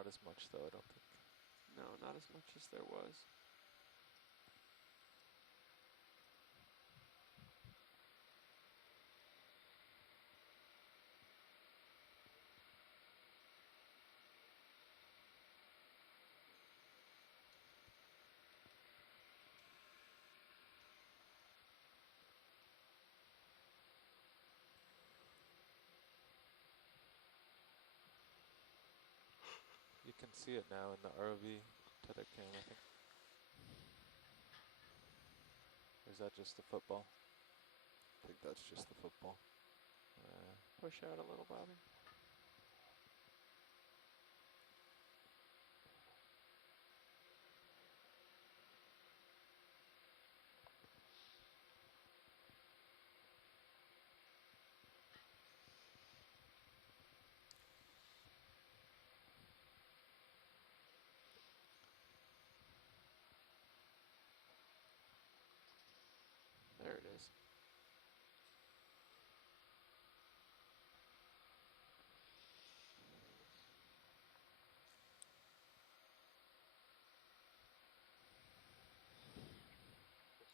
Not as much though, I don't think. No, not as much as there was. You can see it now in the ROV Tedecam, I think. Or is that just the football? I think that's just the football. Push out a little, Bobby. There it is.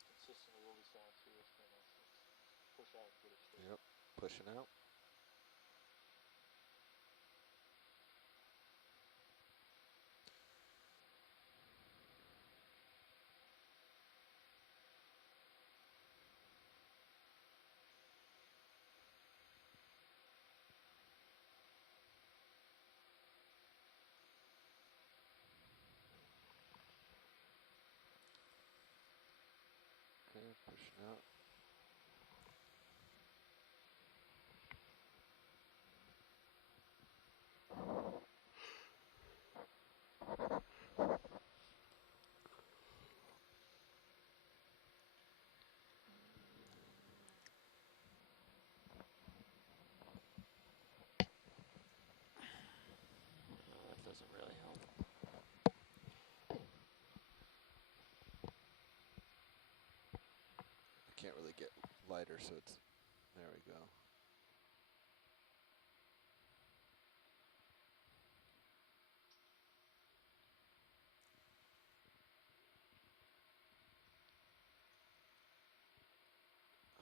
Consistently what we saw in serious finals. Push out and get it straight. Yep, pushing out. Okay, pushing out. That doesn't really help. I can't really get lighter, so it's, there we go.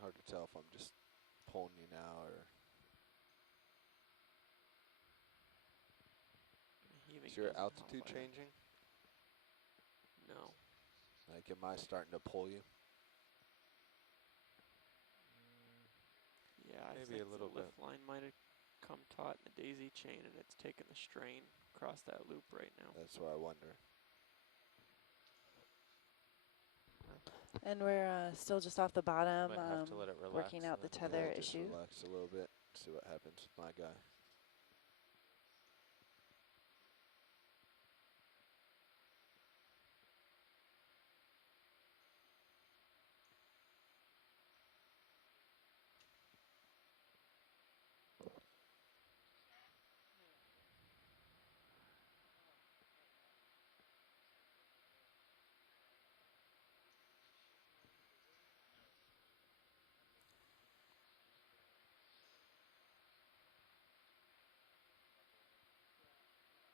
Hard to tell if I'm just pulling you now or. Heaving Is your doesn't help altitude either. changing? No. Like, am I starting to pull you? Yeah, I Maybe think a little the bit. lift line might have come taut in the daisy chain and it's taking the strain across that loop right now. That's what I wonder. And we're still just off the bottom, Might have to let it relax. working out the tether yeah, just issue. relax a little bit. See what happens with my guy.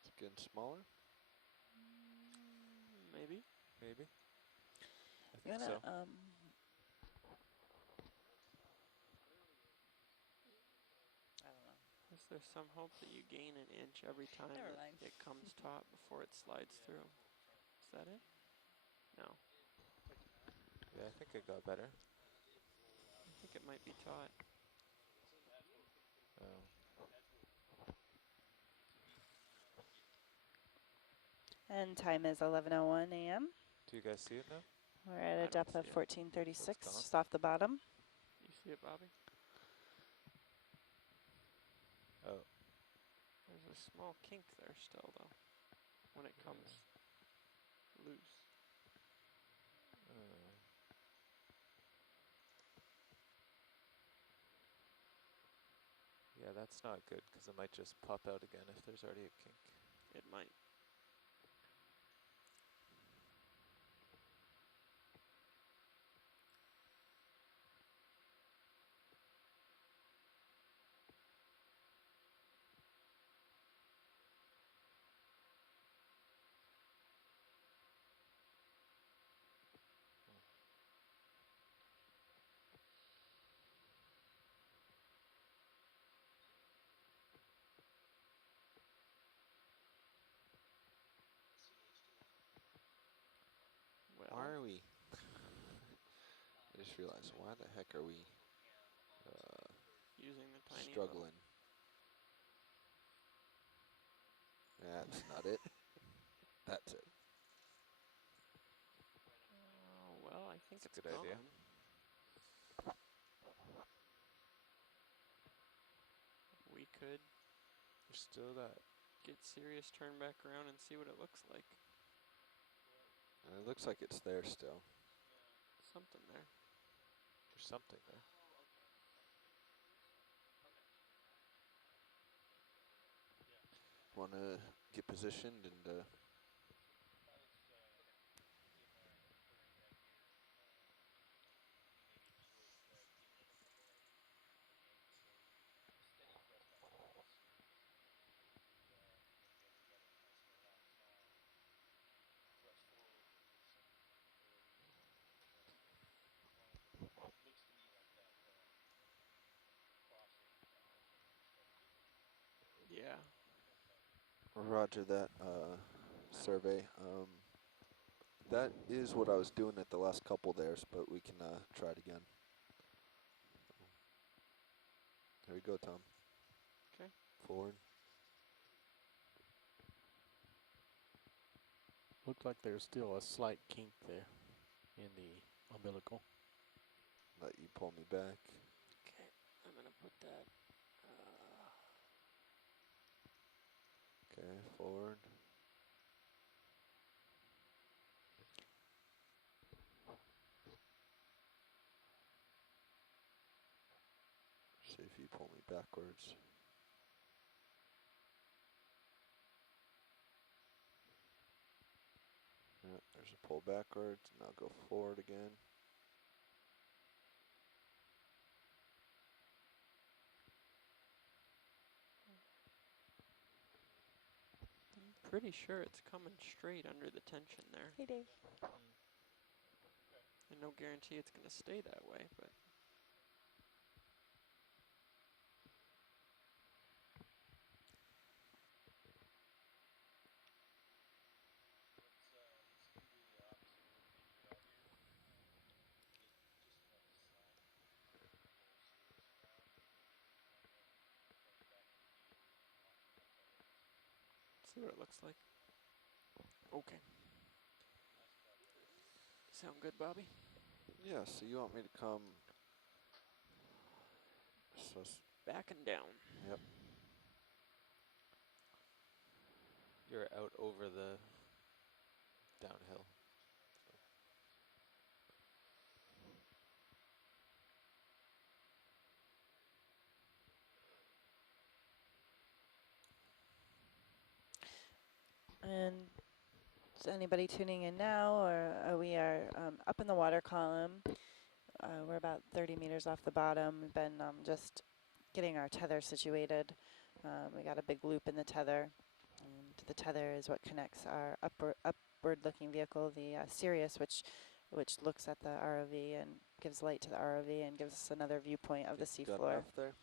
It's getting smaller? Maybe. Maybe. I You think wanna, so. I don't know. Is there some hope that you gain an inch every time Never that mind. it comes taut before it slides through? Is that it? No. Yeah, I think it got better. I think it might be taut. Oh. And time is 11:01 a.m. Do you guys see it now? We're at a I don't depth of see it. 1436, It's gone. just off the bottom. You see it, Bobby? Oh. There's a small kink there still, though, when it comes loose. Yeah, that's not good because it might just pop out again if there's already a kink. It might. just realized, why the heck are we Using the tiny struggling? That's not it. That's it. Oh, well, I think That's it's a good idea. gone. We could There's still that. get serious, turn back around, and see what it looks like. It looks like it's there still. Something there. There's something there. Want to get positioned and Yeah. roger that survey. That is what I was doing at the last couple there, but we can try it again. Here we go, Tom. Okay. Forward. Looked like there's still a slight kink there in the umbilical. Let you pull me back. Okay. I'm going to put that. Okay, forward. See if you pull me backwards. Yeah, there's a pull backwards, and I'll go forward again. I'm pretty sure it's coming straight under the tension there. Hey, Dave. And no guarantee it's going to stay that way, but. See what it looks like. Okay. Sound good, Bobby? Yeah, so you want me to come. So, Back and down. yep. You're out over the downhill. And is anybody tuning in now, or we are up in the water column? We're about 30 meters off the bottom. We've been just getting our tether situated. We got a big loop in the tether, and the tether is what connects our upward-looking vehicle, the Sirius, which looks at the ROV and gives light to the ROV and gives us another viewpoint of the Got seafloor. enough there?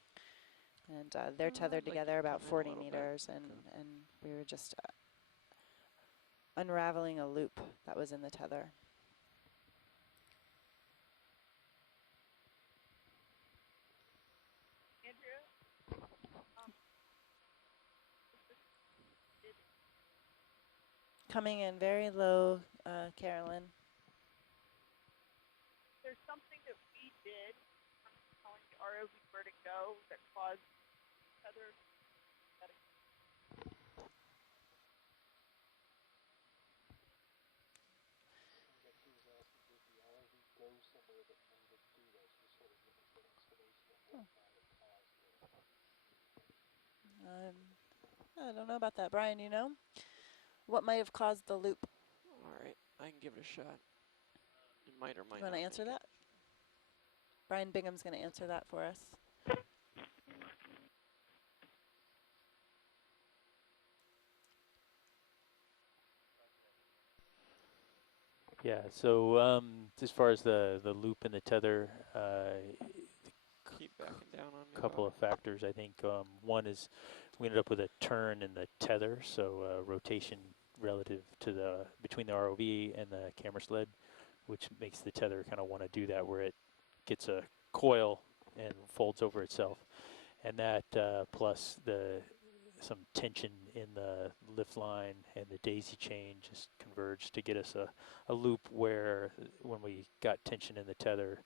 And they're tethered I'd like together you to about come in a 40 little bit. meters, and we were just unraveling a loop that was in the tether. Coming in very low, Carolyn. There's something that we did telling the ROV where to go that caused tether. That she was asking, did the ROV go somewhere that made it do that? She was sort of looking for an explanation of what might have caused it. I don't know about that. Brian, you know? What might have caused the loop? All right. I can give it a shot. It might or might You want not to answer make that? Brian Bingham's going to answer that for us. Yeah, so as far as the loop and the tether, Keep backing down on me, couple Bobby. of factors. I think one is we ended up with a turn in the tether, so rotation relative to the between the ROV and the camera sled, which makes the tether kind of want to do that where it gets a coil and folds over itself, and that plus some tension in the lift line and the daisy chain just converged to get us a loop where when we got tension in the tether,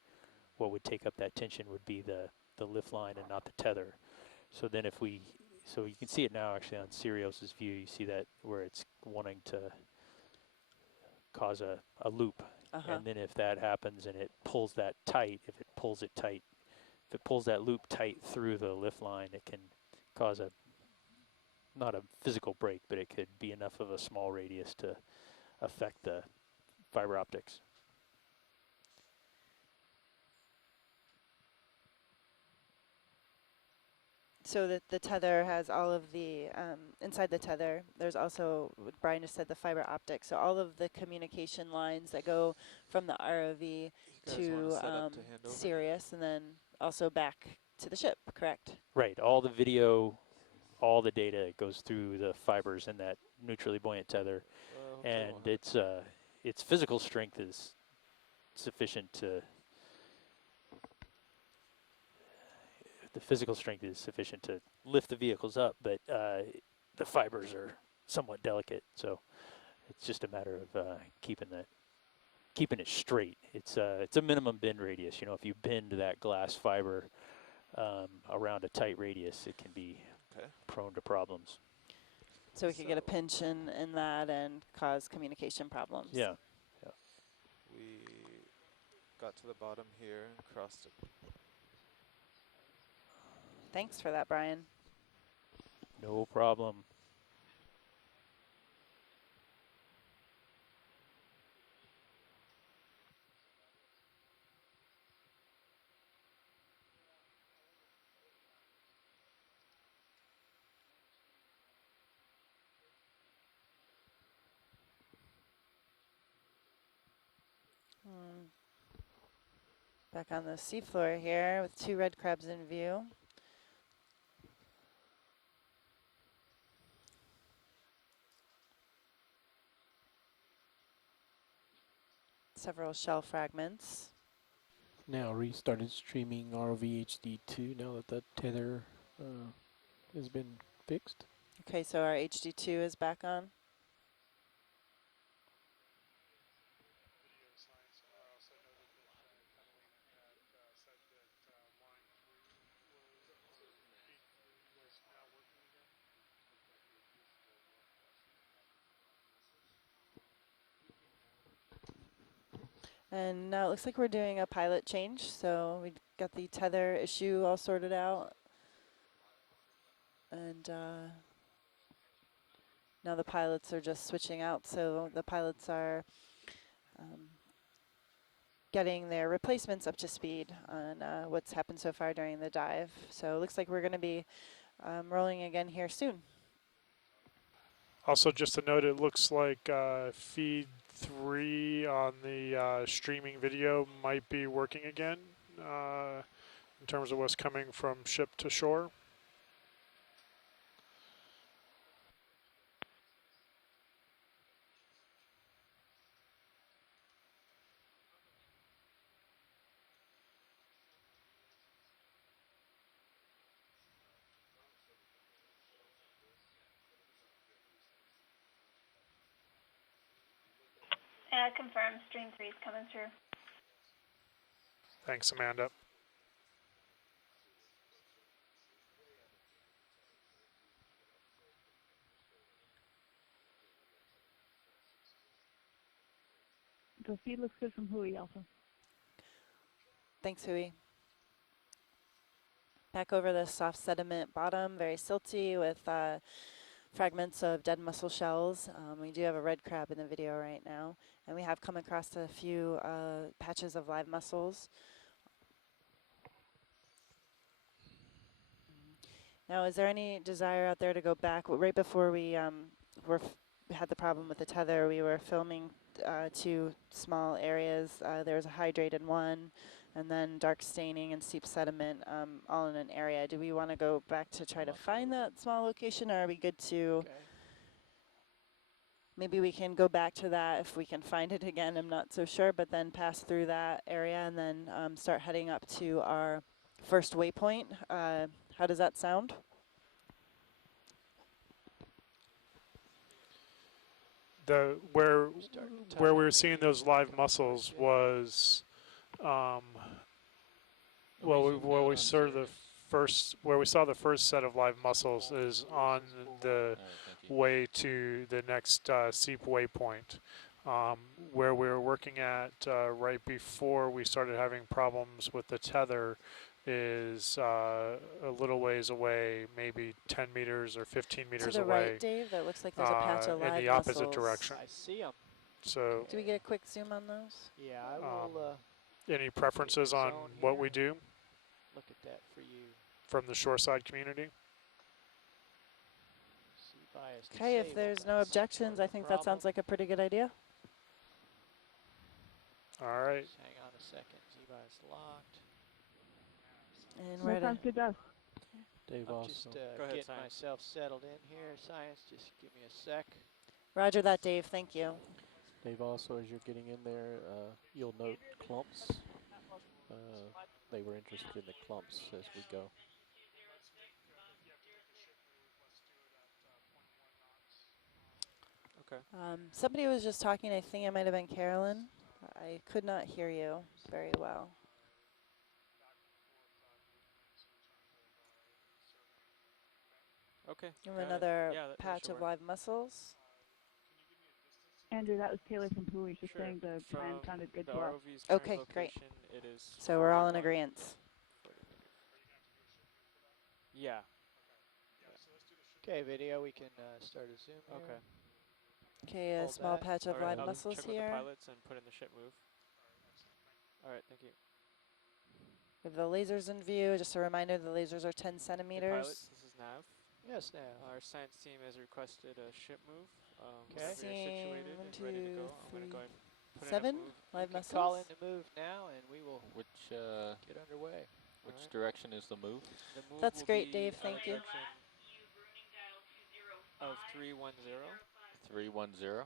what would take up that tension would be the lift line and not the tether. So then so you can see it now actually on Sirius's view, you see that where it's wanting to cause a loop. Uh-huh. And then if that happens and it pulls that tight, if it pulls that loop tight through the lift line, it can cause not a physical break, but it could be enough of a small radius to affect the fiber optics. So that the tether has all of the, inside the tether, there's also, what Brian just said, the fiber optic. So all of the communication lines that go from the ROV You guys want to to set up to hand over? Sirius and then also back to the ship, correct? Right, all the video, all the data goes through the fibers in that neutrally buoyant tether, Well, and its physical strength is sufficient to lift the vehicles up, but the fibers are somewhat delicate, so it's just a matter of keeping it straight. It's a minimum bend radius. You know, if you bend that glass fiber around a tight radius, it can be prone to problems. So we could get a pinch in that and cause communication problems. Yeah. we got to the bottom here and crossed it. Thanks for that, Brian. No problem. Back on the seafloor here with 2 red crabs in view. Several shell fragments. Now restarted streaming ROV HD2 now that the tether has been fixed. Okay, so our HD2 is back on. And now it looks like we're doing a pilot change, so we got the tether issue all sorted out. And now the pilots are just switching out, so the pilots are getting their replacements up to speed on what's happened so far during the dive. So it looks like we're going to be rolling again here soon. Also, just to note, it looks like feed 3 on the streaming video might be working again in terms of what's coming from ship to shore. Confirm stream 3 is coming through. Thanks, Amanda. The feed looks good from Hui also. Thanks, Hui. Back over the soft sediment bottom, very silty with fragments of dead mussel shells. We do have a red crab in the video right now, and we have come across a few patches of live mussels. Now, is there any desire out there to go back? Well, right before we had the problem with the tether, we were filming 2 small areas. There was a hydrated one, and then dark staining and seep sediment all in an area. Do we want to go back to try to find that small location, or are we good to maybe we can go back to that if we can find it again. I'm not so sure, but then pass through that area and then start heading up to our first waypoint. How does that sound? The where Start where we tunnel were seeing in, those live come mussels towards you. was, where we saw the first set of live mussels is on the way to the next Seep waypoint, where we were working at right before we started having problems with the tether is a little ways away, maybe 10 meters or 15 To meters the away, right, Dave, that looks like there's a patch of in live the opposite mussels. direction. I see them. So, Do we get a quick zoom on those? Yeah, I will any preferences on zone what here. we do look at that for you. from the shoreside community? See bias Okay, if disabled, there's no that's objections, part I of the think that sounds problem. like a pretty good idea. All right. Just hang on a second. Z-bias locked. And we're That sounds good to us. Dave I'm also. just Go ahead, getting Science. myself settled in here. Science, just give me a sec. Roger that, Dave. Thank you. Dave, also, as you're getting in there, you'll note clumps. They were interested in the clumps as we go. Okay. Somebody was just talking. I think it might have been Carolyn. I could not hear you very well. Okay. And got it. another Yeah, that patch should of work. live mussels. Andrew, that was Taylor from Pui, just Sure. saying the plan From sounded good the to us. ROV's current Okay, great. location, it is So we're all in 41 agreement. 40 meters. Yeah. Okay, video, we can start a zoom here. Okay. Okay, a Hold small that. patch of All right. live I'll mussels check with the here. pilots and put in the ship move. All right. Thank you. We have the lasers in view. Just a reminder, the lasers are 10 Hey, centimeters. pilots, this is Nav. Yes, now. Our science team has requested a ship move. Okay. Whenever you're situated One, and ready to two, go, I'm going to go ahead and put 7 in a move. You live can mussels. call in the move now, and we will Which get underway. which direction is the move? The move That's will great, be Dave. Thank you. direction of 310. 310.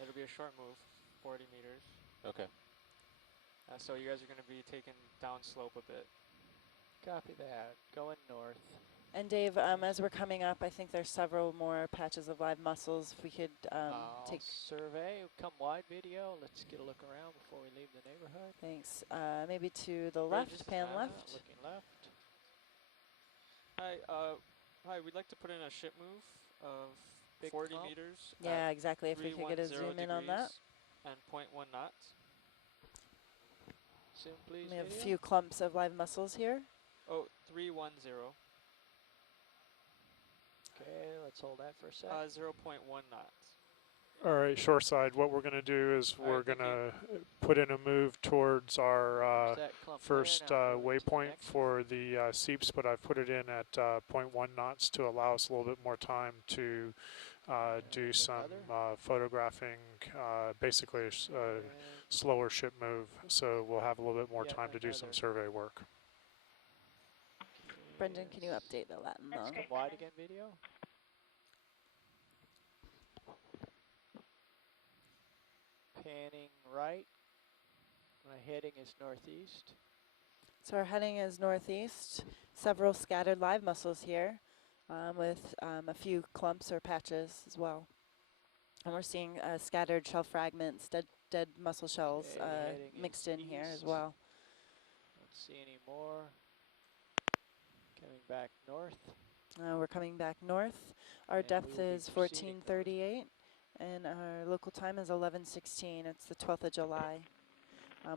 It'll be a short move, 40 meters. Okay. So you guys are going to be taken down slope a bit. Copy that. Going north. And Dave, as we're coming up, I think there's several more patches of live mussels. If we could take survey, come wide video. Let's get a look around before we leave the neighborhood. thanks. Maybe to the Right, left, this is pan Nav. left. Looking left. Hi, we'd like to put in a ship move of Big 40 clump. meters. Yeah, exactly. If we could get a 310 zoom in on that. and 0.1 knots. Zoom, please. We have a video. few clumps of live mussels here. Oh, 310. Okay, let's hold that for a sec. 0.1 knots. All right, shoreside. What we're going to do is All we're right, going thank to put in a move towards our There's that clump first there. Now move it to the waypoint next for the Seeps, but I've put it in at 0.1 knots to allow us a little bit more time to do there's some another. photographing, basically a And slower ship move, so we'll have a little bit more Yet time to do some another. survey work. Brendan, can you update the Latin That's long? great. wide again video. Panning right. My heading is northeast. So our heading is northeast. Several scattered live mussels here, with a few clumps or patches as well. And we're seeing scattered shell fragments, dead mussel shells Okay, heading mixed is in here as east. well. Don't see any more. Coming back north. We're coming back north. Our And we depth will be is proceeding north. 1438, and our local time is 11:16. It's the 12th of July.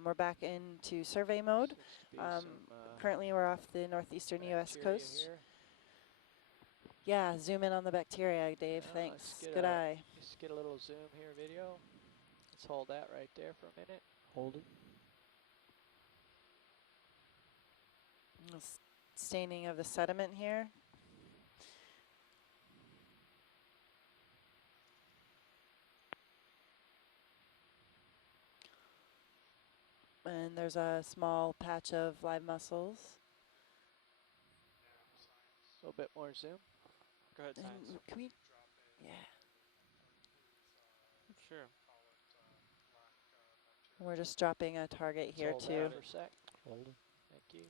We're back into survey mode. Seems to be Currently, we're off the northeastern some U.S. bacteria coast. here. Yeah, zoom in on the bacteria, Dave. Yeah, Thanks. let's get Good a- eye. Let's get a little zoom here, video. Let's hold that right there for a minute. Hold it. Staining of the sediment here. And there's a small patch of live mussels. A little bit more zoom. Go ahead, And Science. can we? Yeah. Sure. We're just dropping a target Let's here hold too. that for a sec. Hold it. Thank you.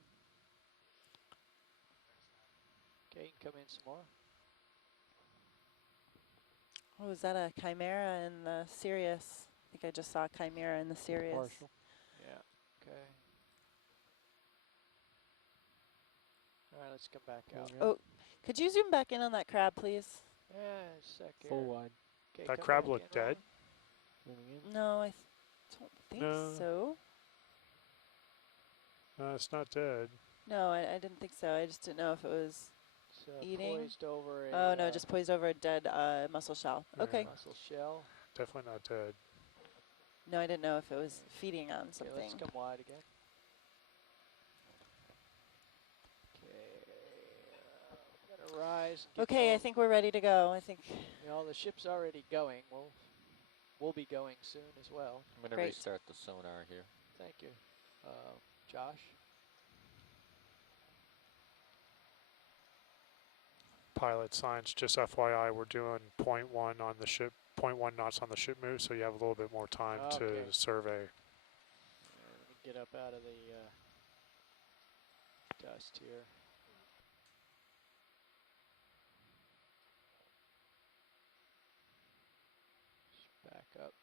Okay, you can come in some more. Oh, is that a Chimera in the Sirius? I think I just saw a Chimera in the Sirius. Partial. Yeah. Okay. All right, let's come back out. Oh, could you zoom back in on that crab, please? Yeah, a sec here. Full wide. Okay, That come crab back looked in, dead. Roland. No, I don't think No. so. It's not dead. No, I didn't think so. I just didn't know if it was It's eating. poised over a Oh, no, just poised over a dead mussel shell. Yeah. Okay. mussel shell. Definitely not dead. No, I didn't know if it was feeding on Okay, something. let's come wide again. Okay, I'm gonna rise. And get Okay, you I think we're ready to go. I think. you know, the ship's already going. We'll be going soon as well. I'm going to Great. restart the sonar here. Thank you, Josh. Pilot signs, just FYI, we're doing 0.1 on the ship, 0.1 knots on the ship move, so you have a little bit more time Okay. to survey. Let me get up out of the dust here. Just back up.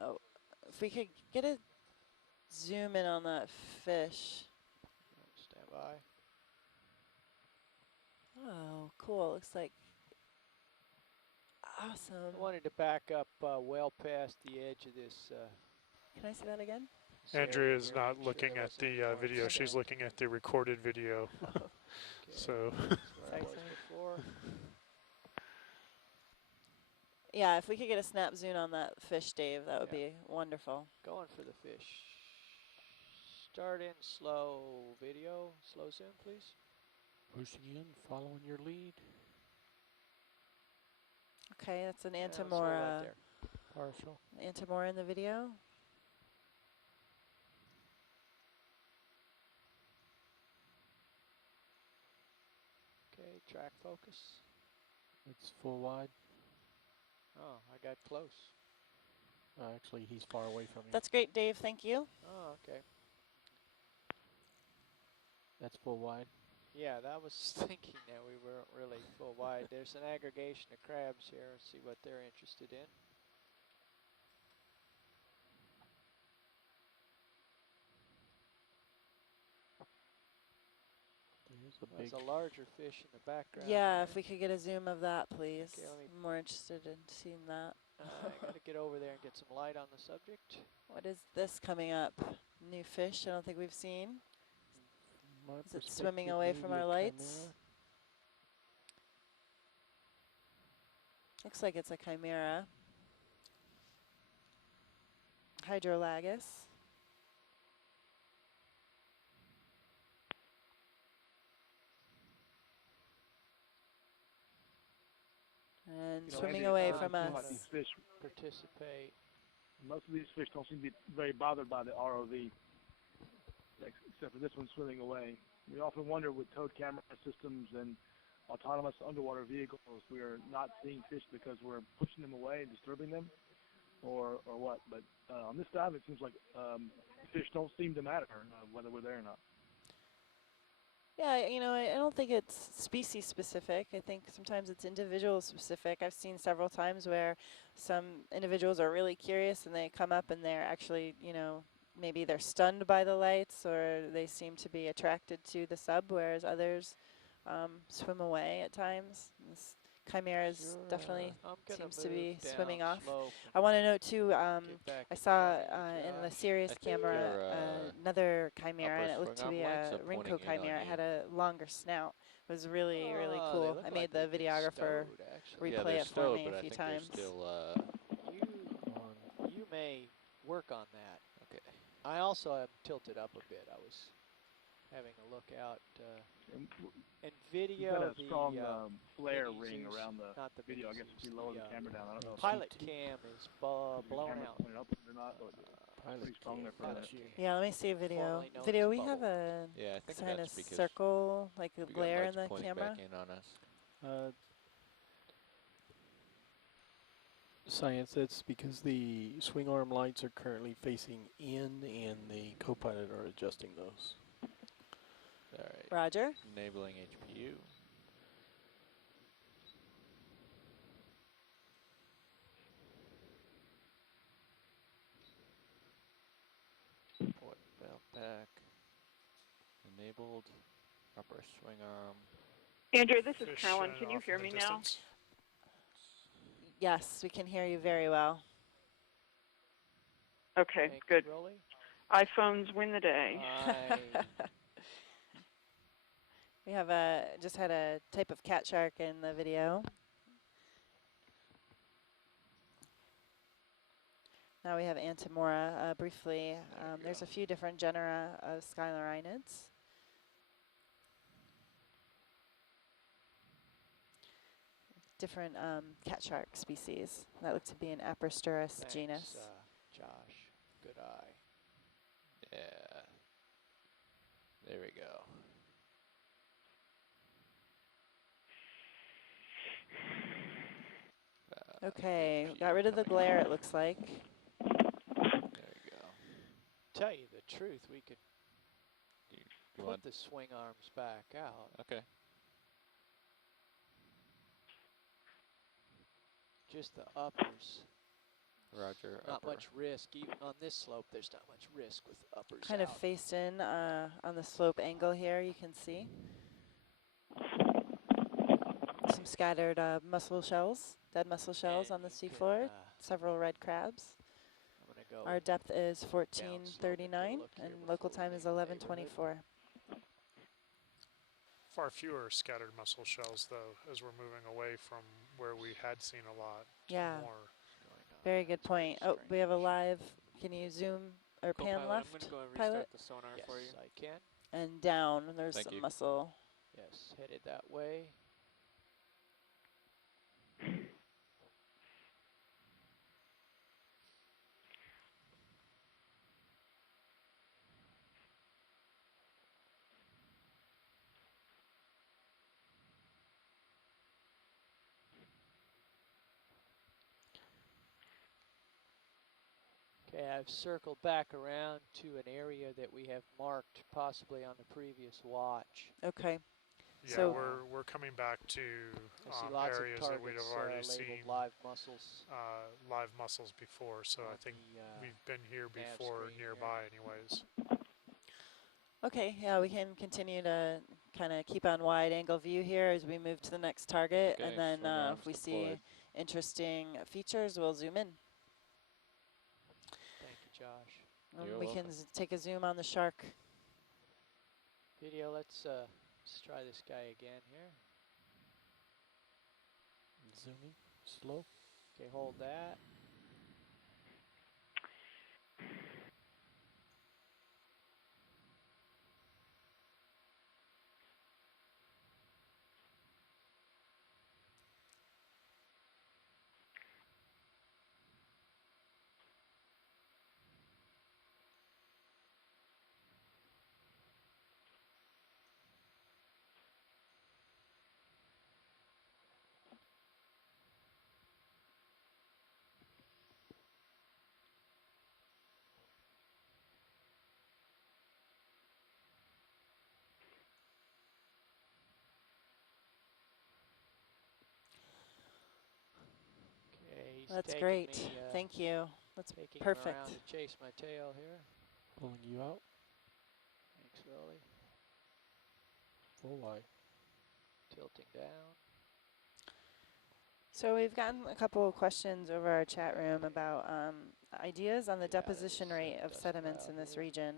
Oh, if we could get a zoom in on that fish. Stand by. Oh, cool. Looks like awesome. I wanted to back up well past the edge of this. Can I see that again? this area Andrea is here, not make sure looking there at wasn't any the more video, she's extent. looking at the recorded video. Okay, So that's where I Sorry, was sorry. before. Yeah, if we could get a snap zoom on that fish, Dave, that would Yeah. be wonderful. Going for the fish. Start in slow video, slow zoom, please. Pushing in, following your lead. Okay, that's an Yeah, let's hold right Antamora. there. Partial. Antamora in the video. Okay, track focus. It's full wide. Oh, I got close. Actually, he's far away from you. That's great, Dave. Thank you. Oh, okay. That's full wide. Yeah, that was thinking that we weren't really full wide. There's an aggregation of crabs here. Let's see what they're interested in. There's a larger fish in the background. Yeah, there. if we could get a zoom of that, please. Okay, let me- I'm more interested in seeing that. I got to get over there and get some light on the subject. What is this coming up? New fish I don't think we've seen. My Is it swimming away from maybe our a lights? chimera. Looks like it's a Chimera. Hydrolagus. And You know, swimming Andy, away it from doesn't us. seem like these fish, Participate. most of these fish don't seem to be very bothered by the ROV, except for this one swimming away. We often wonder with towed camera systems and autonomous underwater vehicles, we are not seeing fish because we're pushing them away and disturbing them, or what. But on this dive, it seems like fish don't seem to matter whether we're there or not. Yeah, you know, I don't think it's species specific. I think sometimes it's individual specific. I've seen several times where some individuals are really curious and they come up and they're actually, you know, maybe they're stunned by the lights or they seem to be attracted to the sub, whereas others swim away at times. This Chimera is definitely I'm gonna seems to be move swimming down off. slope I want to note too, get back I in saw front of you, in the Josh. Sirius I think camera your, another Chimera, upper and it looked to swing be arm a lights are pointing Rinco in on Chimera. It you. had a longer snout. It was really, really Oh, they cool. look I like made the they've been videographer stowed, actually. Yeah, replay they're it for stowed, me but a I few think they're times. still, You may work on that. okay. I also am tilted up a bit. I was having a look out. And And we've got video, a strong the flare mini ring Zeus, around the not the video. I mini guess Zeus, if we lower the the camera down, I don't know if pilot cam is the blown camera's out. pointed up or not, but pretty strong there for a Pilot minute. cam. Yeah, let me see a video. Formerly known Video, as we have bubble. a Yeah, I think kind of that's because circle, like a we got glare in lights the pointing camera. back in on us. Science, that's because the swing arm lights are currently facing in and the co-pilot are adjusting those. All right. Roger. Enabling HPU. Port valve back. Enabled. Upper swing arm. Andrew, this is Fish Carolyn. shining Can you off hear in the me now? distance. Yes, we can hear you very well. Okay, Thank good. you, Rolly. iPhones win the day. We have just had a type of cat shark in the video. Now we have Antimora. Briefly, there's a few different genera of Scylorhinids. Different cat shark species. That look to be an Apersturus Thanks, genus. Josh. Good eye. Yeah. There we go. Okay, got rid of the glare, it looks like. There we go. Tell you the truth, we could You put want? the swing arms back out. Okay. Just the uppers. Roger. Not upper. much risk. Even on this slope, there's not much risk with uppers Kind of out. faced in on the slope angle here, you can see. Some scattered mussel shells, dead mussel shells And on the you seafloor, can, several red crabs. I'm going to go Our depth is down slope and take a 1439 look here and before local we time leave is the neighborhood. 11:24. Far fewer scattered mussel shells, though, as we're moving away from where we had seen a lot. Yeah, More. very good point. Oh, we have a live, can you zoom or pan Co-pilot, left, I'm going to go and pilot? restart the sonar Yes, for you. I can. And down, there's Thank some you. mussel. Yes, headed that way. Okay, I've circled back around to an area that we have marked possibly on the previous watch. Okay. Yeah, So we're coming back to I see lots areas of that we'd have targets already labeled seen live mussels. live mussels before. So I on think the, we've been here nav before screen nearby, here. anyways. okay, yeah, we can continue to kind of keep on wide angle view here as we move to the next target, Okay, and then swing arms if we deployed. see interesting features, we'll zoom in. Thank you, Josh. You're We welcome. can take a zoom on the shark. Video, let's try this guy again here. Zooming, slow. Okay, hold that. Okay, he's That's taking great. me, Thank you. That's taking perfect. him around to chase my tail here. Pulling you out. Thanks, Rolly. Full wide. Tilting down. So we've gotten a couple of questions over our chat room about ideas on the Yeah, deposition there's, rate of dust sediments cloud in this here. region.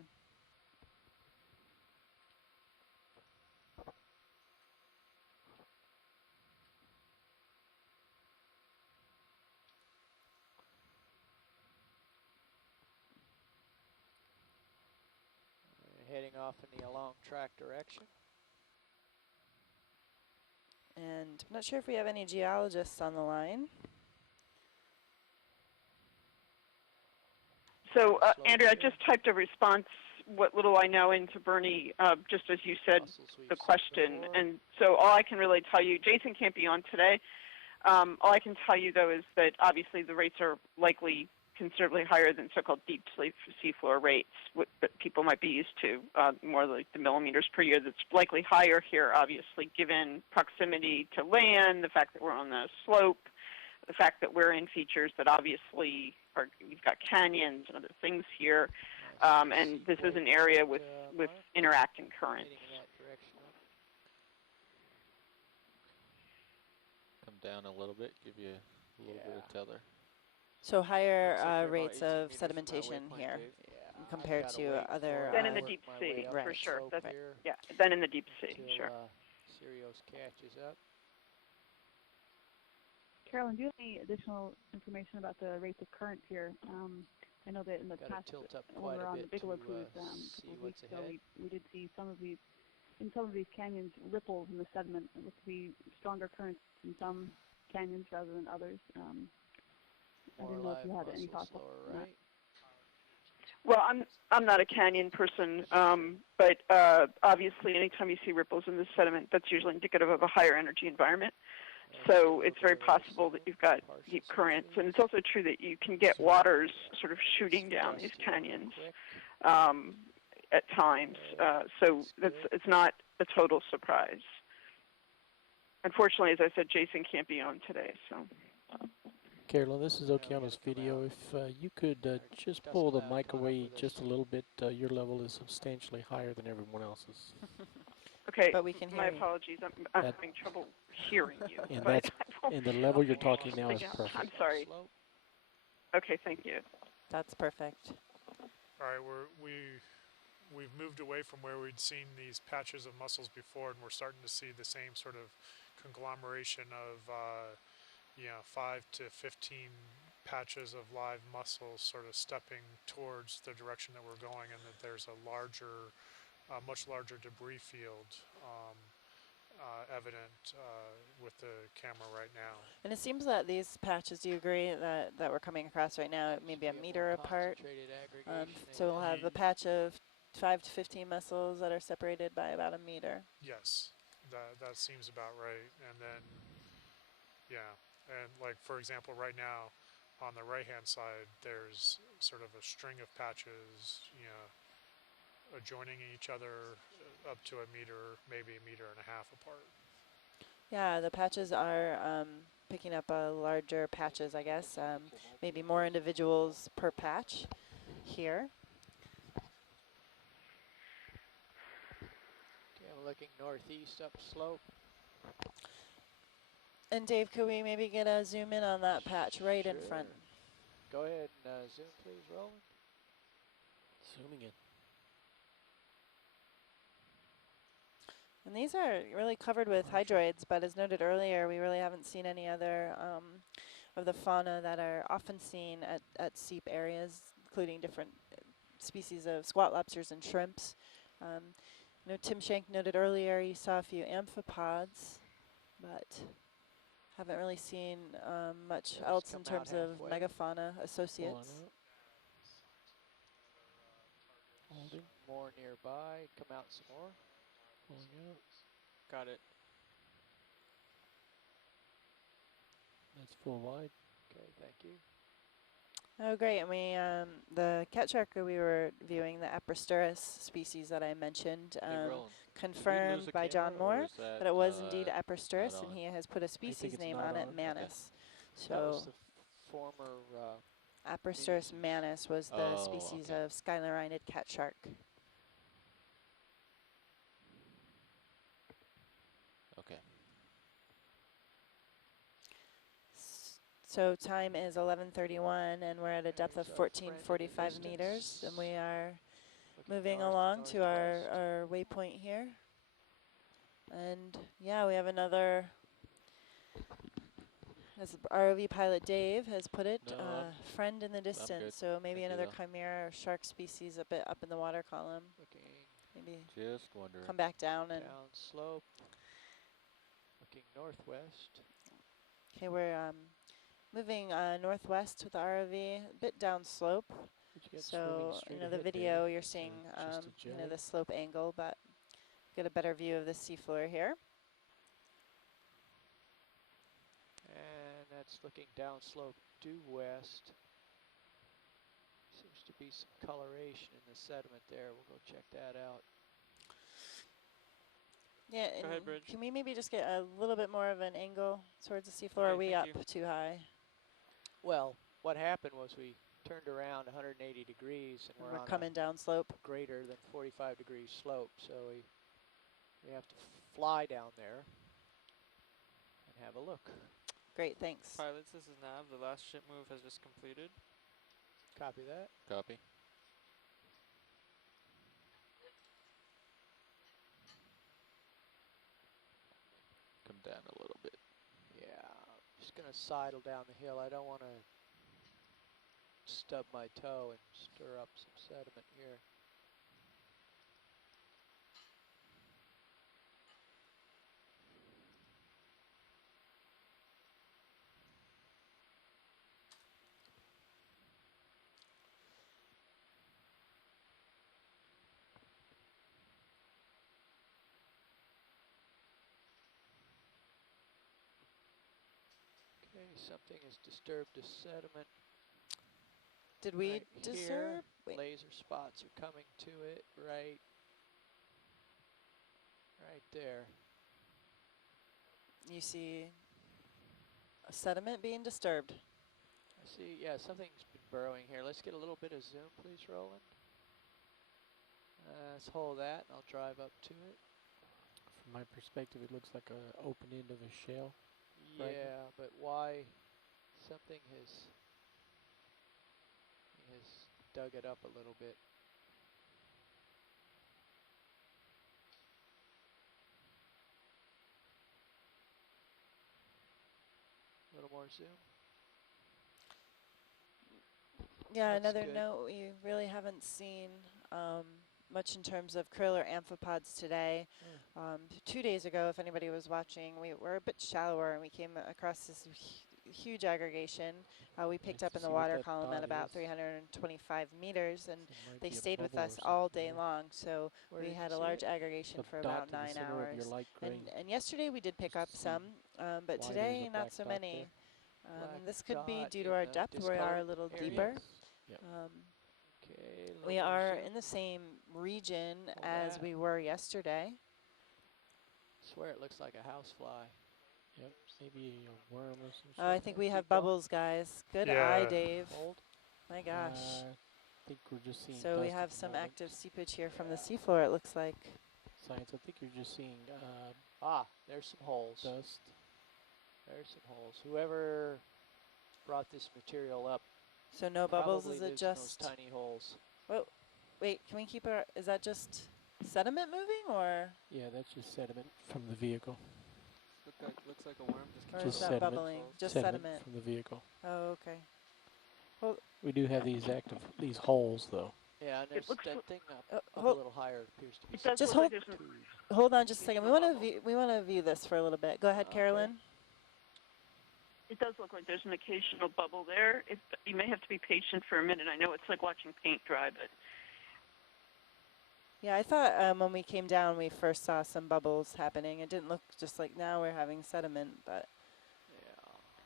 heading off in the along track direction. And I'm not sure if we have any geologists on the line. So, Andrea, I just typed a response, what little I know, into Bernie, just as you said the question. And so all I can really tell you, Jason can't be on today. All I can tell you, though, is that obviously the rates are likely considerably higher than so-called deep seafloor rates that people might be used to, more like the millimeters per year. That's likely higher here, obviously, given proximity to land, the fact that we're on the slope, the fact that we're in features that obviously are, you've got canyons and other things here, and this is an area with interacting currents. Come down a little bit, give you a little bit of tether. So higher rates of sedimentation here compared to other. Then in the deep sea, right. for sure. That's, right. yeah, then in the deep sea, sure. Sirius catches up. Carolyn, do you have any additional information about the rates of current here? I know that in the past, when we were on the Bigelow cruise a couple of weeks ago, we did see some of these, in some of these canyons, ripples in the sediment. It looked to be stronger currents in some canyons rather than others. I didn't know if you had any thoughts on that. Well, I'm not a canyon person, but obviously anytime you see ripples in the sediment, that's usually indicative of a higher energy environment. So it's very possible that you've got deep currents. And it's also true that you can get waters sort of shooting down these canyons at times. So it's not a total surprise. Unfortunately, as I said, Jason can't be on today. So. Carolyn, this is Okeanos Video. If you could just pull the mic away just a little bit, your level is substantially higher than everyone else's. Okay, but we can hear my apologies. I'm having trouble hearing you. And the level you're talking now is perfect. I'm sorry. Okay, thank you. That's perfect. All right, we've moved away from where we'd seen these patches of mussels before, and we're starting to see the same sort of conglomeration of 5 to 15 patches of live mussels sort of stepping towards the direction that we're going, and that there's a much larger debris field evident with the camera right now. And it seems that these patches, do you agree that we're coming across right now, maybe a meter apart? So we'll have a patch of 5 to 15 mussels that are separated by about a meter. Yes, that seems about right. And then, yeah, and like for example, right now on the right-hand side, there's sort of a string of patches, adjoining each other up to a meter, maybe a meter and a half apart. Yeah, the patches are picking up larger patches, I guess. Maybe more individuals per patch here. Okay, I'm looking northeast up slope. And Dave, could we maybe get a zoom in on that patch right in front? Go ahead and zoom, please, Roland. Zooming in. And these are really covered with hydroids, but as noted earlier, we really haven't seen any other of the fauna that are often seen at seep areas, including different species of squat lobsters and shrimps. I know Tim Shank noted earlier you saw a few amphipods, but haven't really seen much else in terms of megafauna associates. Holding. More nearby. Come out some more. Pulling out. Got it. That's full wide. Okay, thank you. Oh, great. And we, the cat shark we were viewing, the Aprosteris species that I mentioned, confirmed by John Moore that it was indeed Aprosteris, and he has put a species name on it, Manus. Okay. So that was the former Aprosteris manus was the species of skyline-rided cat shark. Okay. So time is 11:31, and we're at a depth of 1445 meters, and we are moving along to our waypoint here. And yeah, we have another, as ROV pilot Dave has put it, friend in the distance. So maybe another chimera or shark species a bit up in the water column. Looking maybe Just wondering. come back down and. Down slope. Looking northwest. Okay, we're moving northwest with the ROV, a bit down slope. So, the video you're seeing, the slope angle, but get a better view of the seafloor here. And that's looking downslope due west. Seems to be some coloration in the sediment there. We'll go check that out. Yeah, Go ahead, Bridge. Can we maybe just get a little bit more of an angle towards the seafloor? Are we up too high? Well, what happened was we turned around 180 degrees and we're coming down slope. Greater than 45 degree slope, so we have to fly down there and have a look. Great, thanks. Pilots, this is Nav. The last ship move has just completed. Copy that. Copy. Come down a little bit. Yeah, just gonna sidle down the hill. I don't want to stub my toe and stir up some sediment here. Okay, something has disturbed the sediment. Did we right disturb? Here, laser spots are coming to it right there. You see a sediment being disturbed. I see, yeah, something's been burrowing here. Let's get a little bit of zoom, please, Roland. Let's hold that, and I'll drive up to it. From my perspective, it looks like an open end of a shell. Yeah, fragment. but why something has dug it up a little bit. A little more zoom. Yeah, That's another good. note, we really haven't seen much in terms of krill or amphipods today. 2 days ago, if anybody was watching, we were a bit shallower and we came across this huge aggregation. We picked up in the water column at about 325 meters, and they stayed with us all day long. So we had a large aggregation for about 9 hours. And yesterday we did pick up some, but today not so many. This could be due to our depth. We are a little deeper. Yep. Okay, We are in the same region as we were yesterday. Swear it looks like a housefly. Yep, maybe a worm or some sort. I think we have bubbles, guys. Good eye, Dave. Hold. My gosh. I think we're just seeing So we have some active seepage here from the seafloor, it looks like. Science, I think you're just seeing there's some holes. Dust. There's some holes. Whoever brought this material up. So no bubbles, is it just those tiny holes? Oh, wait, can we keep our, is that just sediment moving or? Yeah, that's just sediment from the vehicle. Looks like a worm. Or is that bubbling? Just sediment from the vehicle. Oh, okay. Well, we do have these holes though. Yeah, and there's that thing up a little higher. It appears to be. Just hold on just a second. We want to view this for a little bit. Go ahead, Carolyn. It does look like there's an occasional bubble there. You may have to be patient for a minute. I know it's like watching paint dry, but. Yeah, I thought when we came down, we first saw some bubbles happening. It didn't look just like now we're having sediment, but.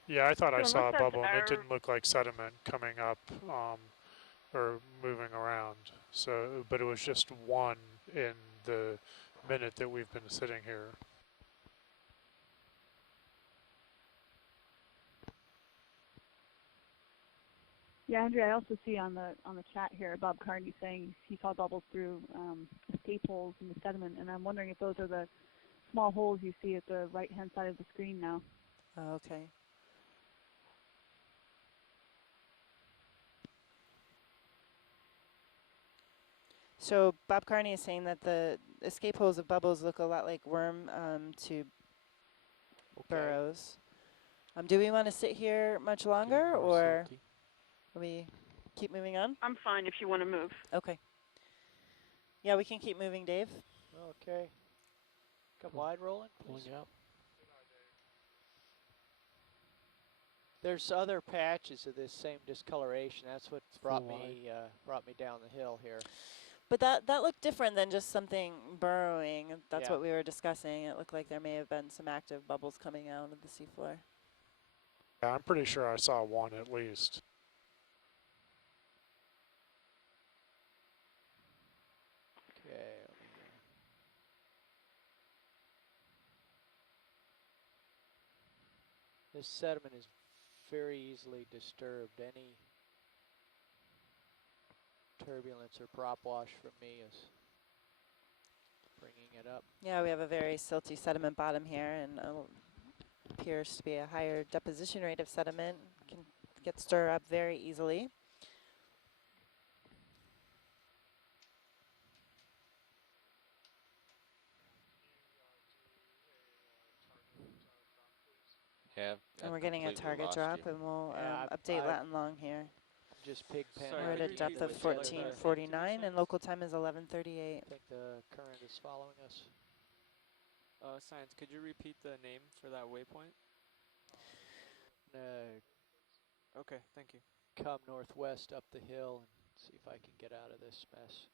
Yeah, I thought I saw a bubble, and it didn't look like sediment coming up or moving around. So, but it was just one in the minute that we've been sitting here. Yeah, Andrea, I also see on the chat here Bob Carney saying he saw bubbles through escape holes in the sediment, and I'm wondering if those are the small holes you see at the right-hand side of the screen now. Oh, okay. So Bob Carney is saying that the escape holes of bubbles look a lot like worm tube burrows. Do we want to sit here much longer, or we keep moving on? I'm fine if you want to move. Okay. Yeah, we can keep moving, Dave. Okay. Come wide rolling, please. Pulling out. There's other patches of this same discoloration. That's what brought me down the hill here. But that looked different than just something burrowing. That's Yeah. what we were discussing. It looked like there may have been some active bubbles coming out of the seafloor. Yeah, I'm pretty sure I saw one at least. Okay. This sediment is very easily disturbed. Any turbulence or prop wash from me is bringing it up. Yeah, we have a very silty sediment bottom here, and appears to be a higher deposition rate of sediment. Can get stirred up very easily. Yeah, And we're getting a target drop, and we'll update Latin Long here. I'm just pig pen. We're at a depth of 1449, and local time is 11:38. I think the current is following us. Science, could you repeat the name for that waypoint? Okay, thank you. Come northwest up the hill and see if I can get out of this mess.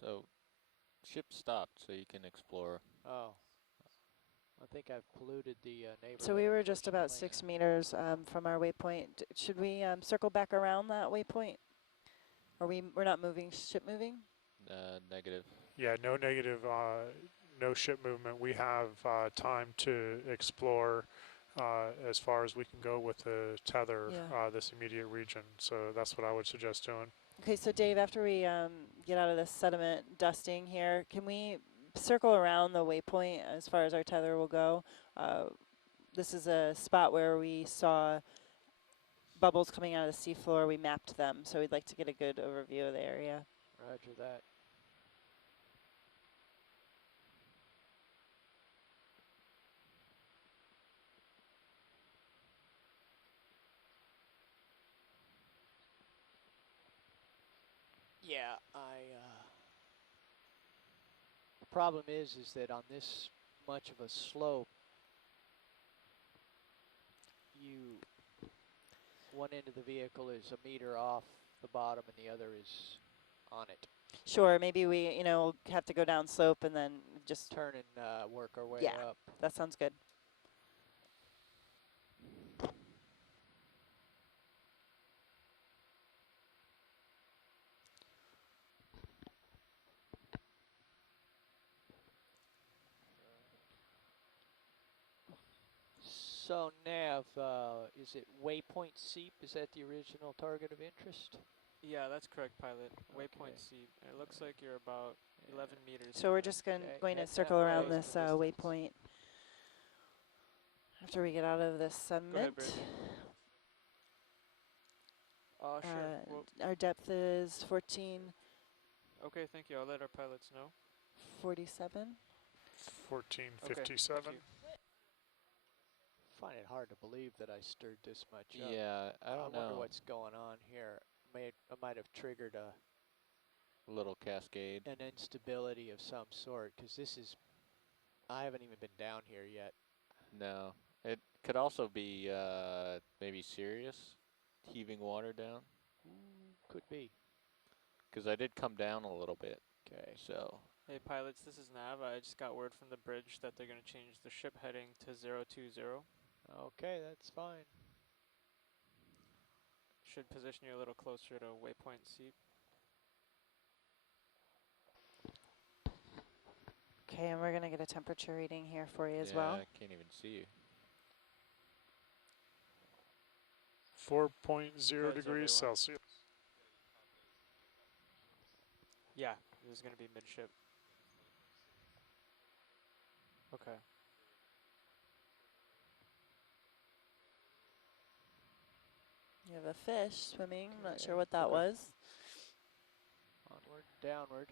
So, ship stopped, so you can explore. Oh. I think I've polluted the neighborhood. So we were just about 6 meters from our waypoint. Should we circle back around that waypoint? We're not moving, ship moving? Negative. Yeah, no negative, no ship movement. We have time to explore as far as we can go with the tether, this immediate region. So that's what I would suggest doing. Okay, so Dave, after we get out of this sediment dusting here, can we circle around the waypoint as far as our tether will go? This is a spot where we saw bubbles coming out of the seafloor. We mapped them, so we'd like to get a good overview of the area. Roger that. Yeah, the problem is that on this much of a slope, one end of the vehicle is a meter off the bottom and the other is on it. Sure, maybe we, have to go down slope and then just turn and work our way up. That sounds good. So Nav, is it waypoint Seep? Is that the original target of interest? Yeah, that's correct, pilot. Waypoint Seep. It looks like you're about 11 meters. So we're just going to circle around this waypoint after we get out of this sediment. Sure. Our depth is 14. Okay, thank you. I'll let our pilots know. 47. 1457. Okay, Find it hard to believe that I stirred this much up. Yeah, I don't know. I wonder what's going on here. I might have triggered a little cascade. An instability of some sort, because I haven't even been down here yet. No. It could also be maybe serious, heaving water down. Could be. Because I did come down a little bit. Okay. So. Hey pilots, this is Nav. I just got word from the bridge that they're going to change the ship heading to 020. Okay, that's fine. Should position you a little closer to waypoint Seep. Okay, and we're going to get a temperature reading here for you as well. Yeah, I can't even see you. 4.0 degrees Celsius. Yeah, it was going to be midship. Okay. You have a fish swimming. I'm not sure what that was. Onward, downward.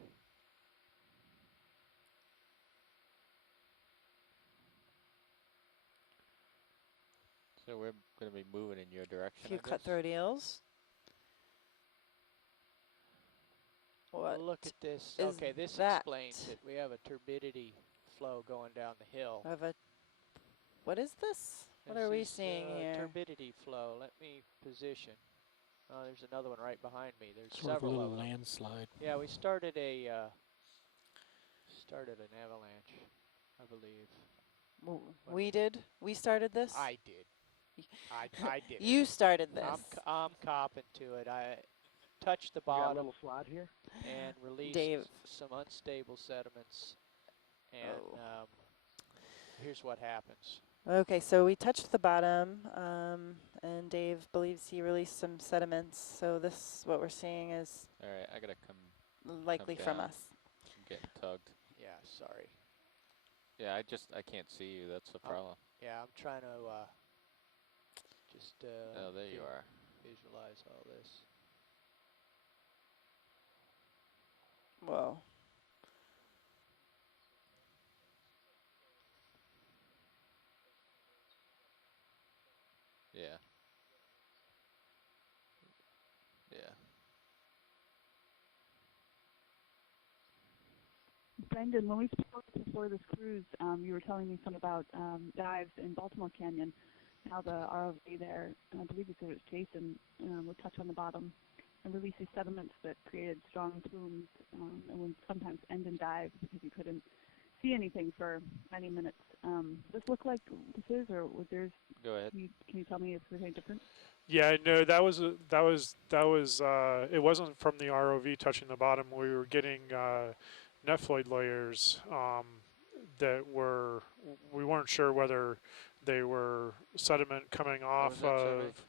So we're going to be moving in your direction, A few I guess? cutthroat eels. What Look at this. is Okay, this that? explains it. We have a turbidity flow going down the hill. What is this? What are we seeing here? Turbidity flow. Let me position. Oh, there's another one right behind me. There's Sort of a several little of them. landslide. Yeah, we started an avalanche, I believe. We did? We started this? I did. I did it. You started this. I'm copping to it. I touched the You got a bottom little slide here? and released Dave. some unstable sediments. And here's what happens. Okay, so we touched the bottom, and Dave believes he released some sediments. So this, what we're seeing, is All right, I gotta come. likely come from down. us. I'm getting tugged. Yeah, sorry. Yeah, I can't see you. That's the problem. Yeah, I'm trying to just oh, there you are. visualize all this. Whoa. Yeah. Yeah. Brendan, when we spoke before this cruise, you were telling me something about dives in Baltimore Canyon, how the ROV there, and I believe you said it was Jason, would touch on the bottom and release these sediments that created strong plumes and would sometimes end in dives because you couldn't see anything for many minutes. Does this look like this is, or would there's? Go ahead. Can you tell me if there's any difference? Yeah, no, that was it wasn't from the ROV touching the bottom. We were getting neploid layers that we weren't sure whether they were sediment coming off of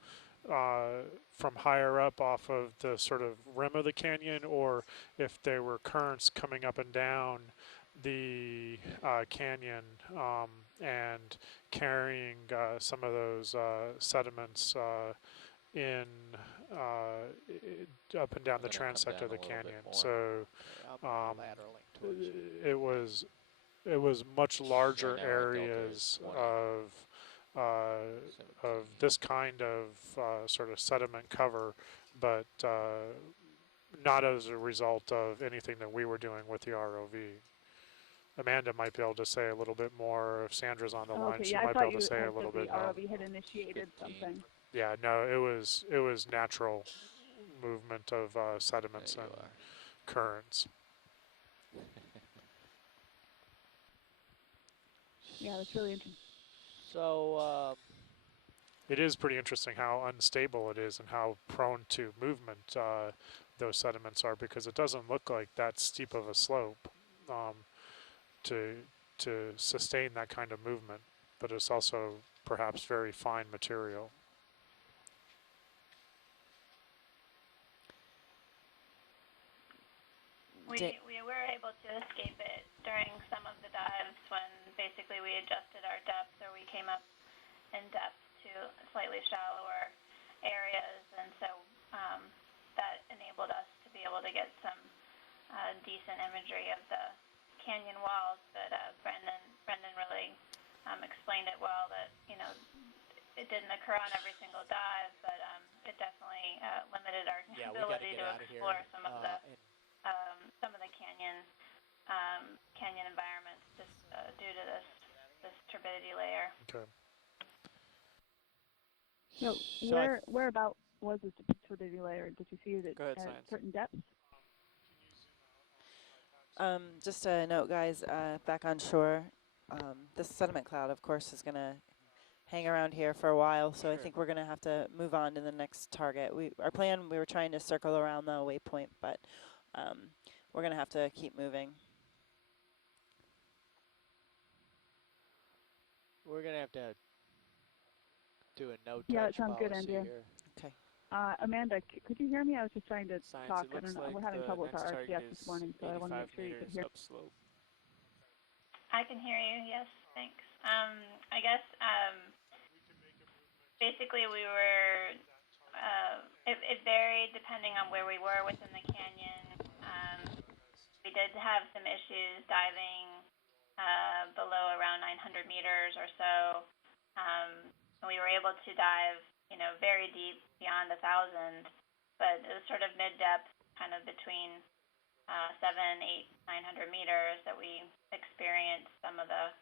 from higher up off of the sort of rim of the canyon, or if they were currents coming up and down the canyon and carrying some of those sediments in up and down the transect of the canyon. So it was much larger areas of this kind of sort of sediment cover, but not as a result of anything that we were doing with the ROV. Amanda might be able to say a little bit more. If Sandra's on the line, she might be able to say a little bit more. The ROV had initiated something. Yeah, no, it was natural movement of sediments and currents. Yeah, that's really interesting. So it is pretty interesting how unstable it is and how prone to movement those sediments are, because it doesn't look like that steep of a slope to sustain that kind of movement, but it's also perhaps very fine material. We were able to escape it during some of the dives when basically we adjusted our depth, or we came up in depth to slightly shallower areas, and so that enabled us to be able to get some decent imagery of the canyon walls. But Brendan really explained it well, that it didn't occur on every single dive, but it definitely limited our ability to explore some of the canyon environments just due to this turbidity layer. Okay. So where about was this turbidity layer? Did you see it at certain depths? Just a note, guys, back on shore, this sediment cloud, of course, is going to hang around here for a while, so I think we're going to have to move on to the next target. Our plan, we were trying to circle around the waypoint, but we're going to have to keep moving. We're going to have to do a no-touch Yeah, that sounds good, policy Andrea. here. Okay. Amanda, could you hear me? I was just trying to talk. It looks like we're having trouble with our RCS is this morning, so I want to make sure you could hear. Upslope. I can hear you. Yes, thanks. I guess basically we were. It varied depending on where we were within the canyon. We did have some issues diving below around 900 meters or so. and we were able to dive, you know, very deep beyond 1,000, but it was sort of mid-depth, kind of between 7, 8, 900 meters that we experienced some of the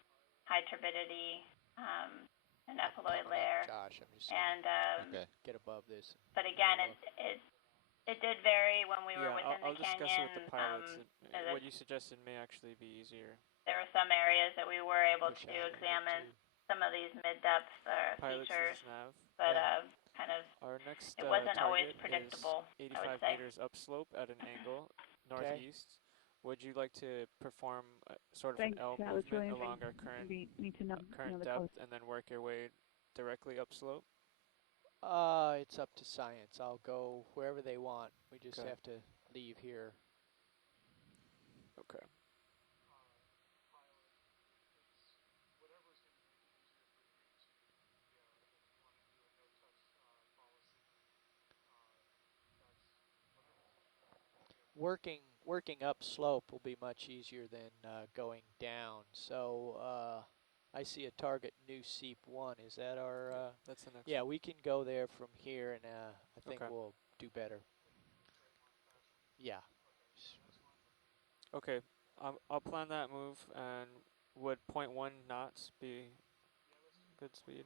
high turbidity and epheloid layer. Josh, I'm just and get above this. But again, it did vary when we were within I'll the discuss canyon. it with the pilots. What you suggested may actually be easier. There were some areas that we were able to examine some of these mid-depth features, but kind of our next it wasn't always target predictable. is I would 85 say. meters upslope at an angle northeast. Would you like to perform sort of an L movement along our current depth and then work your way directly upslope? It's up to science. I'll go wherever they want. We just have to leave here. Okay. Working up slope will be much easier than going down. So I see a target new Seep 1. Is that our? That's the next. Yeah, we can go there from here, and I think we'll do better. Yeah. Okay, I'll plan that move. And would 0.1 knots be good speed?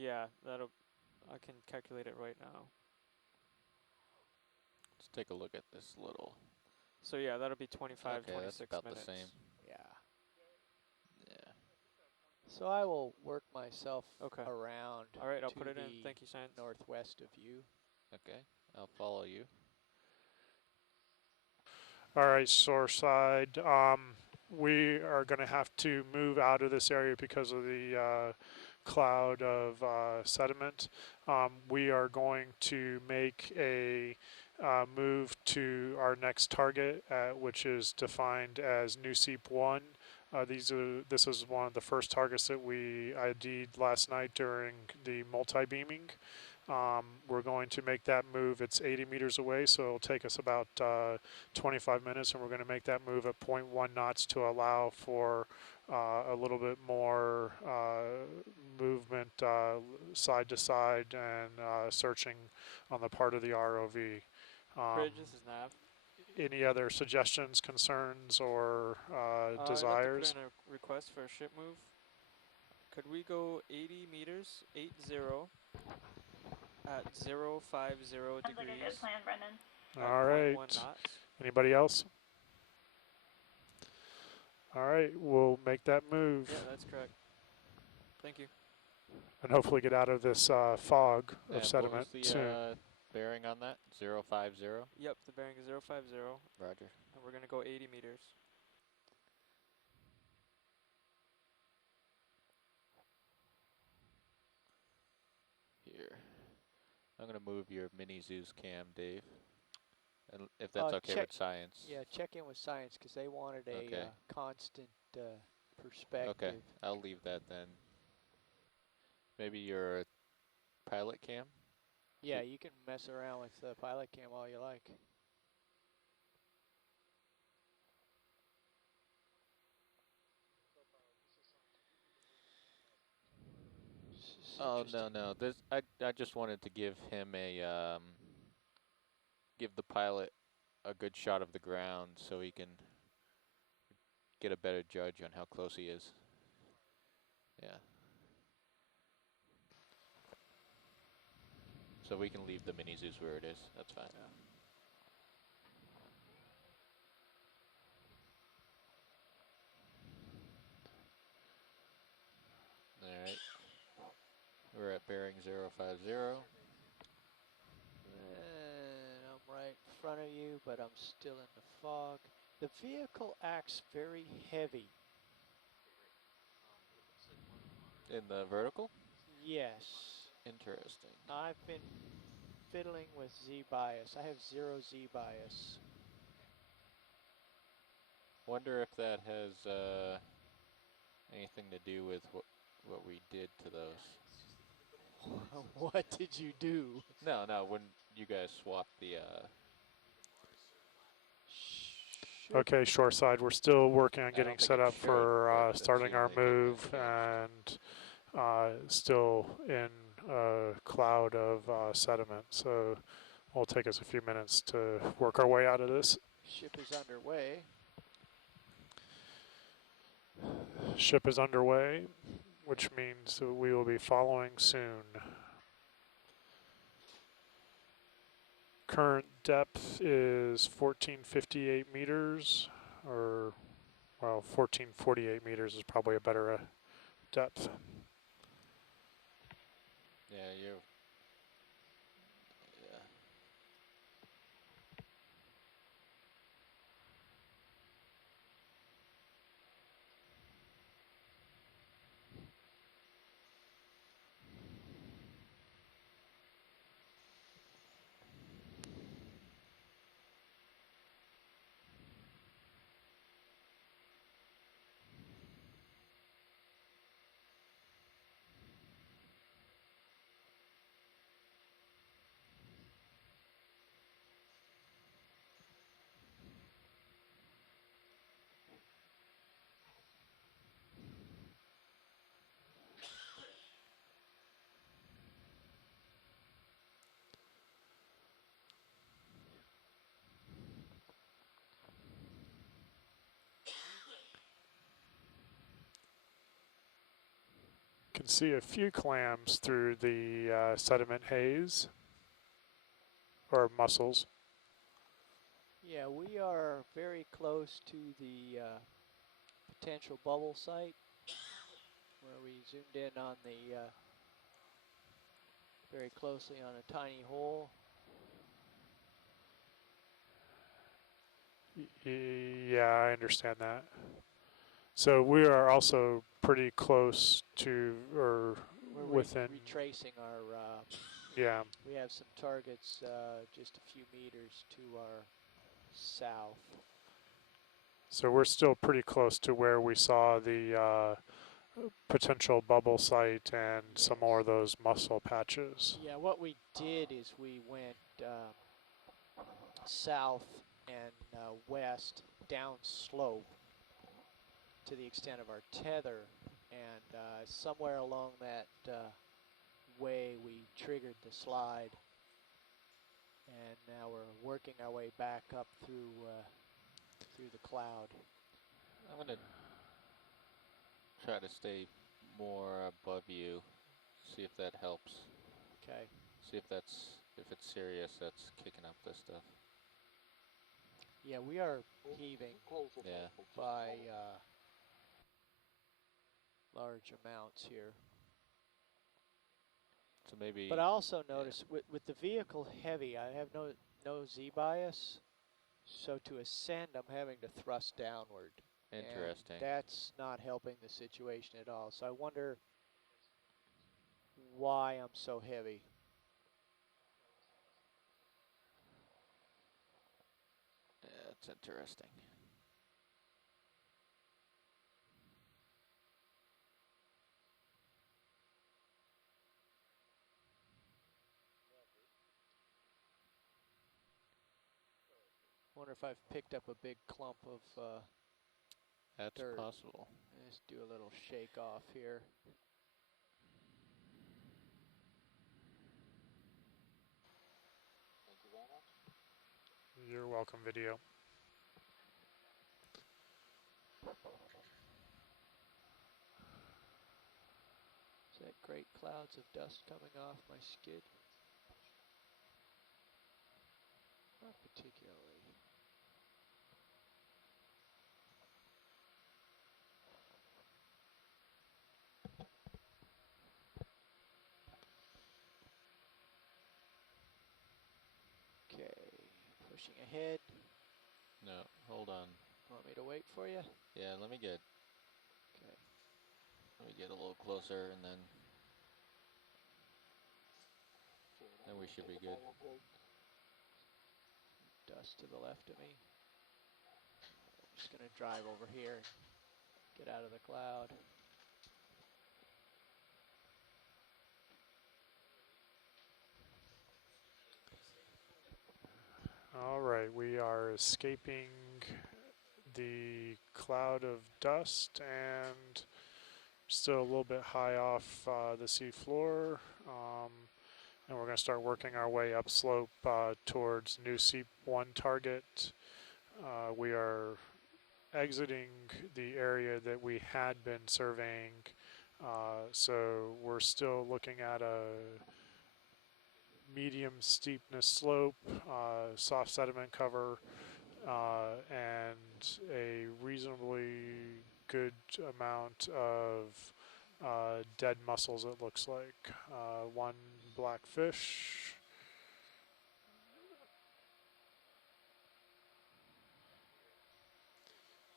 Yeah, I can calculate it right now. Let's take a look at this little. So yeah, that'll be 25, okay, 26 that's about minutes. the same. Yeah. Yeah. So I will work myself around. All right, I'll to put it the in. Thank you, Science. northwest of you. Okay, I'll follow you. All right, Shoreside. We are going to have to move out of this area because of the cloud of sediment. We are going to make a move to our next target, which is defined as New Seep 1. This is one of the first targets that we ID'd last night during the multi-beaming. We're going to make that move. It's 80 meters away, so it'll take us about 25 minutes, and we're going to make that move at 0.1 knots to allow for a little bit more movement side to side and searching on the part of the ROV. Bridge, this is Nav. Any other suggestions, concerns, or desires? I'd like to put in a request for a ship move. Could we go 80 meters, 80, at 050 Sounds degrees? like a good plan, Brendan. All right. Anybody else? All right, we'll make that move. Yeah, that's correct. Thank you. And hopefully get out of this fog of sediment what was the soon. bearing on that? 050? Yep, the bearing is 050. Roger. And we're going to go 80 meters. Here. I'm going to move your mini Zeus cam, Dave. And if that's okay with science. Yeah, check in with science because they wanted a constant perspective. Okay, I'll leave that then. Maybe your pilot cam? Yeah, you can mess around with the pilot cam all you like. Oh no. This I just wanted to give him a give the pilot a good shot of the ground so he can get a better judge on how close he is. Yeah. So we can leave the mini Zeus where it is. That's fine. All right. We're at bearing 050. And I'm right in front of you, but I'm still in the fog. The vehicle acts very heavy. In the vertical? Yes. Interesting. I've been fiddling with Z-bias. I have 0 Z-bias. Wonder if that has anything to do with what we did to those. What did you do? No, when you guys swapped the Okay, shoreside. We're still working on getting set up for starting our move, and still in a cloud of sediment. So it'll take us a few minutes to work our way out of this. Ship is underway. Ship is underway, which means that we will be following soon. Current depth is 1458 meters, or, well, 1448 meters is probably a better depth. Yeah, you're. Yeah. Can see a few clams through the sediment haze, or mussels. Yeah, we are very close to the potential bubble site, where we zoomed in on the very closely on a tiny hole. Yeah, I understand that. So we are also pretty close to, or we're within. Retracing our. Yeah. We have some targets just a few meters to our south. So we're still pretty close to where we saw the potential bubble site and some more of those mussel patches. Yeah, what we did is we went south and west down slope to the extent of our tether, and somewhere along that way we triggered the slide, and now we're working our way back up through through the cloud. I'm gonna try to stay more above you, see if that helps. Okay. See if it's serious that's kicking up this stuff. Yeah, we are heaving by large amounts here. So maybe. But I also notice with the vehicle heavy, I have no Z bias, so to ascend I'm having to thrust downward. Interesting. And that's not helping the situation at all. So I wonder why I'm so heavy. Yeah, that's interesting. Wonder if I've picked up a big clump of that's dirt. Possible. Let's do a little shake off here. Thank you very much. You're welcome, video. Is that great clouds of dust coming off my skid? Not particularly. Okay, pushing ahead. No, hold on. Want me to wait for you? Yeah, let me get. Okay. Let me get a little closer, and then we should be good. Dust to the left of me. I'm just gonna drive over here and get out of the cloud. All right, we are escaping the cloud of dust and still a little bit high off the sea floor. And we're going to start working our way upslope towards new Seep 1 target. We are exiting the area that we had been surveying, so we're still looking at a medium steepness slope, soft sediment cover, and a reasonably good amount of dead mussels, it looks like. One black fish.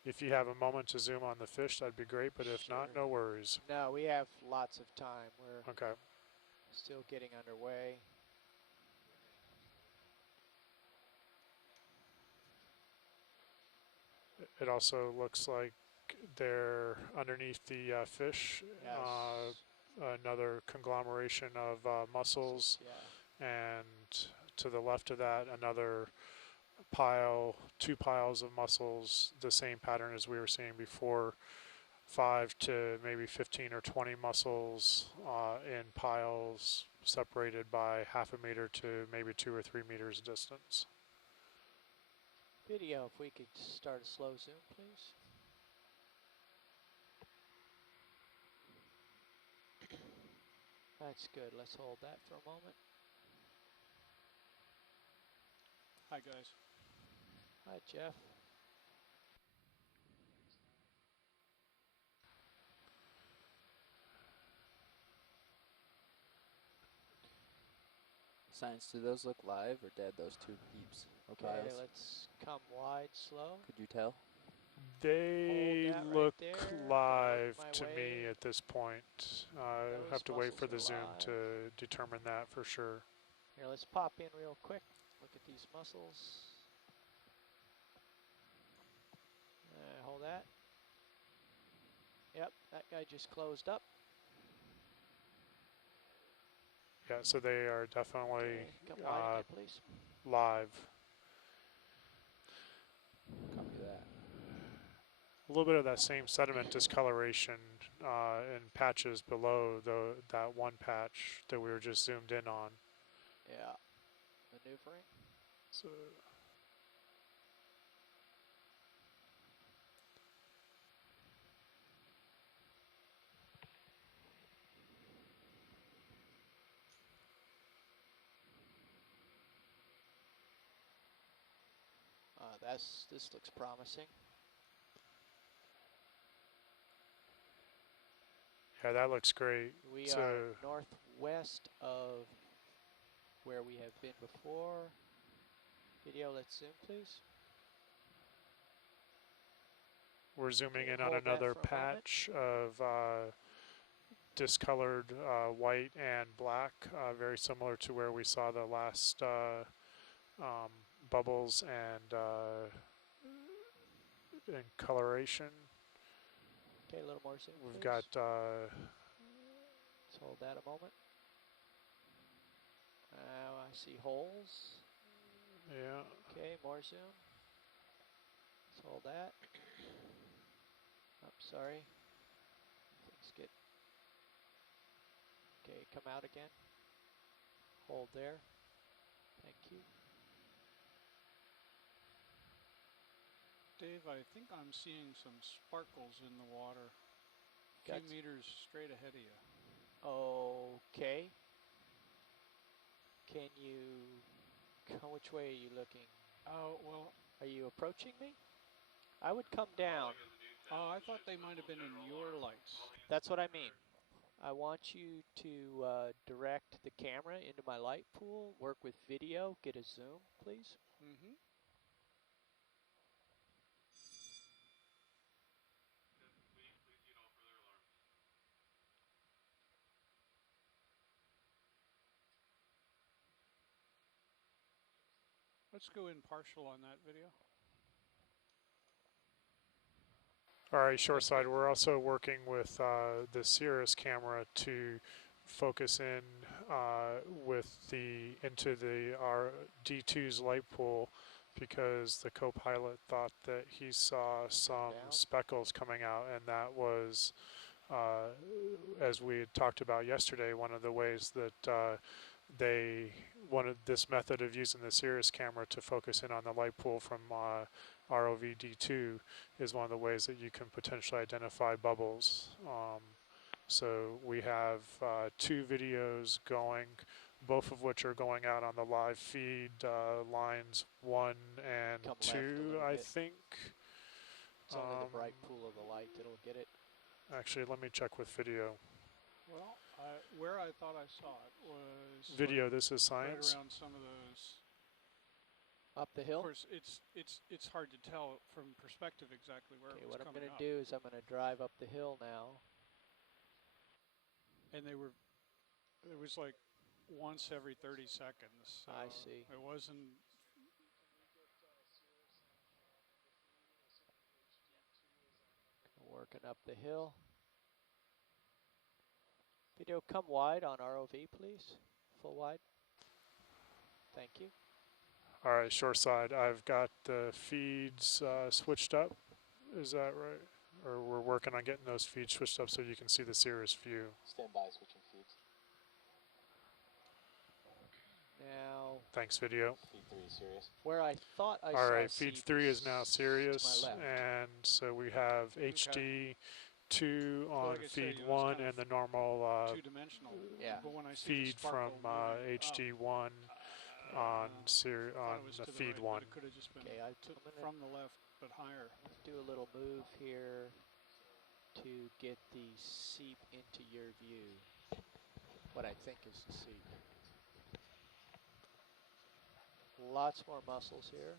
If you have a moment to zoom on the fish, that'd be great, but if not, no worries. No, we have lots of time. We're okay. Still getting underway. It also looks like they're underneath the fish. Yes. Another conglomeration of mussels, yeah. And to the left of that, another pile, 2 piles of mussels, the same pattern as we were seeing before. 5 to maybe 15 or 20 mussels in piles separated by half a meter to maybe 2 or 3 meters distance. Video, if we could start a slow zoom, please. That's good. Let's hold that for a moment. Hi, guys. Hi, Jeff. Science, do those look live or dead, those 2 peeps? Okay, let's come wide, slow. Could you tell? They look live to me at this point. I have to wait for the zoom to determine that for sure. Here, let's pop in real quick. Look at these mussels. Hold that. Yep, that guy just closed up. Yeah, so they are definitely come wide again, please. live. Copy that. A little bit of that same sediment discoloration in patches below that one patch that we were just zoomed in on. Yeah, maneuvering. So this looks promising. yeah, that looks great. We are northwest of where we have been before. Video, let's zoom, please. We're zooming in on another patch of discolored white and black, very similar to where we saw the last bubbles and coloration. Okay, a little more zoom, We've please. got let's hold that a moment. I see holes. Yeah. Okay, more zoom. Let's hold that. I'm sorry. Things get... Okay, come out again. Hold there. Thank you. Dave, I think I'm seeing some sparkles in the water. A few meters straight ahead of you. Okay. Can you... Which way are you looking? Oh, well... Are you approaching me? I would come down. Oh, I thought they might have been in your lights. That's what I mean. I want you to direct the camera into my light pool, work with video, get a zoom, please. Mm-hmm. Let's go in partial on that video. All right, shoreside, we're also working with the Cirrus camera to focus in with into our D2's light pool because the co-pilot thought that he saw some speckles coming out, and that was, as we had talked about yesterday, one of the ways that they wanted this method of using the Cirrus camera to focus in on the light pool from ROV D2 is one of the ways that you can potentially identify bubbles. So we have 2 videos going, both of which are going out on the live feed, lines 1 and 2, I think. It's only the bright pool of the light that'll get it. Actually, let me check with video. Well, where I thought I saw it was video. Like this is science. Right around some of those. Up the hill. Of course, it's hard to tell from perspective exactly where it was what I'm coming going to up. do is I'm going to drive up the hill now. And it was like once every 30 seconds. So I see. It wasn't. Working up the hill. Video, come wide on ROV, please. Full wide. Thank you. All right, short side. I've got the feeds switched up. Is that right? Or we're working on getting those feeds switched up so you can see the Cirrus view. Stand by, switching feeds. Now. Thanks, video. Feed 3 is Sirius. Where I thought I saw. All right, feed 3 is now Sirius, to my left. and so we have HD2 on like feed said, 1 and the normal two-dimensional. Yeah. But when I see feed from HD1 on the feed right, 1. It could have just been okay, from the left, but higher. Do a little move here to get the seep into your view. What I think is the seep. Lots more mussels here.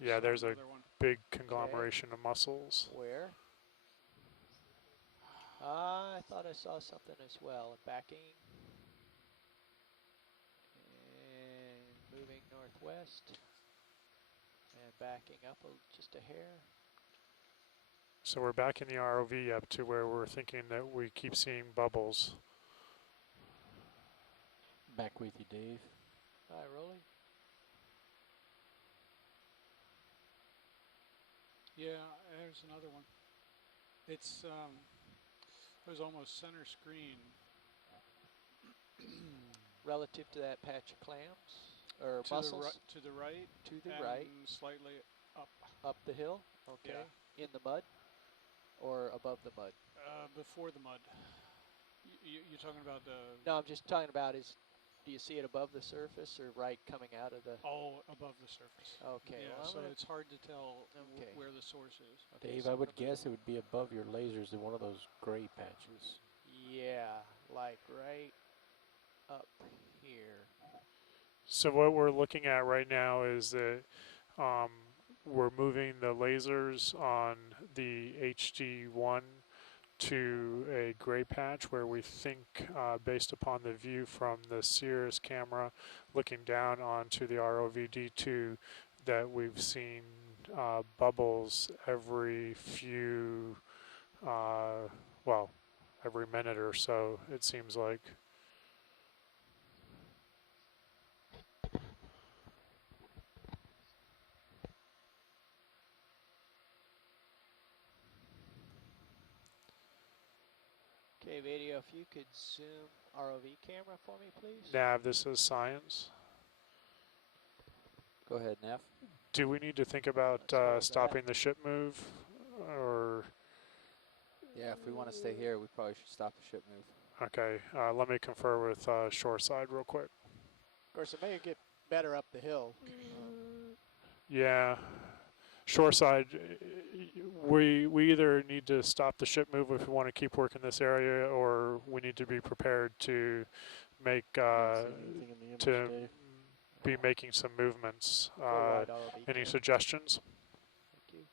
Yeah, there's a big conglomeration of mussels. Where? I thought I saw something as well. Backing. And moving northwest. And backing up just a hair. So we're backing the ROV up to where we're thinking that we keep seeing bubbles. Back with you, Dave. Hi, Rolly. Yeah, there's another one. It's it was almost center screen. Relative to that patch of clams or mussels? To the right. To the right. Slightly up. Up the hill? Okay. Yeah. In the mud? Or above the mud? Before the mud. You're talking about the... No, I'm just talking about do you see it above the surface or right coming out of the... Oh, above the surface. Okay. Yeah, well, so it's hard to tell where the source is. Okay, Dave, so I would guess it would be above your lasers in one of those gray patches. Yeah, like right up here. So what we're looking at right now is that we're moving the lasers on the HD1 to a gray patch where we think, based upon the view from the Cirrus camera looking down onto the ROV D2, that we've seen bubbles every few, well, every minute or so, it seems like. Okay, video, if you could zoom ROV camera for me, please. Nav, this is science. Go ahead, Nav. Do we need to think about stopping the ship move, or? Yeah, if we want to stay here, we probably should stop the ship move. Okay, let me confer with shoreside real quick. Of course, it may get better up the hill. Yeah, shoreside, we either need to stop the ship move if we want to keep working this area, or we need to be prepared to make be making some movements. Any suggestions? Thank you.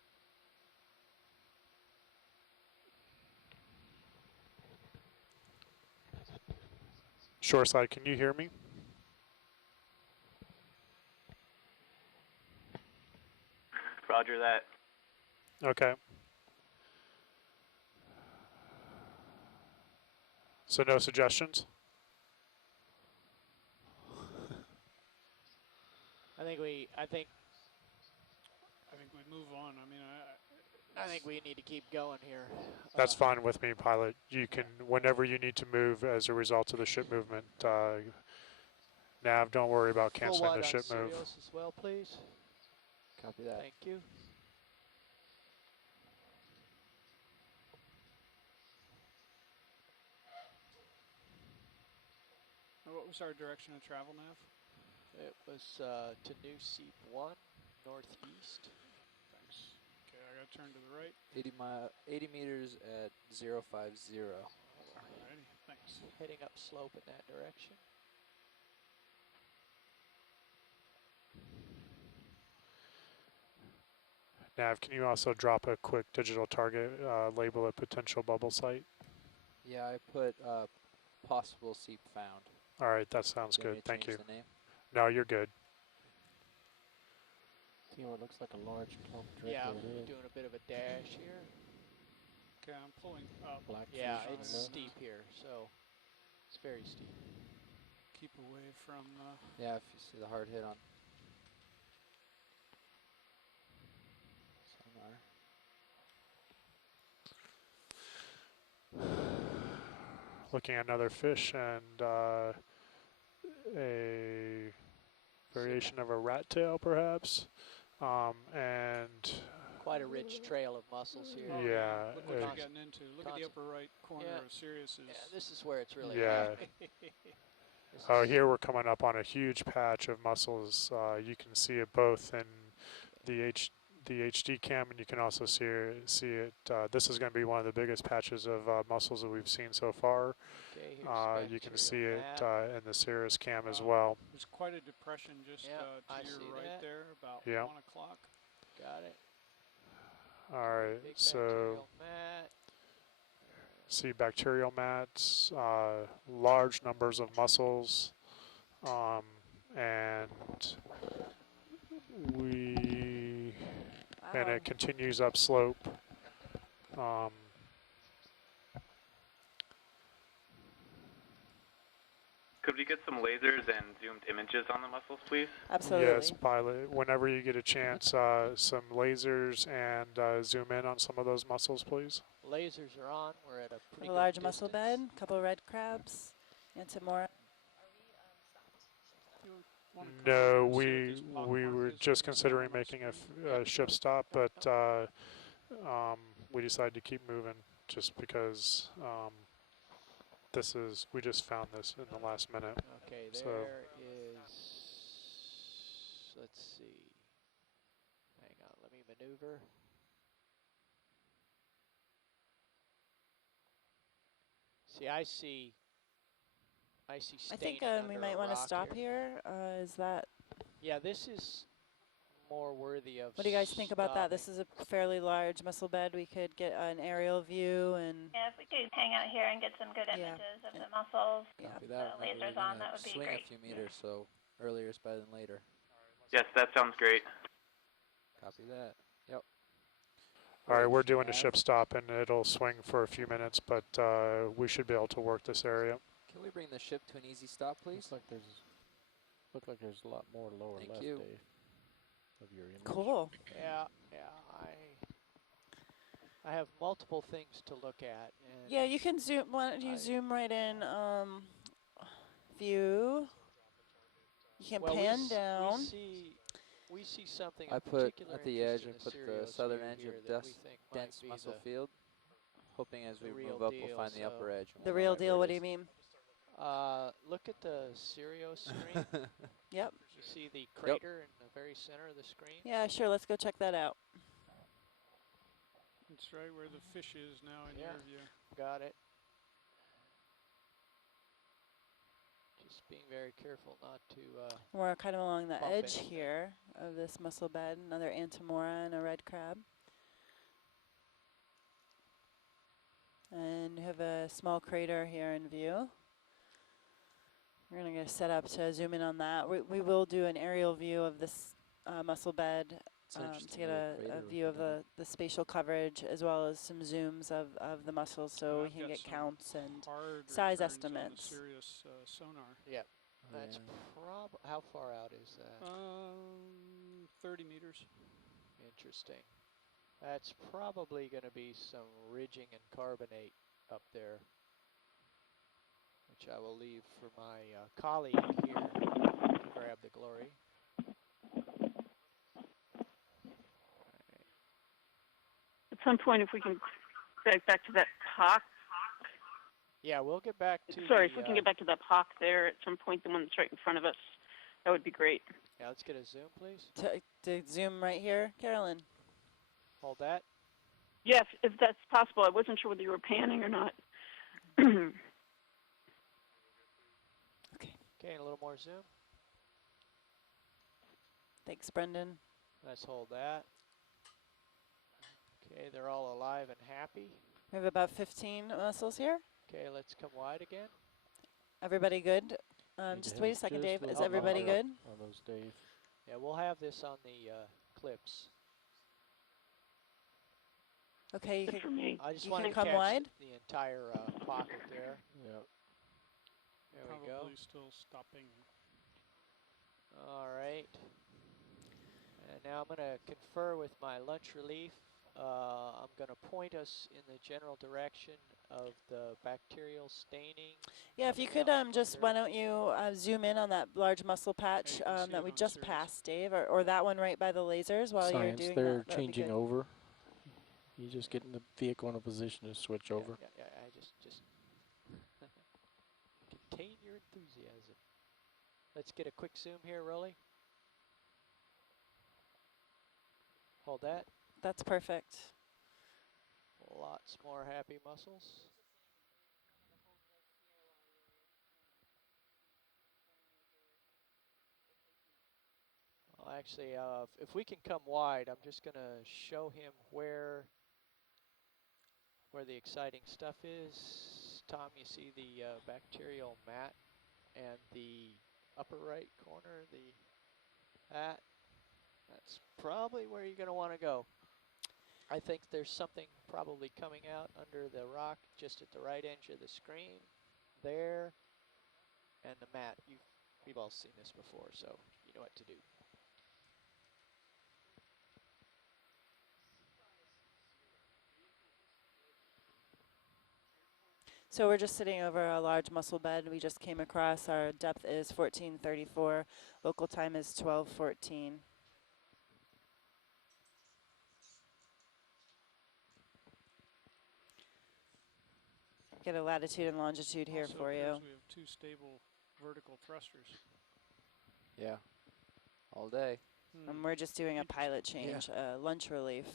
Shoreside, can you hear me? Roger that. Okay. So no suggestions? I think move on. I mean, I think we need to keep going here. That's fine with me, pilot. You can, whenever you need to move as a result of the ship movement, Nav, don't worry about canceling the ship move. Sirius as well, please. Copy that. Thank you. What was our direction of travel, Nav? It was to New Seep 1, northeast. Thanks. Okay, I got to turn to the right. 80 meters at 050. Alrighty, thanks. Heading up slope in that direction. Nav, can you also drop a quick digital target, label a potential bubble site? Yeah, I put possible seep found. All right, that sounds Do you want good. me to Thank change you. the name? No, you're good. See what looks like a large clump Yeah, directly we're ahead. doing a bit of a dash here. Okay, I'm pulling up. Yeah, it's steep here, so it's very steep. Keep away from. Yeah, if you see the hard hit on sonar. Looking at another fish and a variation of a rat tail, perhaps, and quite a rich trail of mussels here. Oh, yeah. Look what you're getting into. Look at the upper right corner of Sirius's. Yeah, this is where it's really yeah. Oh, Here we're coming up on a huge patch of mussels. You can see it both in the HD cam, and you can also see it. This is going to be one of the biggest patches of mussels that we've seen so far. Okay, you can see it in the Cirrus cam as Wow. well. There's quite a depression just to your right there, about 1 o'clock. Got it. All right, so see bacterial mats, large numbers of mussels, and and it continues upslope. Could we get some lasers and zoomed images on the mussels, please? Absolutely. Yes, pilot. Whenever you get a chance, some lasers and zoom in on some of those mussels, please. Lasers are on. We're at a pretty good large distance. mussel bed, a couple of red crabs, and some more. No, we were just considering making a ship stop, but we decided to keep moving just because we just found this in the last minute. Okay, so. there is, let's see. Hang on, let me maneuver. See, I see I think staining we under might a want to rock stop here. Is that? Yeah, this is more worthy of. What do you guys think about that? This is a fairly large mussel bed. We could get an aerial view and. Yeah, if we could hang out here and get some good images of the mussels, Copy the that. lasers on, that would be swing great. a few meters, so earlier is better than later. Yes, that sounds great. Copy that. Yep. All right, we're doing a ship stop, and it'll swing for a few minutes, but we should be able to work this area. Can we bring the ship to an easy stop, please? Looks like there's a lot more lower Thank left, you. Dave, of your image. Cool. Yeah, I have multiple things to look at. And yeah, you can zoom. Why don't you zoom right in? View. You can pan down. We see something I of put particular at the interest edge in and put the Sirius southern view edge here of that we think might dense be mussel the field, hoping as we real move up deal, we'll find the upper edge. The real deal, what do you mean? Look at the Sirius screen. Yep. You see the crater in the very center of the screen? Yeah, sure. Let's go check that out. It's right where the fish is now in your view. Got it. Just being very careful not to. We're kind of along the bump edge anything. here of this mussel bed. Another antemora and a red crab. And we have a small crater here in view. We're going to get set up to zoom in on that. We will do an aerial view of this mussel bed to get a view of the spatial coverage as well as some zooms of the mussels so we can get counts and size estimates. Sirius sonar. Yep. That's how far out is that? 30 meters. Interesting. That's probably going to be some ridging and carbonate up there, which I will leave for my colleague here to grab the glory. At some point, if we can get back to that POC. Yeah, we'll get back to Sorry, if we can get back to that POC there at some point, the one that's right in front of us, that would be great. Yeah, let's get a zoom, please. To zoom right here, Carolyn. Hold that. Yes, if that's possible. I wasn't sure whether you were panning or not. Okay, a little more zoom. Thanks, Brendan. Let's hold that. Okay, they're all alive and happy. We have about 15 mussels here. Okay, let's come wide again. Everybody good? Just wait a second, Dave. Is everybody good? On those, Dave. Yeah, we'll have this on the clips. Okay, good for me. I just you want to come catch wide. The entire pocket there. Yep. There we go. Probably still stopping. All right. And now I'm going to confer with my lunch relief. I'm going to point us in the general direction of the bacterial staining. Yeah, if you could just, why don't you zoom in on that large mussel patch that we just passed, Dave, or that one right by the lasers while you're doing they're that. changing over. You just getting the vehicle in a position to switch over. Yeah, I just contain your enthusiasm. Let's get a quick zoom here, Rolly. Hold that. That's perfect. Lots more happy mussels. Well, actually, if we can come wide, I'm just going to show him where the exciting stuff is. Tom, you see the bacterial mat and the upper right corner, that's probably where you're going to want to go. I think there's something probably coming out under the rock just at the right edge of the screen there, and the mat. We've all seen this before, so you know what to do. So we're just sitting over a large mussel bed we just came across. Our depth is 1434. Local time is 12:14. Get a latitude and longitude here Also for you. We have 2 stable vertical thrusters. Yeah, all day. And we're just doing a pilot change, lunch relief.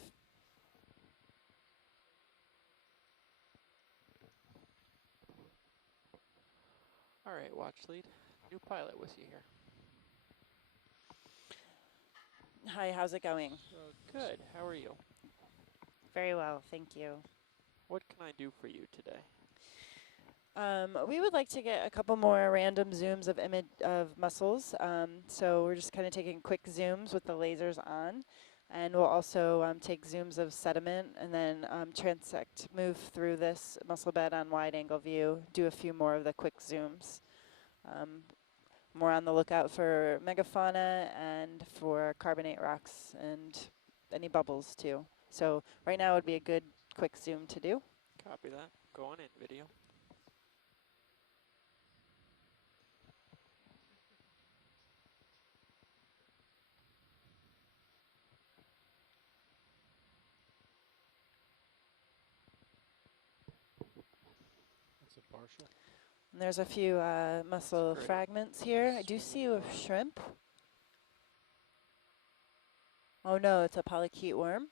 All right, watch lead. New pilot with you here. Hi, how's it going? Good. How are you? Very well, thank you. What can I do for you today? We would like to get a couple more random zooms of mussels. So we're just kind of taking quick zooms with the lasers on. And we'll also take zooms of sediment and then transect, move through this mussel bed on wide angle view, do a few more of the quick zooms. More on the lookout for megafauna and for carbonate rocks and any bubbles too. So right now would be a good quick zoom to do. Copy that. Go on in, video. That's a partial. And there's a few mussel fragments here. I do see a shrimp. Oh no, it's a polychaete worm.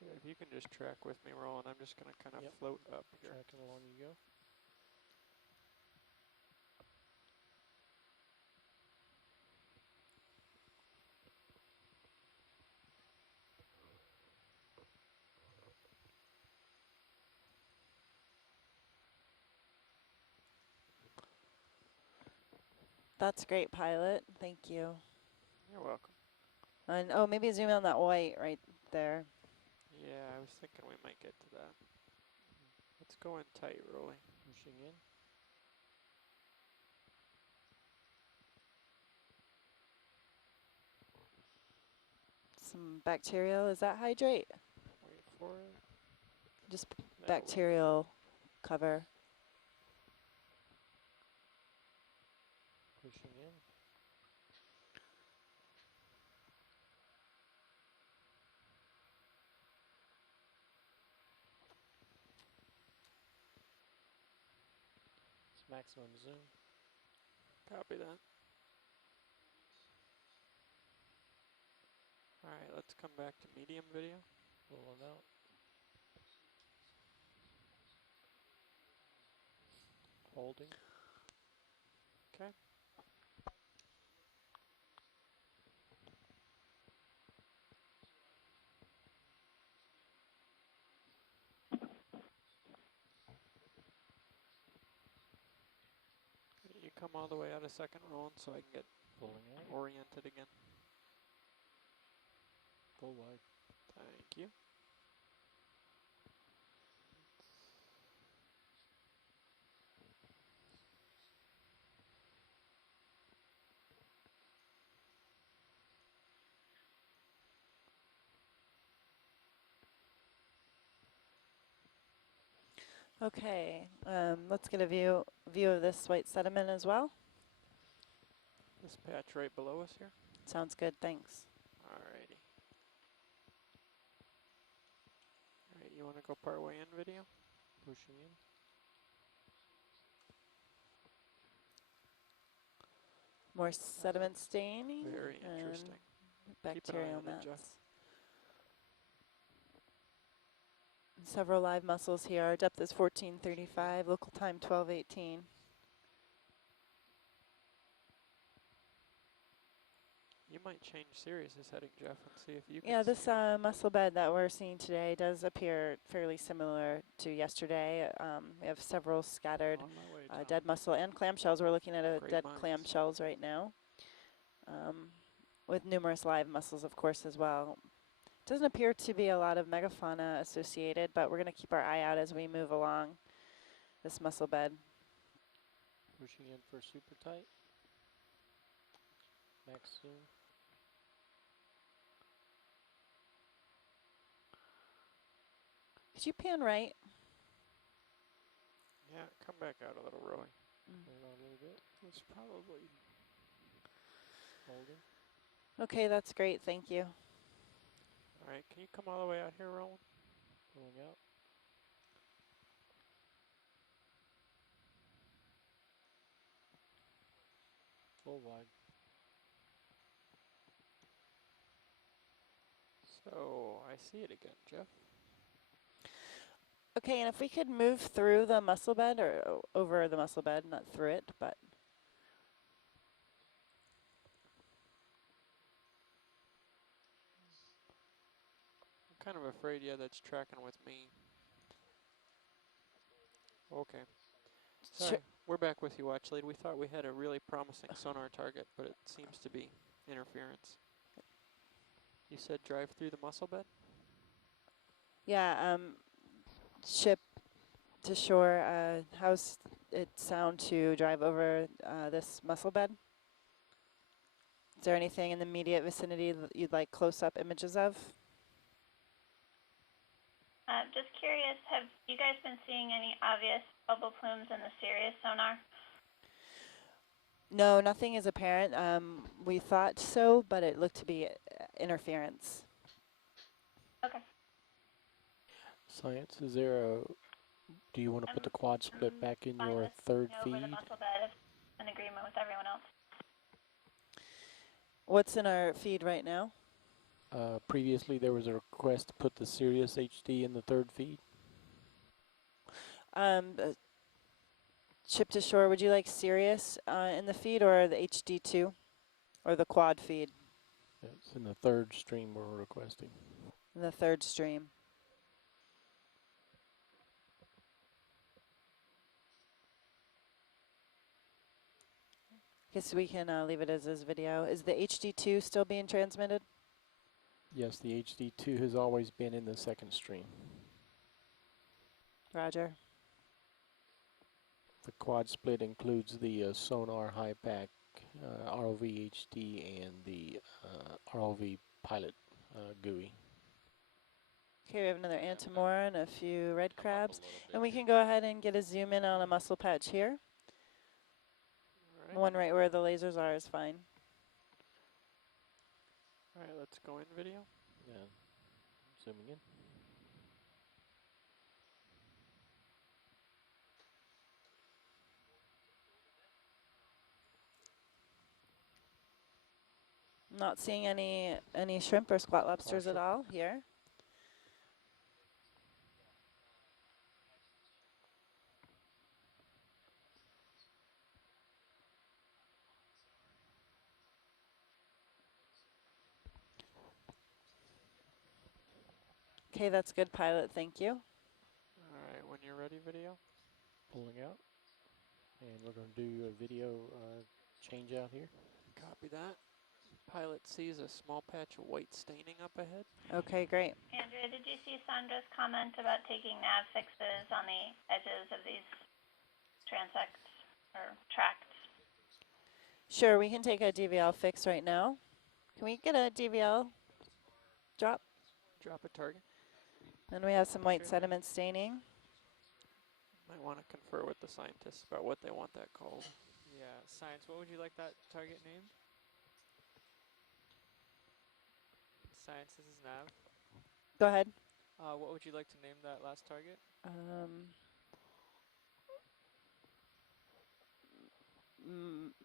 So if you can just track with me, Roland, I'm just going to kind of float up here. Tracking along you go. That's great, pilot. Thank you. You're welcome. And oh, maybe zoom in on that white right there. Yeah, I was thinking we might get to that. Let's go in tight, Rolly. Pushing in. Some bacterial, is that hydrate? Wait for it. Just There bacterial cover. Pushing in. It's maximum zoom. Copy that. Alright, let's come back to medium video. Pulling out. Holding. Okay. You come all the way out a second, Roland, so I can get Pulling out. oriented again. Full wide. Thank you. Okay, let's get a view of this white sediment as well. This patch right below us here. Sounds good, thanks. Alrighty. Alright, you want to go part way in video? Pushing in. More sediment staining. Very interesting. Bacterial Keep an eye on it, Jeff. mats. Several live mussels here. Our depth is 1435, local time 1218. You might change Sirius's heading, Jeff, and see if you can Yeah, see this anything. mussel bed that we're seeing today does appear fairly similar to yesterday. We have several scattered dead mussel and clamshells. We're looking at a Great dead minds. clamshells right now, with numerous live mussels, of course, as well. Doesn't appear to be a lot of megafauna associated, but we're going to keep our eye out as we move along this mussel bed. Pushing in for super tight. Max zoom. Could you pan right? Yeah, come back out a little, Roy. Turn on a little bit. It's probably Holding. Okay, that's great. Thank you. Alright, can you come all the way out here, Roland? Pulling out. Full wide. So, I see it again, Jeff. Okay, and if we could move through the mussel bed, or over the mussel bed, not through it, but I'm kind of afraid, yeah, that's tracking with me. Okay. Sorry, we're back with you, Watch Lead. We thought we had a really promising sonar target, but it seems to be interference. You said drive through the mussel bed? yeah, ship to shore. How's it sound to drive over this mussel bed? Is there anything in the immediate vicinity that you'd like close-up images of? Just curious, have you guys been seeing any obvious bubble plumes in the Sirius sonar? No, nothing is apparent. We thought so, but it looked to be interference. Okay. Science, is there a... Do you want to put the quad split back in your third feed? Over the mussel bed, if in agreement with everyone else. What's in our feed right now? Previously, there was a request to put the Sirius HD in the third feed. Ship to shore, would you like Sirius in the feed or the HD2? Or the quad feed? It's in the third stream we're requesting. In the third stream. Guess we can leave it as this video. Is the HD2 still being transmitted? Yes, the HD2 has always been in the second stream. Roger. The quad split includes the sonar high pack ROV HD and the ROV pilot gooey. Okay, we have another Antimora and a few red crabs. And we can go ahead and get a zoom in on a mussel patch here. The one right where the lasers are is fine. All right, let's go in video. Yeah, zooming in. Not seeing any shrimp or squat lobsters at all here. Okay, that's good, pilot. Thank you. All right, when you're ready, video. Pulling out. And we're going to do a video change out here. Copy that. Pilot sees a small patch of white staining up ahead. Okay, great. Andrea, did you see Sandra's comment about taking nav fixes on the edges of these transects or tracts? Sure, we can take a DVL fix right now. Can we get a DVL drop? Drop a target. And we have some white sediment staining. Might want to confer with the scientists about what they want that called. Yeah, science, what would you like that target named? Science, this is Nav. Go ahead. What would you like to name that last target?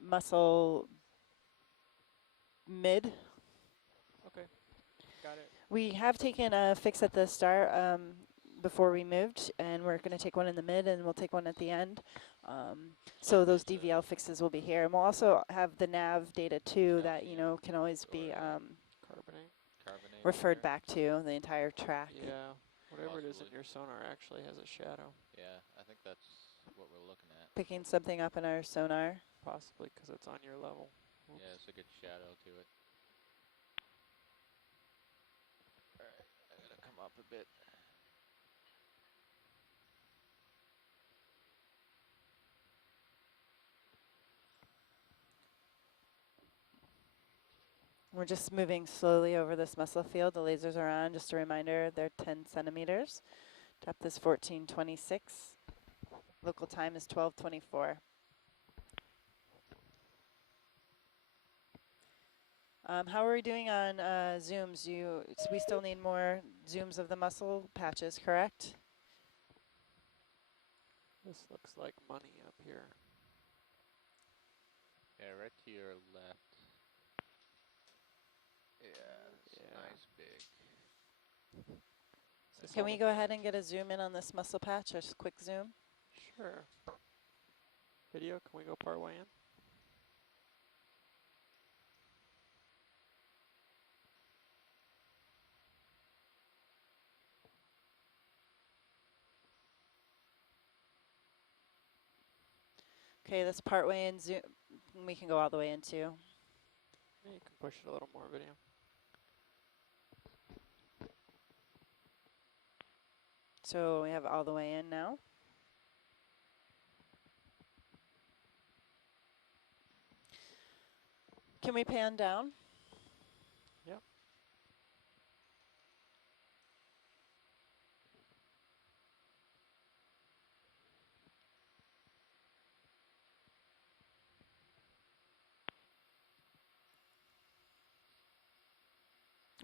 Muscle mid. Okay, got it. We have taken a fix at the start before we moved, and we're going to take one in the mid, and we'll take one at the end. So those DVL fixes will be here, and we'll also have the nav data too that can always be referred back to the entire track. Yeah, whatever it is in your sonar actually has a shadow. Yeah, I think that's what we're looking at. Picking something up in our sonar. Possibly because it's on your level. Oops. Yeah, it's a good shadow to it. Alright, I gotta come up a bit. We're just moving slowly over this mussel field. The lasers are on. Just a reminder, they're 10 centimeters. Depth is 1426. Local time is 1224. How are we doing on zooms? We still need more zooms of the mussel patches, correct? This looks like money up here. Yeah, right to your left. Yeah, it's nice big. Can we go ahead and get a zoom in on this mussel patch, a quick zoom? Sure. Video, can we go part way in? Okay, that's part way in zoom. We can go all the way in too. Yeah, you can push it a little more, video. So we have all the way in now. Can we pan down? Yep.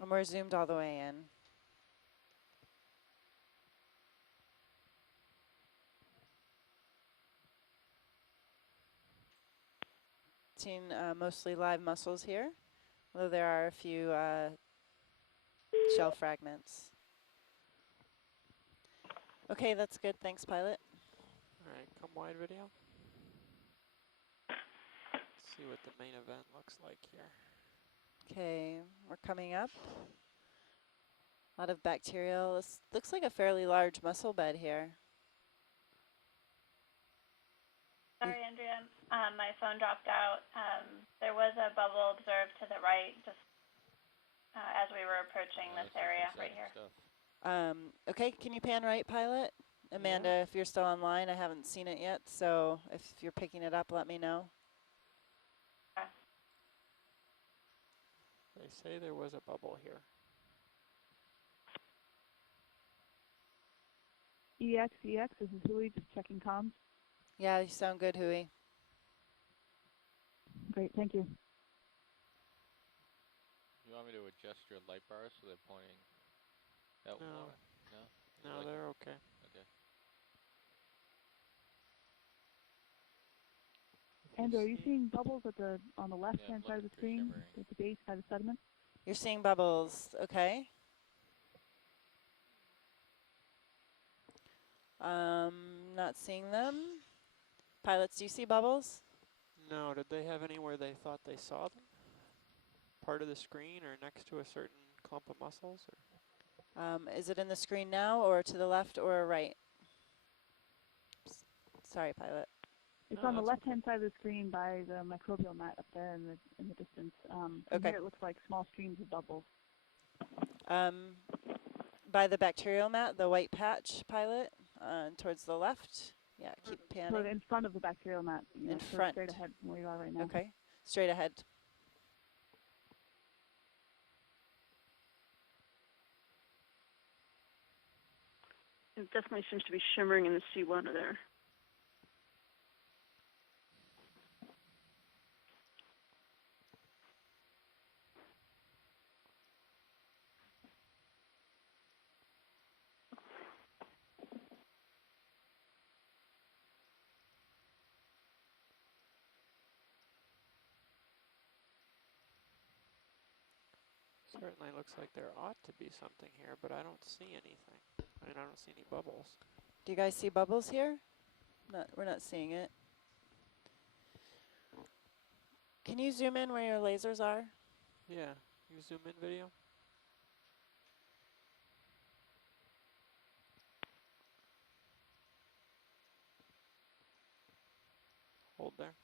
And we're zoomed all the way in. Seeing mostly live mussels here, although there are a few shell fragments. Okay, that's good. Thanks, pilot. All right, come wide, video. Let's see what the main event looks like here. Okay, we're coming up. A lot of bacterial. This looks like a fairly large mussel bed here. Sorry, Andrea, my phone dropped out. There was a bubble observed to the right, just as we were approaching this area right here. Okay, can you pan right, pilot? Amanda, Yeah. if you're still online, I haven't seen it yet, so if you're picking it up, let me know. They say there was a bubble here. EX, this is Hui, just checking comms. Yeah, you sound good, Hui. Great, thank you. You want me to adjust your light bars so they're pointing out more? No? No, like they're okay. Okay. Andrew, are you seeing bubbles at on the left-hand side of the screen, at the base by the sediment? You're seeing bubbles, okay. Not seeing them. Pilots, do you see bubbles? No, did they have anywhere they thought they saw them? Part of the screen or next to a certain clump of mussels? Or? Is it in the screen now or to the left or right? Sorry, pilot. It's on the left-hand side of the screen by the microbial mat up there in the distance. From here it looks like small streams of bubbles. By the bacterial mat, the white patch, pilot, towards the left. Yeah, keep panning. So in front of the bacterial mat. In front. Straight ahead from where you are right now. Okay, straight ahead. It definitely seems to be shimmering in the seawater there. Certainly looks like there ought to be something here, but I don't see anything. I mean, I don't see any bubbles. Do you guys see bubbles here? We're not seeing it. Can you zoom in where your lasers are? Yeah, you zoom in video. Hold there.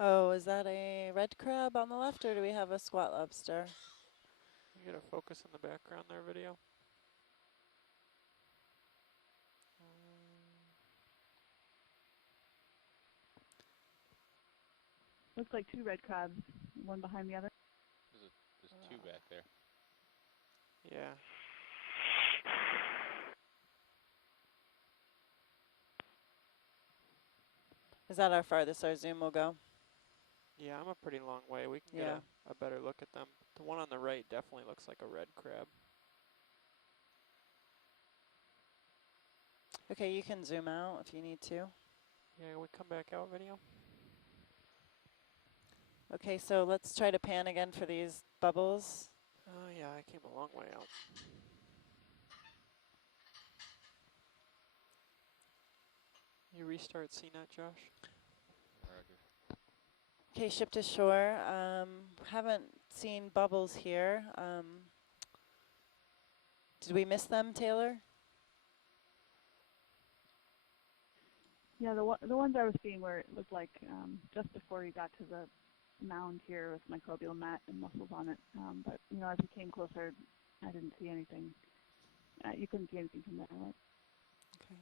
Oh, is that a red crab on the left, or do we have a squat lobster? You get a focus in the background there, video. Looks like two red crabs, one behind the other. There's two back there. Yeah. Is that how farthest our zoom will go? Yeah, I'm a pretty long way. We can get a better look at them. The one on the right definitely looks like a red crab. Okay, you can zoom out if you need to. Yeah, we come back out video. Okay, so let's try to pan again for these bubbles. Oh yeah, I came a long way out. You restart CNET, Josh? Roger. Okay, ship to shore. Haven't seen bubbles here. Did we miss them, Taylor? Yeah, the ones I was seeing where it looked like just before you got to the mound here with microbial mat and mussels on it. But as we came closer, I didn't see anything. You couldn't see anything from there, right? Okay.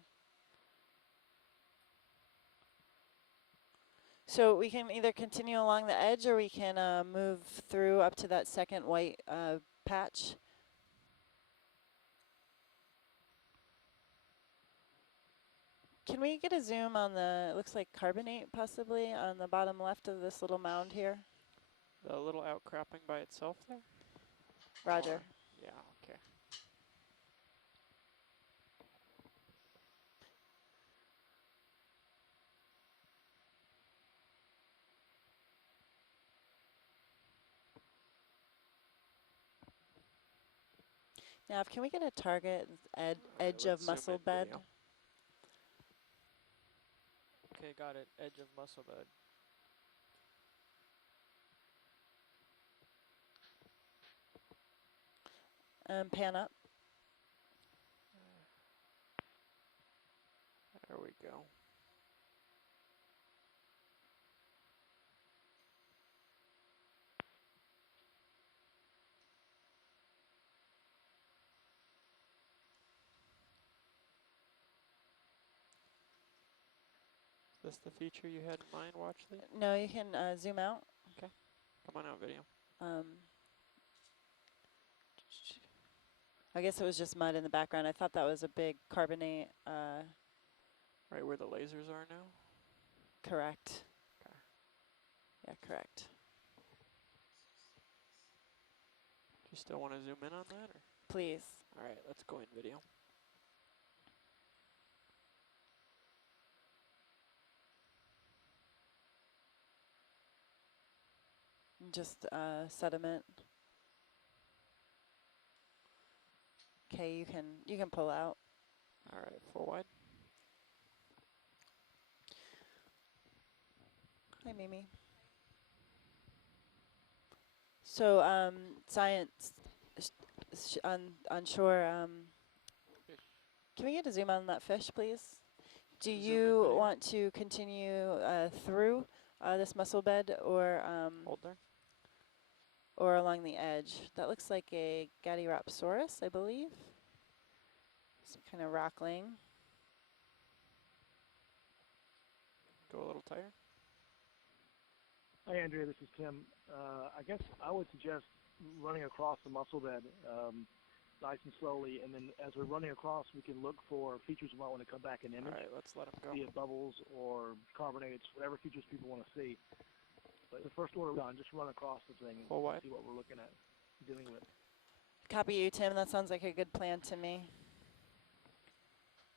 So we can either continue along the edge, or we can move through up to that second white patch. Can we get a zoom on the, it looks like carbonate possibly, on the bottom left of this little mound here? The little outcropping by itself there? Roger. Or, yeah, okay. Nav, can we get a target edge of mussel bed? Video. Okay, got it. Edge of mussel bed. Pan up. There we go. this the feature you had in mind, Watchley? No, you can zoom out. Okay. Come on out, video. I guess it was just mud in the background. I thought that was a big carbonate. Right where the lasers are now? Correct. Okay. Yeah, correct. Do you still want to zoom in on that? Or? Please. All right, let's go in video. Just sediment. Okay, you can pull out. All right, full wide. Hi, Mimi. So, science on shore. Can we get a zoom on that fish, please? Do you want to continue through this mussel bed or hold there? Or along the edge? That looks like a Gadyrapsaurus, I believe. Some kind of rockling. Go a little tighter. Hi, Andrea. This is Tim. I guess I would suggest running across the mussel bed nice and slowly, and then as we're running across, we can look for features we might want to come back and image. All right, let's let them go. Be it bubbles or carbonates, whatever features people want to see. But the first order done, just run across the thing and see what we're looking at, dealing with. Copy you, Tim. That sounds like a good plan to me.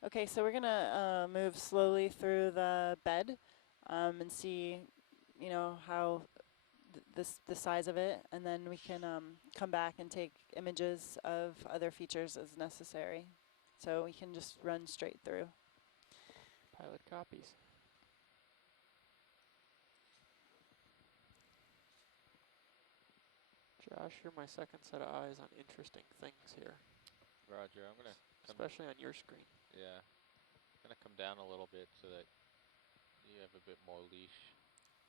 Okay, so we're gonna move slowly through the bed and see, you know, how the size of it, and then we can come back and take images of other features as necessary. So we can just run straight through. Pilot copies. Josh, you're my second set of eyes on interesting things here. Roger, I'm gonna especially on your screen. Yeah, I'm gonna come down a little bit so that you have a bit more leash.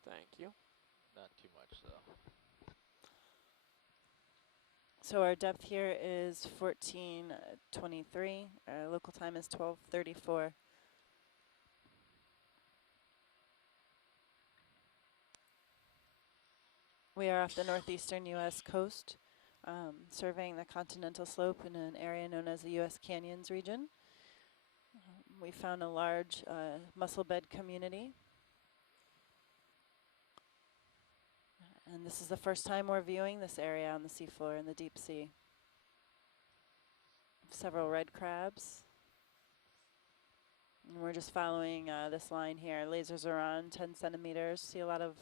Thank you. Not too much though. So our depth here is 1423. Our local time is 12:34. We are off the northeastern U.S. coast, surveying the continental slope in an area known as the U.S. Canyons region. We found a large mussel bed community. And this is the first time we're viewing this area on the seafloor in the deep sea. Several red crabs. And we're just following this line here. Lasers are on 10 centimeters. See a lot of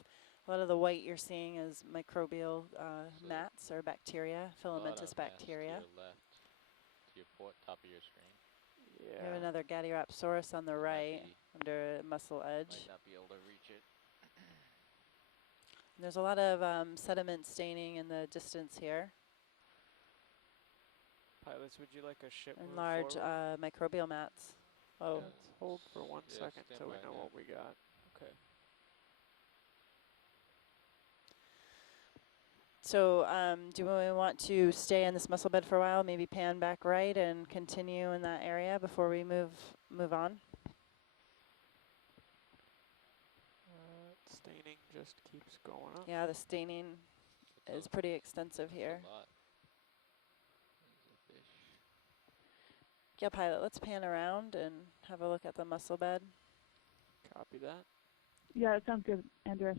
the white you're seeing is microbial mats or bacteria, filamentous bacteria. To your left, to your top of your screen. Yeah. We have another Gadyrapsaurus on the right under mussel edge. Might not be able to reach it. There's a lot of sediment staining in the distance here. Pilots, would you like a ship and large microbial mats. Oh. Yeah, let's hold for 1 second so we know what we got. Okay. So do we want to stay in this mussel bed for a while, maybe pan back right and continue in that area before we move on? Staining just keeps going up. Yeah, the staining is pretty extensive here. Yeah, pilot, let's pan around and have a look at the mussel bed. Copy that. Yeah, that sounds good, Andrea.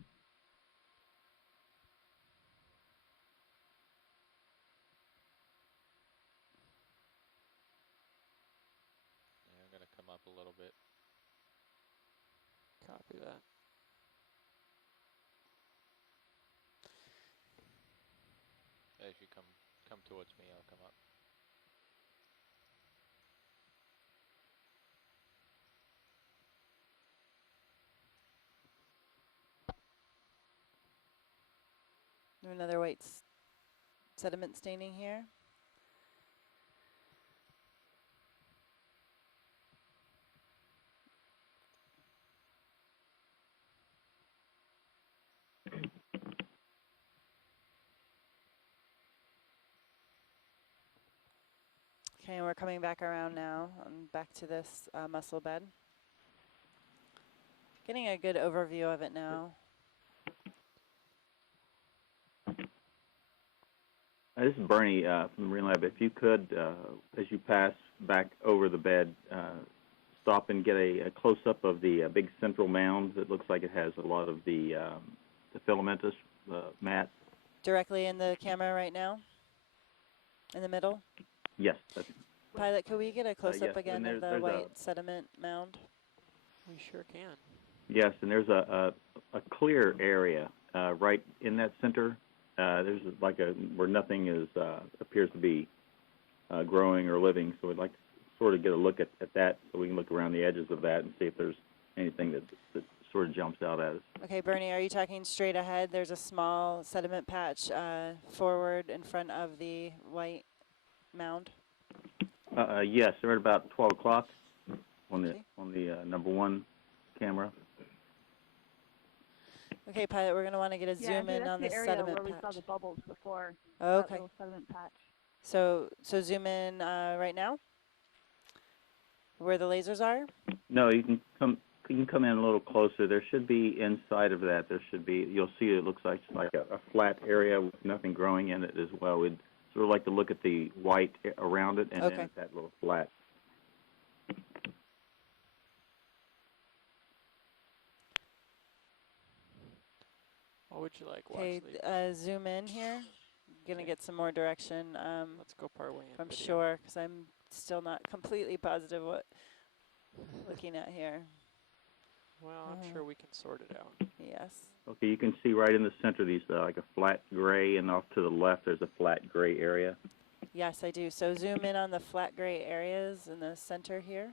Yeah, I'm going to come up a little bit. Copy that. As you come towards me, I'll come up. Another white sediment staining here. Okay, and we're coming back around now and back to this mussel bed. Getting a good overview of it now. This is Bernie from the Marine Lab. If you could, as you pass back over the bed, stop and get a close-up of the big central mound that looks like it has a lot of the filamentous mat. Directly in the camera right now? In the middle? Yes. Pilot, could we get a close-up yes, again of the white sediment mound? We sure can. Yes, and there's a clear area right in that center. There's like where nothing is appears to be growing or living. So we'd like to sort of get a look at that, so we can look around the edges of that and see if there's anything that sort of jumps out at us. Okay, Bernie, are you talking straight ahead? There's a small sediment patch forward in front of the white mound. Yes, they're at about 12 o'clock on the number 1 camera. Okay, pilot, we're going to want to get a zoom in on the sediment patch. We saw the bubbles before. Oh, okay. That little sediment patch. So zoom in right now, where the lasers are. No, you can come in a little closer. There should be inside of that. There should be. You'll see it looks like a flat area with nothing growing in it as well. We'd sort of like to look at the white around it and then at that little flat. What would you like, Okay, zoom in here. I'm gonna get some more direction. Let's go part way in. From shore, because I'm still not completely positive what looking at here. Well, I'm sure we can sort it out. Yes. Okay, you can see right in the center these like a flat gray, and off to the left there's a flat gray area. Yes, I do. So zoom in on the flat gray areas in the center here.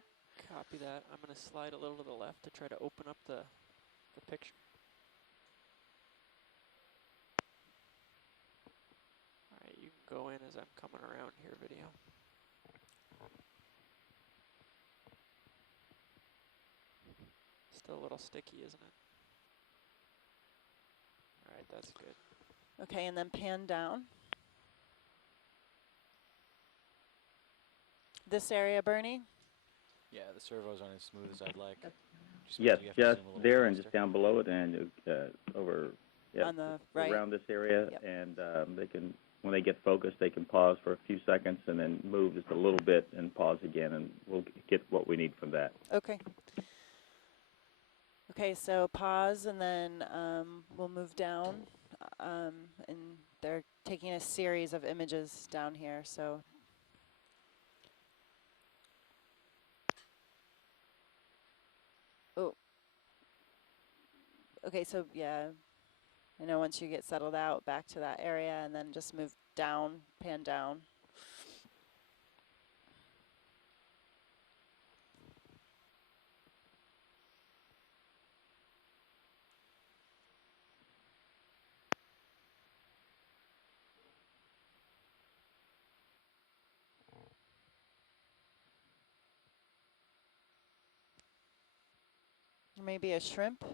Copy that. I'm going to slide a little to the left to try to open up the picture. All right, you can go in as I'm coming around here, video. Still a little sticky, isn't it? All right, that's good. Okay, and then pan down. This area, Bernie? Yeah, the servos aren't as smooth as I'd like. Yes, just there and just down below it and over on the right around this area, and they can, when they get focused, they can pause for a few seconds and then move just a little bit and pause again, and we'll get what we need from that. Okay. Okay, so pause, and then we'll move down, and they're taking a series of images down here, so. Oh. Okay, so yeah, I know once you get settled out, back to that area, and then just move down, pan down. Maybe a shrimp.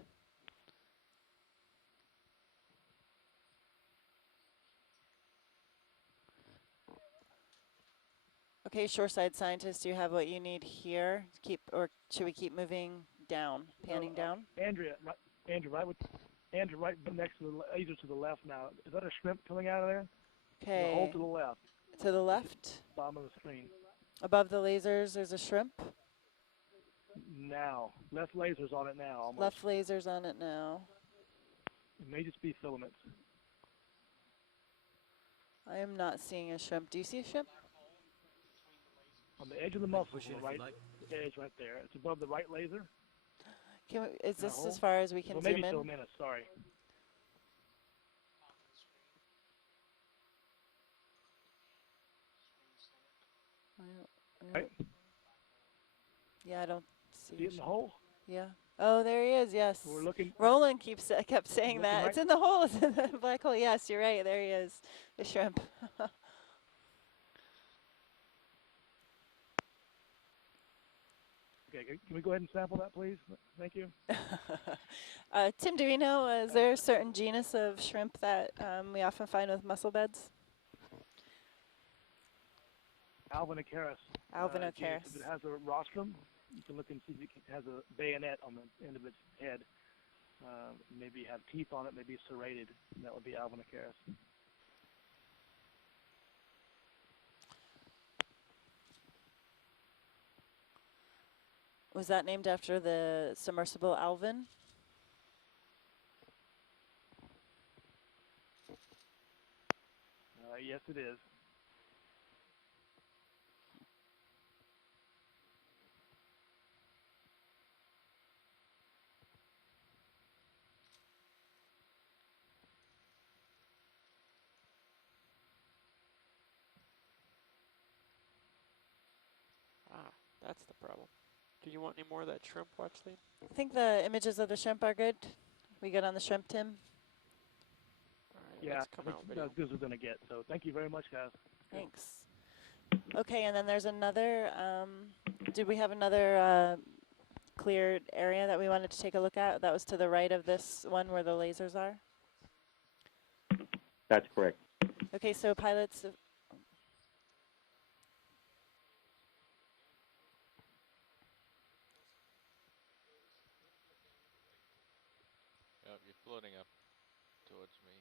Okay, shoreside scientist, do you have what you need here? Keep, or should we keep moving down, panning down? Andrew, right next to the laser to the left now. Is that a shrimp coming out of there? Okay. The hole to the left. To the left? Bottom of the screen. Above the lasers, there's a shrimp? Now. Left lasers on it now, almost. Left lasers on it now. It may just be filaments. I am not seeing a shrimp. Do you see a shrimp? On the edge of the muscle, the right edge right there. It's above the right laser. Can we, is this as far as we can zoom in? Maybe filaments, sorry. Right. Yeah, I don't see. See it in the hole? Yeah. Oh, there he is. Yes. We're looking. Roland kept saying that. Right. It's in the hole. It's in the black hole. Yes, you're right. There he is. The shrimp. Okay, can we go ahead and sample that, please? Thank you. Tim, do we know, is there a certain genus of shrimp that we often find with mussel beds? Okeanos. Okeanos. It has a rostrum. you can look and see if it has a bayonet on the end of its head. Maybe have teeth on it, maybe serrated. That would be Alvin Okeanos. Was that named after the submersible Alvin? Yes, it is. Ah, that's the problem. Do you want any more of that shrimp watch lead? I think the images of the shrimp are good. We good on the shrimp, Tim? All right, Yeah, let's come I think out that's video. as good as we're going to get. So thank you very much, guys. Thanks. Okay, and then there's another, did we have another cleared area that we wanted to take a look at? That was to the right of this one where the lasers are? That's correct. Okay, so pilots, Yep, you're floating up towards me.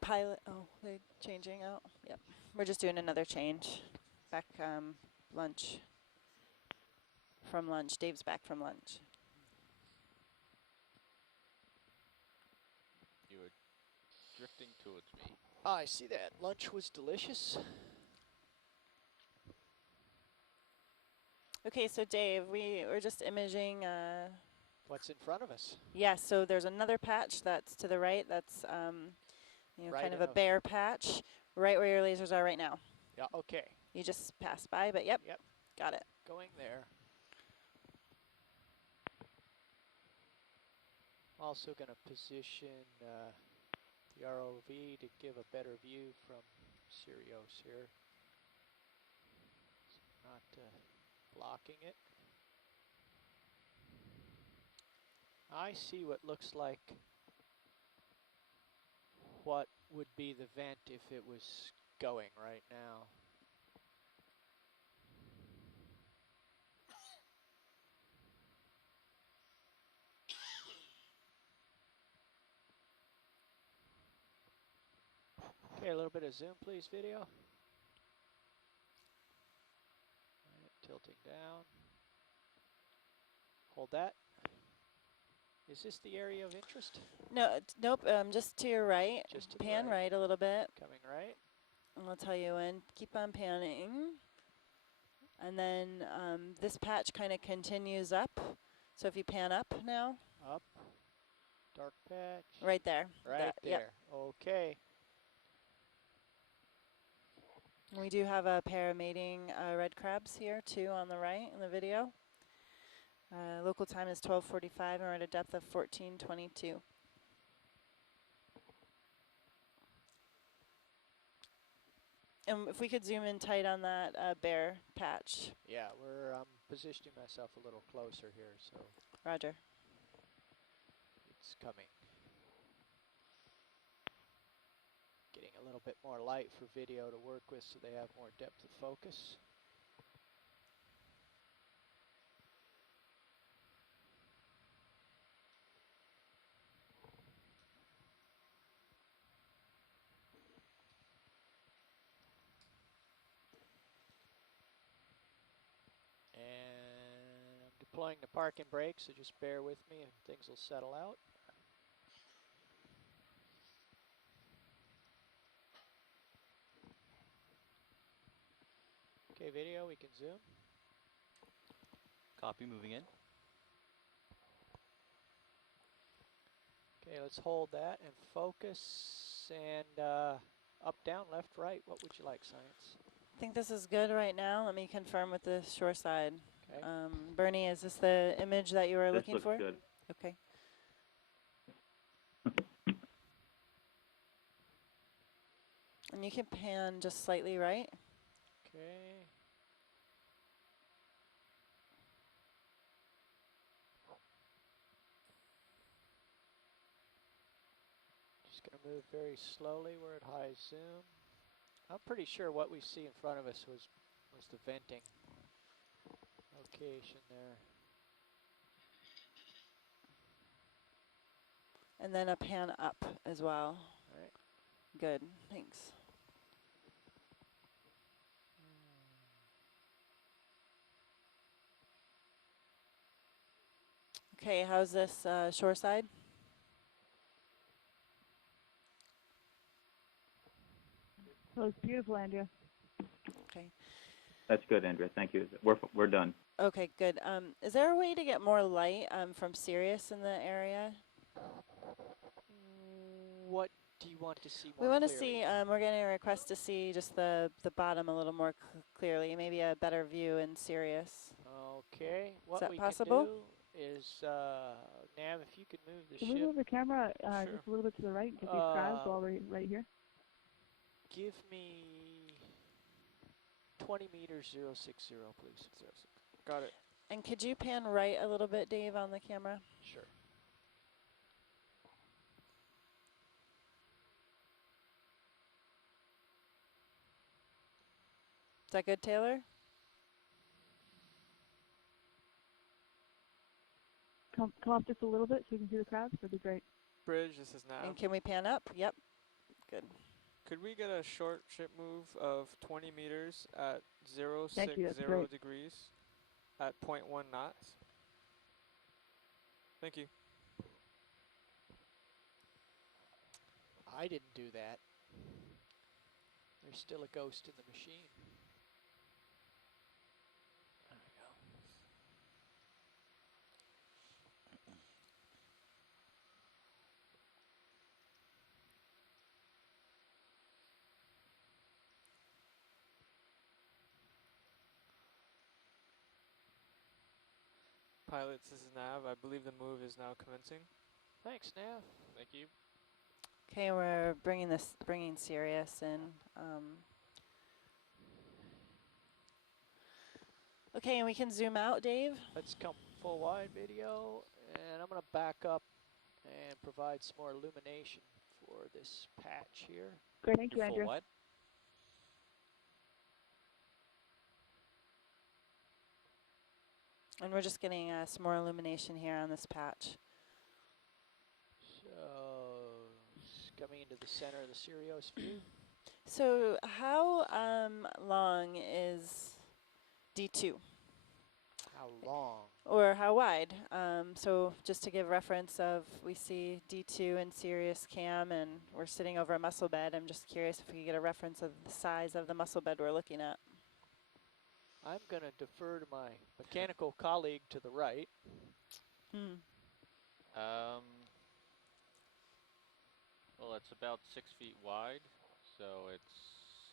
pilot, oh, they're changing out. Yep, we're just doing another change. Back lunch. From lunch, Dave's back from lunch. You were drifting towards me. I see that. Lunch was delicious. Okay, so Dave, we were just imaging. What's in front of us? Yeah, so there's another patch that's to the right. That's you know, Right kind of in a bare patch, right where your lasers are right now. Yeah. Okay. You just passed by, but yep. Yep. Got it. Going there. Also going to position the ROV to give a better view from Sirius here. So not blocking it. I see what looks like what would be the vent if it was going right now. Okay, a little bit of zoom, please, video. Right, tilting down. Hold that. Is this the area of interest? No, nope. Just to your right. Just to Pan the right. right a little bit. Coming right. And I'll tell you when. Keep on panning. And then this patch kind of continues up. So if you pan up now. Up. Dark patch. Right there. Right there. Yep. Okay. We do have a pair of mating red crabs here too on the right in the video. Local time is 12:45 and we're at a depth of 1422. And if we could zoom in tight on that bare patch. Yeah, we're positioning myself a little closer here, so. Roger. It's coming. Getting a little bit more light for video to work with so they have more depth of focus. And I'm deploying the parking brake, so just bear with me and things will settle out. Okay, video, we can zoom. Copy, moving in. Okay, let's hold that and focus. And up, down, left, right. What would you like, Science? I think this is good right now. Let me confirm with the shore side. Okay. Bernie, is this the image that you were looking for? This looks good. Okay. And you can pan just slightly right. Okay. Just going to move very slowly. We're at high zoom. I'm pretty sure what we see in front of us was the venting. location there. And then a pan up as well. All right. Good, thanks. Okay, how's this shore side? Oh, it's beautiful, Andrea. Okay. That's good, Andrea. Thank you. We're done. Okay, good. Is there a way to get more light from Sirius in the area? What do you want to see more We want to clearly? see, we're getting a request to see just the bottom a little more clearly, maybe a better view in Sirius. Okay, what that we possible? can do is, Nav, if you could move the Can ship. we move the camera Sure. just a little bit to the right and get these crabs while we're right here? Give me 20 meters 060, please. 06. Got it. And could you pan right a little bit, Dave, on the camera? Sure. Is that good, Taylor? Come up just a little bit so we can see the crabs. That'd be great. Bridge, this is Nav. And can we pan up? Yep. Good. Could we get a short ship move of 20 meters at 060 degrees at 0.1 knots? Thank you. I didn't do that. There's still a ghost in the machine. There we go. Pilots, this is Nav. I believe the move is now commencing. Thanks, Nav. Thank you. Okay, we're bringing Sirius in. Okay, and we can zoom out, Dave. Let's come full wide video, and I'm going to back up and provide some more illumination for this patch here. Great, thank you, Andrew. Full wide. And we're just getting some more illumination here on this patch. So, coming into the center of the Sirius view. So how long is D2? How long? Or how wide? So just to give reference of, we see D2 and Sirius cam, and we're sitting over a mussel bed. I'm just curious if we could get a reference of the size of the mussel bed we're looking at. I'm going to defer to my mechanical colleague to the right. Well, it's about 6 feet wide, so it's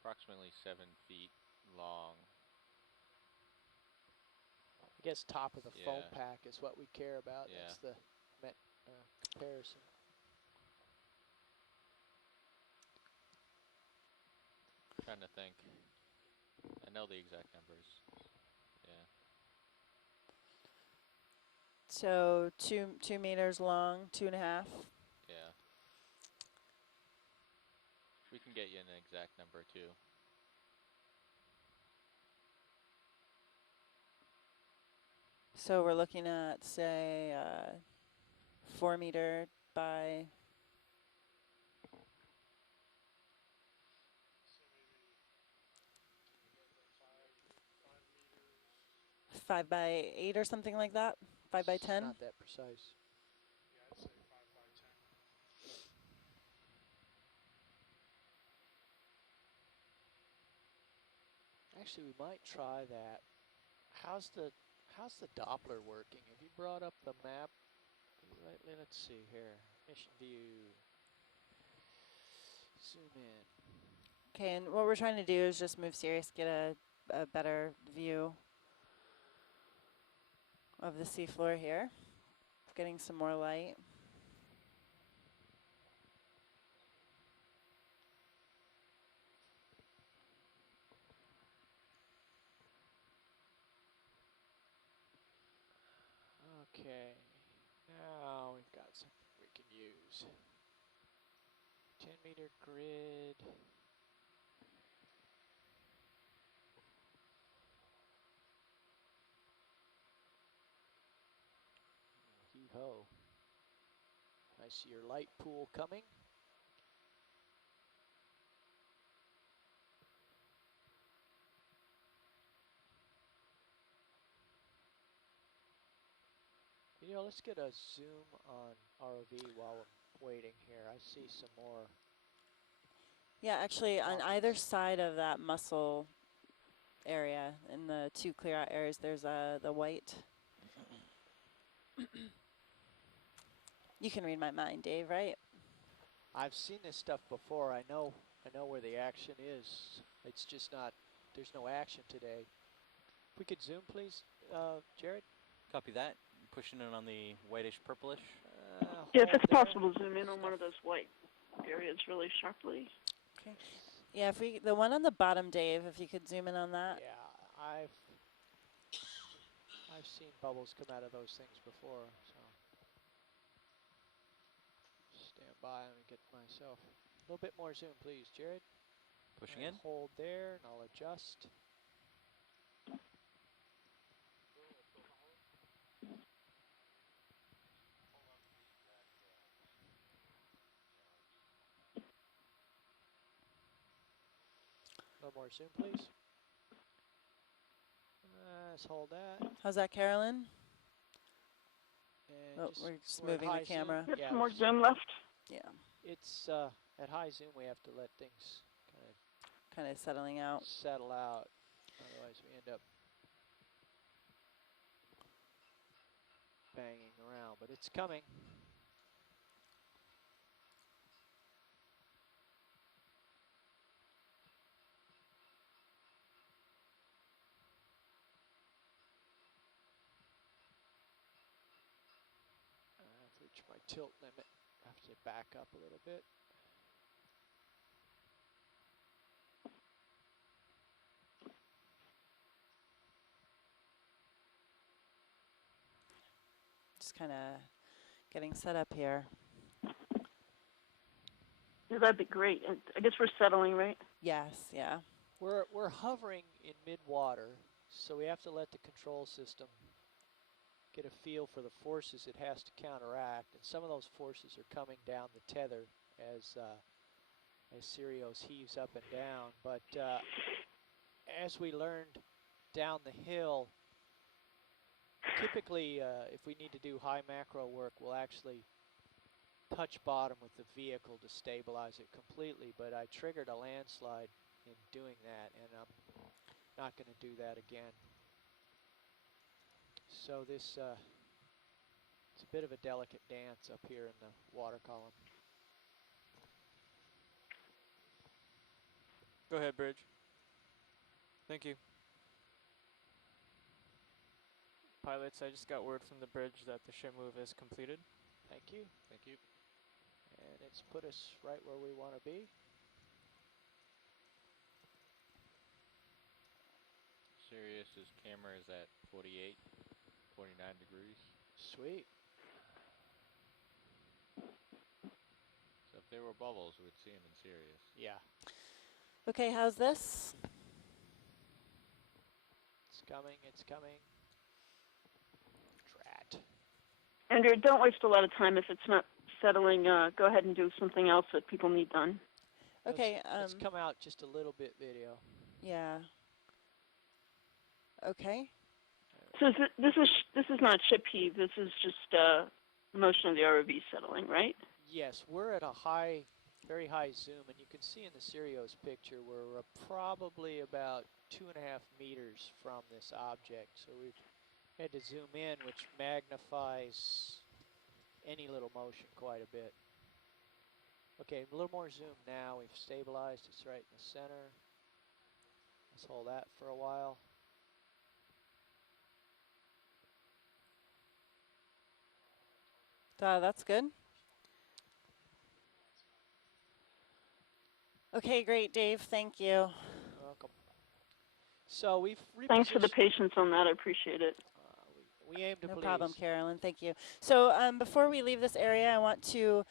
approximately 7 feet long. I guess top of the foam pack is what we care about. Yeah. That's the comparison. Trying to think. I know the exact numbers. Yeah. So 2 meters long, 2.5. Yeah. We can get you an exact number too. So we're looking at, say, 4 meter by 5 by 8 or something like that? 5 by 10? Not that precise. Yeah, I'd say 5 by 10. Actually, we might try that. How's the Doppler working? Have you brought up the map? Let's see here. Mission view. Zoom in. Okay, and what we're trying to do is just move Sirius, get a better view of the seafloor here. Getting some more light. Okay, now we've got something we can use. 10-meter grid. I see your light pool coming. You know, let's get a zoom on ROV while I'm waiting here. I see some more. Yeah, actually, on pockets. either side of that mussel area, in the 2 clear out areas, there's the white. You can read my mind, Dave, right? I've seen this stuff before. I know where the action is. It's just not, there's no action today. If we could zoom, please, Jared. Copy that. Pushing in on the whitish purplish. Yeah, if it's possible, zoom in on one of those white areas really sharply. Okay. Yeah, if the one on the bottom, Dave, if you could zoom in on that. Yeah, I've seen bubbles come out of those things before, so stand by and get myself a little bit more zoom, please, Jared. Pushing in. Hold there, and I'll adjust. A little more zoom, please. Let's hold that. How's that, Carolyn? And we're just moving the camera. Zoom. Yeah, some more zoom left. Yeah. It's at high zoom we have to let things kind of settling out. Settle out. Otherwise we end up banging around, but it's coming. I've reached my tilt limit. I have to back up a little bit. Just kind of getting set up here. Yeah, that'd be great. I guess we're settling, right? Yes, yeah. We're hovering in mid-water, so we have to let the control system get a feel for the forces it has to counteract, and some of those forces are coming down the tether as Sirius heaves up and down. But as we learned down the hill, typically if we need to do high macro work, we'll actually touch bottom with the vehicle to stabilize it completely, but I triggered a landslide in doing that, and I'm not going to do that again. So this it's a bit of a delicate dance up here in the water column. Go ahead, Bridge. Thank you. Pilots, I just got word from the bridge that the ship move is completed. Thank you. Thank you. And it's put us right where we want to be. Sirius's camera is at 48, 49 degrees. Sweet. So if there were bubbles, we'd see them in Sirius. Yeah. Okay, how's this? It's coming, it's coming. Drat. Andrea, don't waste a lot of time. If it's not settling, go ahead and do something else that people need done. Okay. Let's come out just a little bit video. Yeah. Okay. So this is not ship heave. This is just motion of the ROV settling, right? Yes, we're at a very high zoom, and you can see in the Sirius picture we're probably about 2.5 meters from this object. So we've had to zoom in, which magnifies any little motion quite a bit. Okay, a little more zoom now. We've stabilized. It's right in the center. Let's hold that for a while. That's good. Okay, great, Dave. Thank you. You're welcome. So we've Thanks for the patience on that. I appreciate it. We aim to please. No problem, Carolyn. Thank you. So before we leave this area, I want to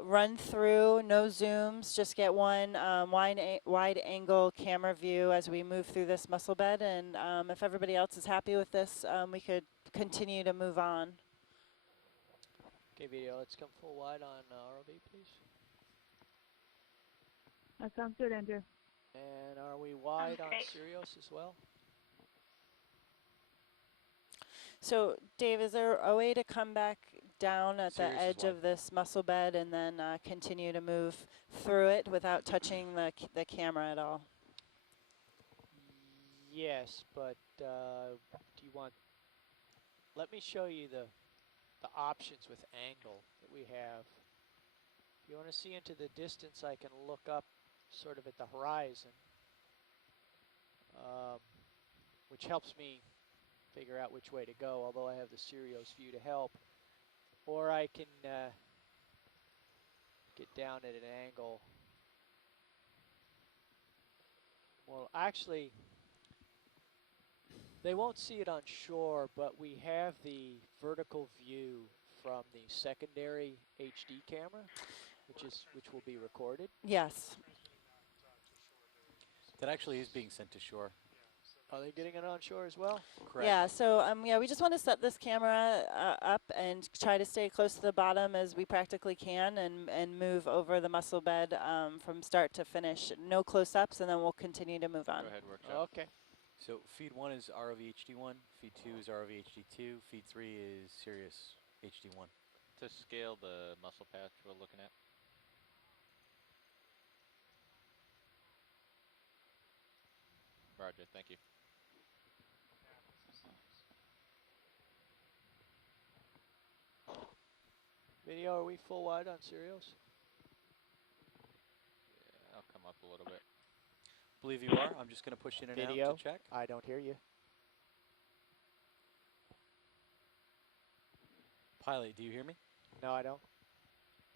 run through, no zooms, just get one wide angle camera view as we move through this mussel bed. And if everybody else is happy with this, we could continue to move on. Okay, video, let's come full wide on ROV, please. That sounds good, Andrew. And are we wide on Sirius as well? So, Dave, is there a way to come back down at Sirius the edge of this mussel bed and then continue to move through it without touching the camera at all? Yes, but do you want... Let me show you the options with angle that we have. If you want to see into the distance, I can look up sort of at the horizon, which helps me figure out which way to go, although I have the Sirius view to help. Or I can get down at an angle. Well, actually, they won't see it on shore, but we have the vertical view from the secondary HD camera, which will be recorded. Yes. That actually is being sent to shore. Are they getting it on shore as well? Correct. Yeah, so yeah, we just want to set this camera up and try to stay close to the bottom as we practically can and move over the mussel bed from start to finish. No close-ups, and then we'll continue to move on. Go ahead, workshop. Okay. So feed 1 is ROV HD1, feed 2 is ROV HD2, feed 3 is Sirius HD1. To scale the muscle patch we're looking at. Roger, thank you. Video, are we full wide on Sirius? Yeah, I'll come up a little bit. Believe you are. I'm just going to push in and Video, out to check. I don't hear you. Pilot, do you hear me? No, I don't.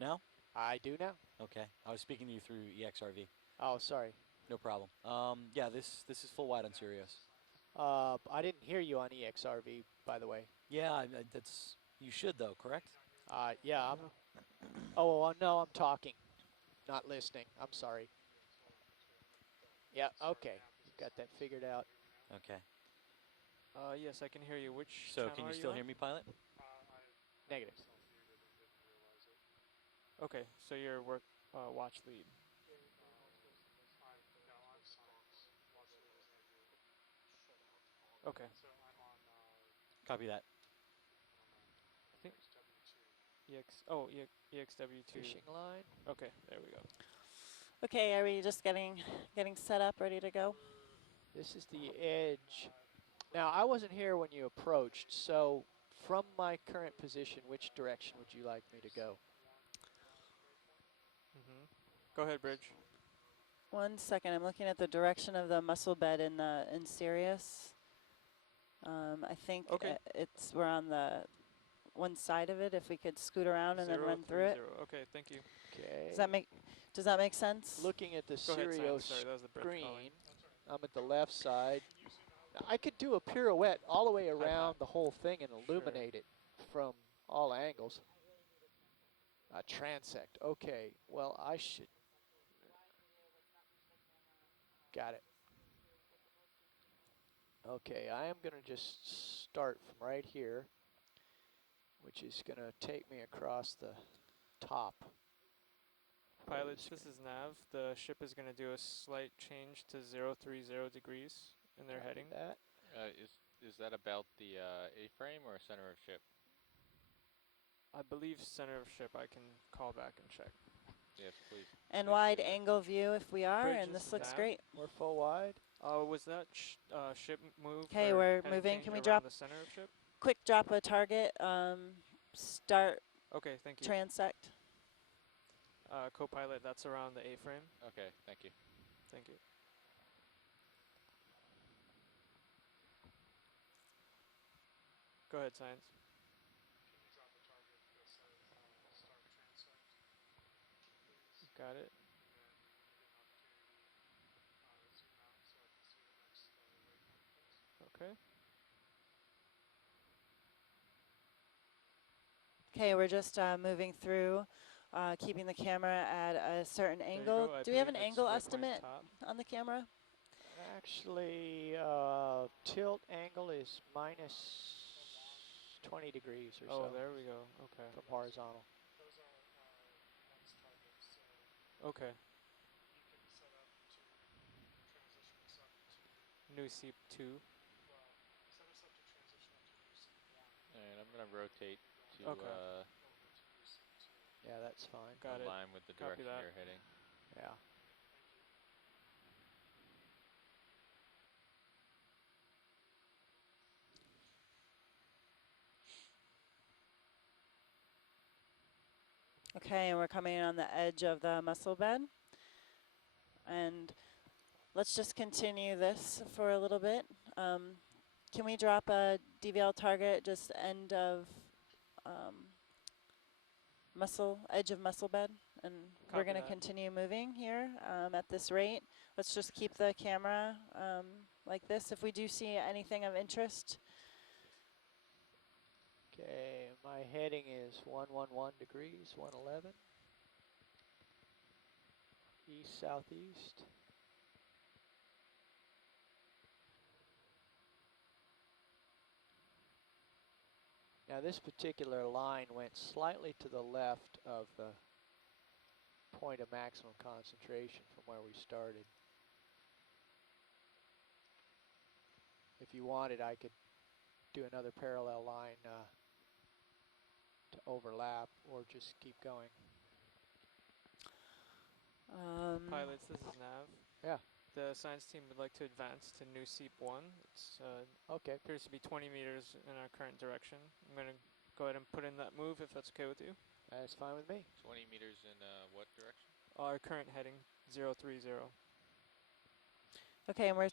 Now? I do now. Okay. I was speaking to you through EXRV. Oh, sorry. No problem. Yeah, this is full wide on Sirius. I didn't hear you on EXRV, by the way. Yeah, that's you should though, correct? Yeah. Oh, no, I'm talking, not listening. I'm sorry. Yeah, okay. Got that figured out. Okay. Yes, I can hear you. Which So channel can are you still on? hear me, pilot? Negative. Okay, so you're watch lead. Okay. Copy that. I think EXW2. Fishing line. Okay, there we go. Okay, are we just getting set up, ready to go? This is the edge. Now, I wasn't here when you approached, so from my current position, which direction would you like me to go? Go ahead, Bridge. 1 second, I'm looking at the direction of the mussel bed in Sirius. I think we're on the one side of it. If we could scoot around and then run through it. Okay, thank you. Okay. Does that make sense? Looking at the Sirius Sorry, that was the bridge screen, calling. I'm at the left side. Now, I could do a pirouette all the way around the whole thing and illuminate it from all angles. A transect. Okay, well, I should. Got it. Okay, I am going to just start from right here, which is going to take me across the top. Pilots, this is Nav. The ship is going to do a slight change to 030 degrees in their heading. That. Is that about the A-frame or center of ship? I believe center of ship. I can call back and check. Yes, please. And wide angle view if we are, and this looks great. We're full wide. Was that ship move? Okay, we're moving. Can we drop the center of ship? Quick drop a target? Start. Okay, thank you. Transect. Co-pilot, that's around the A-frame. Okay, thank you. Thank you. Go ahead, Science. Got it. Okay. Okay, we're just moving through, keeping the camera at a certain angle. Do we have an angle estimate on the camera? Actually, tilt angle is minus 20 degrees or so. Oh, there we go. Okay. From horizontal. Those are next targets. So okay. You can set up to transition us up to New Seep 2. Well, set us up to transition up to new Seep 1. And I'm going to rotate to okay. Over to new Seep 2. Yeah, that's fine. Got it. align with the Copy direction that. you're heading. Yeah. Thank you. Okay, and we're coming in on the edge of the mussel bed. And let's just continue this for a little bit. Can we drop a DVL target just end of edge of mussel bed? And Copy we're going to that. continue moving here at this rate. Let's just keep the camera like this. If we do see anything of interest. Okay, my heading is 111 degrees, 111. East, southeast. Now this particular line went slightly to the left of the point of maximum concentration from where we started. If you wanted, I could do another parallel line to overlap or just keep going. Pilots, this is Nav. Yeah. The science team would like to advance to new Seep 1. It's okay. Appears to be 20 meters in our current direction. I'm going to go ahead and put in that move if that's okay with you. That's fine with me. 20 meters in what direction? Our current heading, 030. Okay, and we're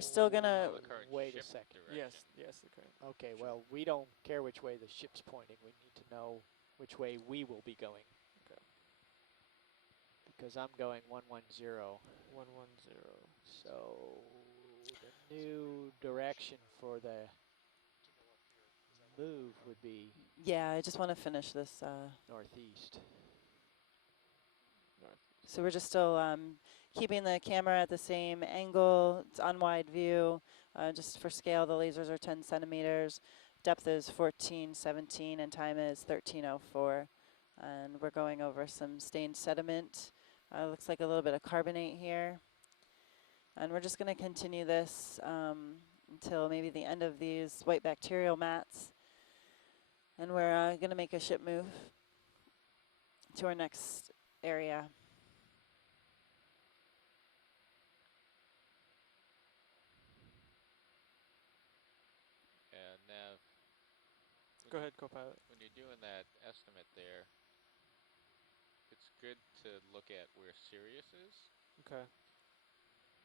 still gonna wait a second. Yes, the current. Okay, well, we don't care which way the ship's pointing. We need to know which way we will be going. Okay. Because I'm going 110. 110. So the new direction for the move would be. Yeah, I just want to finish this. Northeast. So we're just still keeping the camera at the same angle. It's on wide view. Just for scale, the lasers are 10 centimeters. Depth is 1417 and time is 1304. And we're going over some stained sediment. Looks like a little bit of carbonate here. And we're just going to continue this until maybe the end of these white bacterial mats. And we're going to make a ship move to our next area. Nav. Go ahead, co-pilot. When you're doing that estimate there, it's good to look at where Sirius is. Okay.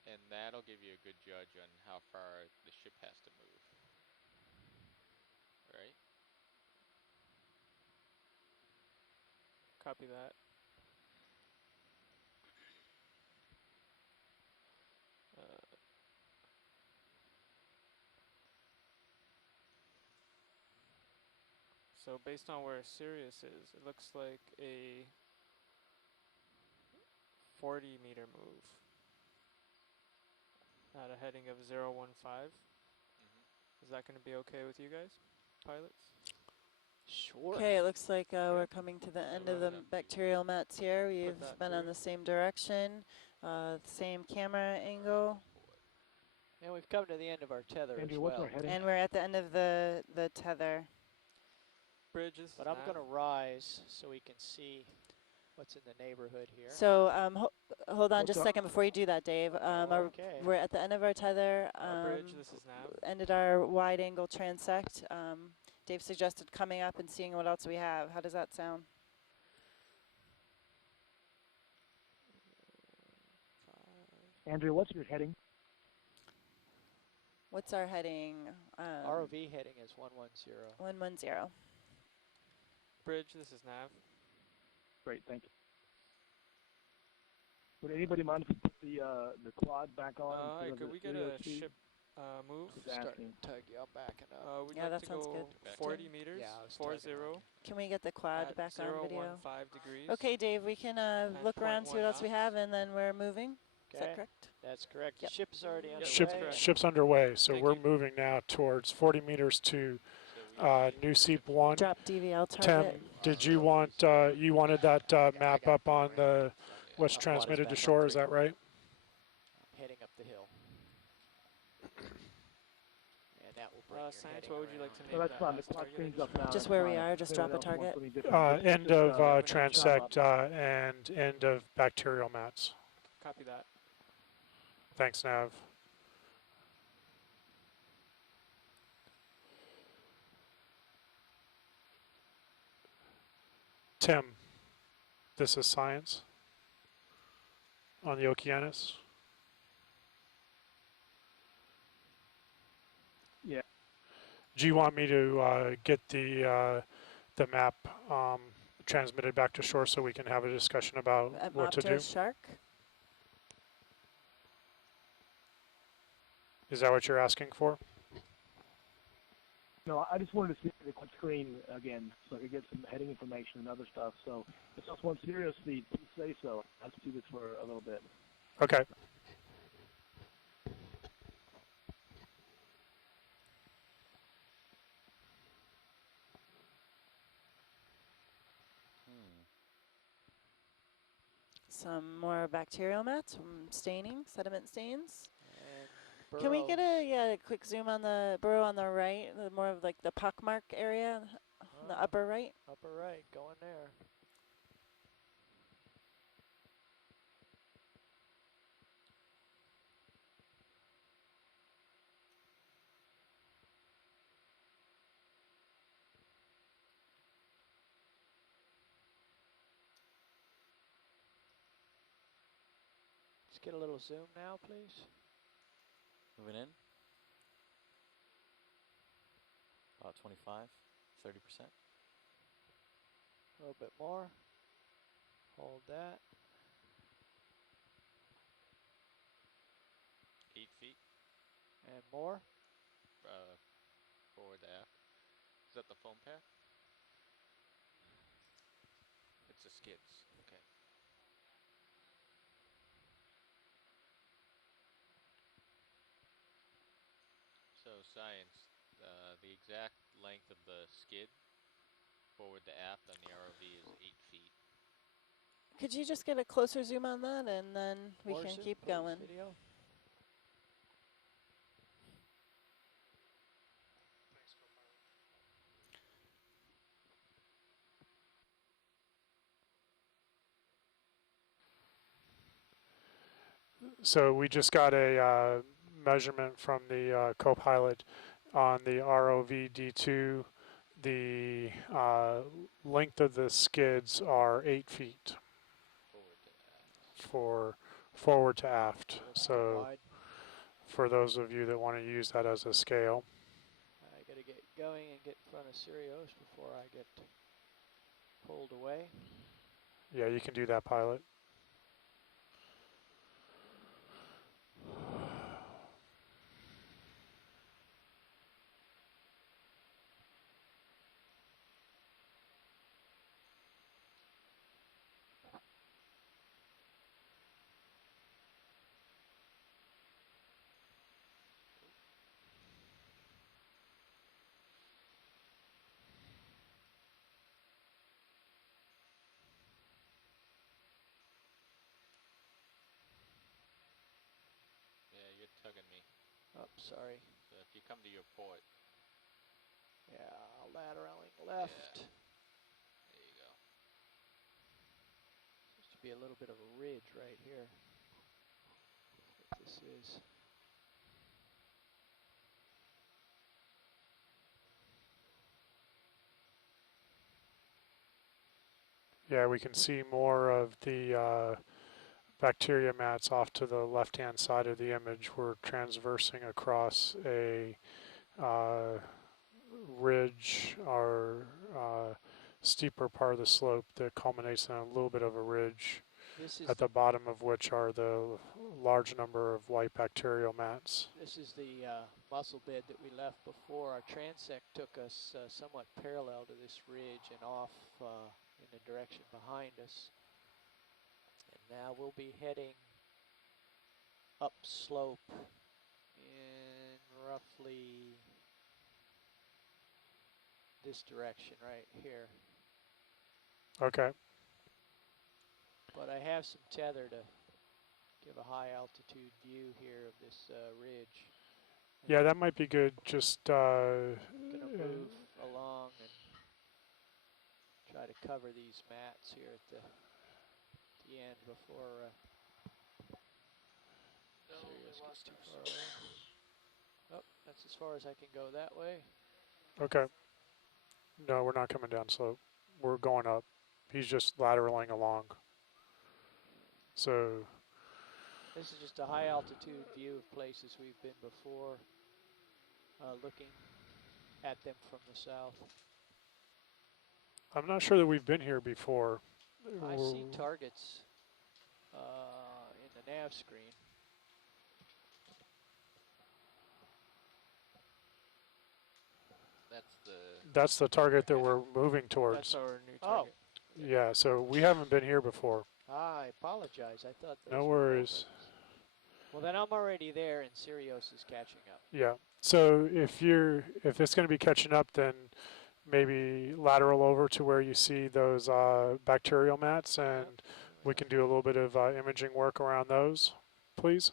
And that'll give you a good judge on how far the ship has to move. Right? Copy that. So based on where Sirius is, it looks like a 40-meter move at a heading of 015. Is that going to be okay with you guys, pilots? Sure. Okay, it looks like we're coming to the end of the bacterial mats here. We've been on the same direction, same camera angle. And we've come to the end of our tether Andrew, as what's well. our heading? And we're at the end of the tether. Bridges. But I'm going to rise so we can see what's in the neighborhood here. So hold on just a second before you do that, Dave. Okay. We're at the end of our tether. Bridge, this is Nav. Ended our wide angle transect. Dave suggested coming up and seeing what else we have. How does that sound? Andrew, what's your heading? What's our heading? ROV heading is 110. 110. Bridge, this is Nav. Great, thank you. Would anybody mind if we put the quad back on? Hey, could we get a ship move? Starting to tug you. I'm backing up. We'd Yeah, like that to sounds go good. 40 meters, Yeah, I was 40. Can we get the quad at back on video? 015 degrees. Okay, Dave, we can look around, see what else we have, and then we're moving. Is that correct? That's correct. Yep. The ship's already underway. Ship's underway, so we're moving now towards 40 meters to new Seep 1. Drop DVL Tim, target. did you want, you wanted that map up on the, what's transmitted to shore, is that right? I'm heading up the hill. And that will bring your Science, heading what would you like to name No, that's that fine. The last clock target? screen's up now. Just where we are, just drop a target. End of transect and end of bacterial mats. Copy that. Thanks, Nav. Tim, this is science on the Okeanos. Yeah. Do you want me to get the map transmitted back to shore so we can have a discussion about what to do? Shark? Is that what you're asking for? No, I just wanted to see the quick screen again so I could get some heading information and other stuff. So if someone wants serious speed, please say so. I'll do this for a little bit. Okay. Some more bacterial mats, staining, sediment stains. And can we get a quick zoom on the burrow on the right, more of like the pockmark area, the upper right? Upper right, going there. Let's get a little zoom now, please. Moving in. About 25, 30%. A little bit more. Hold that. 8 feet. And more. Forward to aft. Is that the foam path? It's the skids. Okay. So science, the exact length of the skid forward to aft on the ROV is 8 feet. Could you just get a closer zoom on that, and then we can keep going? Video. So we just got a measurement from the co-pilot on the ROV D2. The length of the skids are 8 feet for forward to aft. So for those of you that want to use that as a scale. I got to get going and get in front of Sirius before I get pulled away. Yeah, you can do that, pilot. Yeah, you're tugging me. Oh, sorry. So if you come to your port. Yeah, lateraling left. Yeah. There you go. Seems to be a little bit of a ridge right here. What this is. Yeah, we can see more of the bacteria mats off to the left-hand side of the image. We're transversing across a ridge or steeper part of the slope that culminates in a little bit of a ridge, at the bottom of which are the large number of white bacterial mats. This is the mussel bed that we left before. Our transect took us somewhat parallel to this ridge and off in the direction behind us. And now we'll be heading upslope in roughly this direction right here. Okay. But I have some tether to give a high altitude view here of this ridge. Yeah, that might be good. Just gonna move along and try to cover these mats here at the end before Sirius gets too far away. Oh, that's as far as I can go that way. Okay. No, we're not coming down slope. We're going up. He's just lateraling along. So this is just a high altitude view of places we've been before, looking at them from the south. I'm not sure that we've been here before. I see targets in the nav screen. That's the target that we're moving towards. That's our new target. Oh. Yeah, so we haven't been here before. I apologize. I thought those No were worries. Well, then I'm already there, and Sirius is catching up. Yeah. So if it's going to be catching up, then maybe lateral over to where you see those bacterial mats, and we can do a little bit of imaging work around those, please.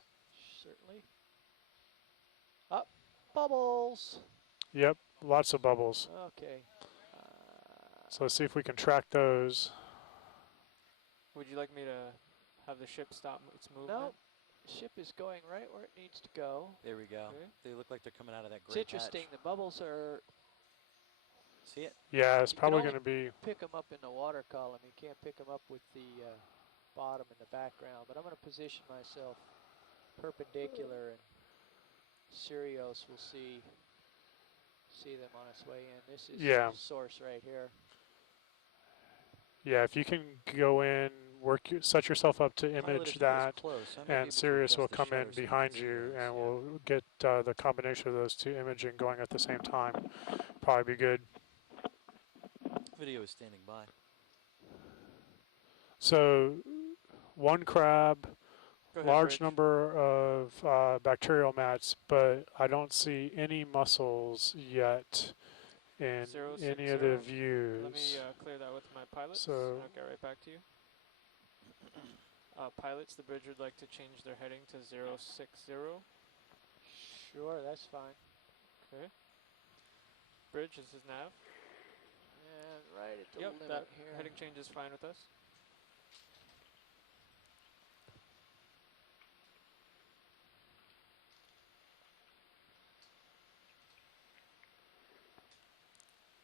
Certainly. Up, bubbles. Yep, lots of bubbles. Okay. So let's see if we can track those. Would you like me to have the ship stop its movement? No. The ship is going right where it needs to go. There we go. Okay. They look like they're coming out of that It's gray interesting. patch. The bubbles are. See it? Yeah, it's you probably can going to be. Pick them up in the water column. You can't pick them up with the bottom in the background. But I'm going to position myself perpendicular, and Sirius will see them on its way in. This is Yeah. source right here. Yeah, if you can go in, set yourself up to image that, and Sirius will come in behind you, and we'll get the combination of those two imaging going at the same time. Probably be good. Video is standing by. So, one crab, Go ahead, large Bridge. number of bacterial mats, but I don't see any mussels yet in 060. any of the views. Let me clear that with my pilots, So- and I'll get right back to you. Pilots, the bridge would like to change their heading to 060. Sure, that's fine. Okay. Bridge, this is nav. And right at the Yep, limit that here. heading change is fine with us.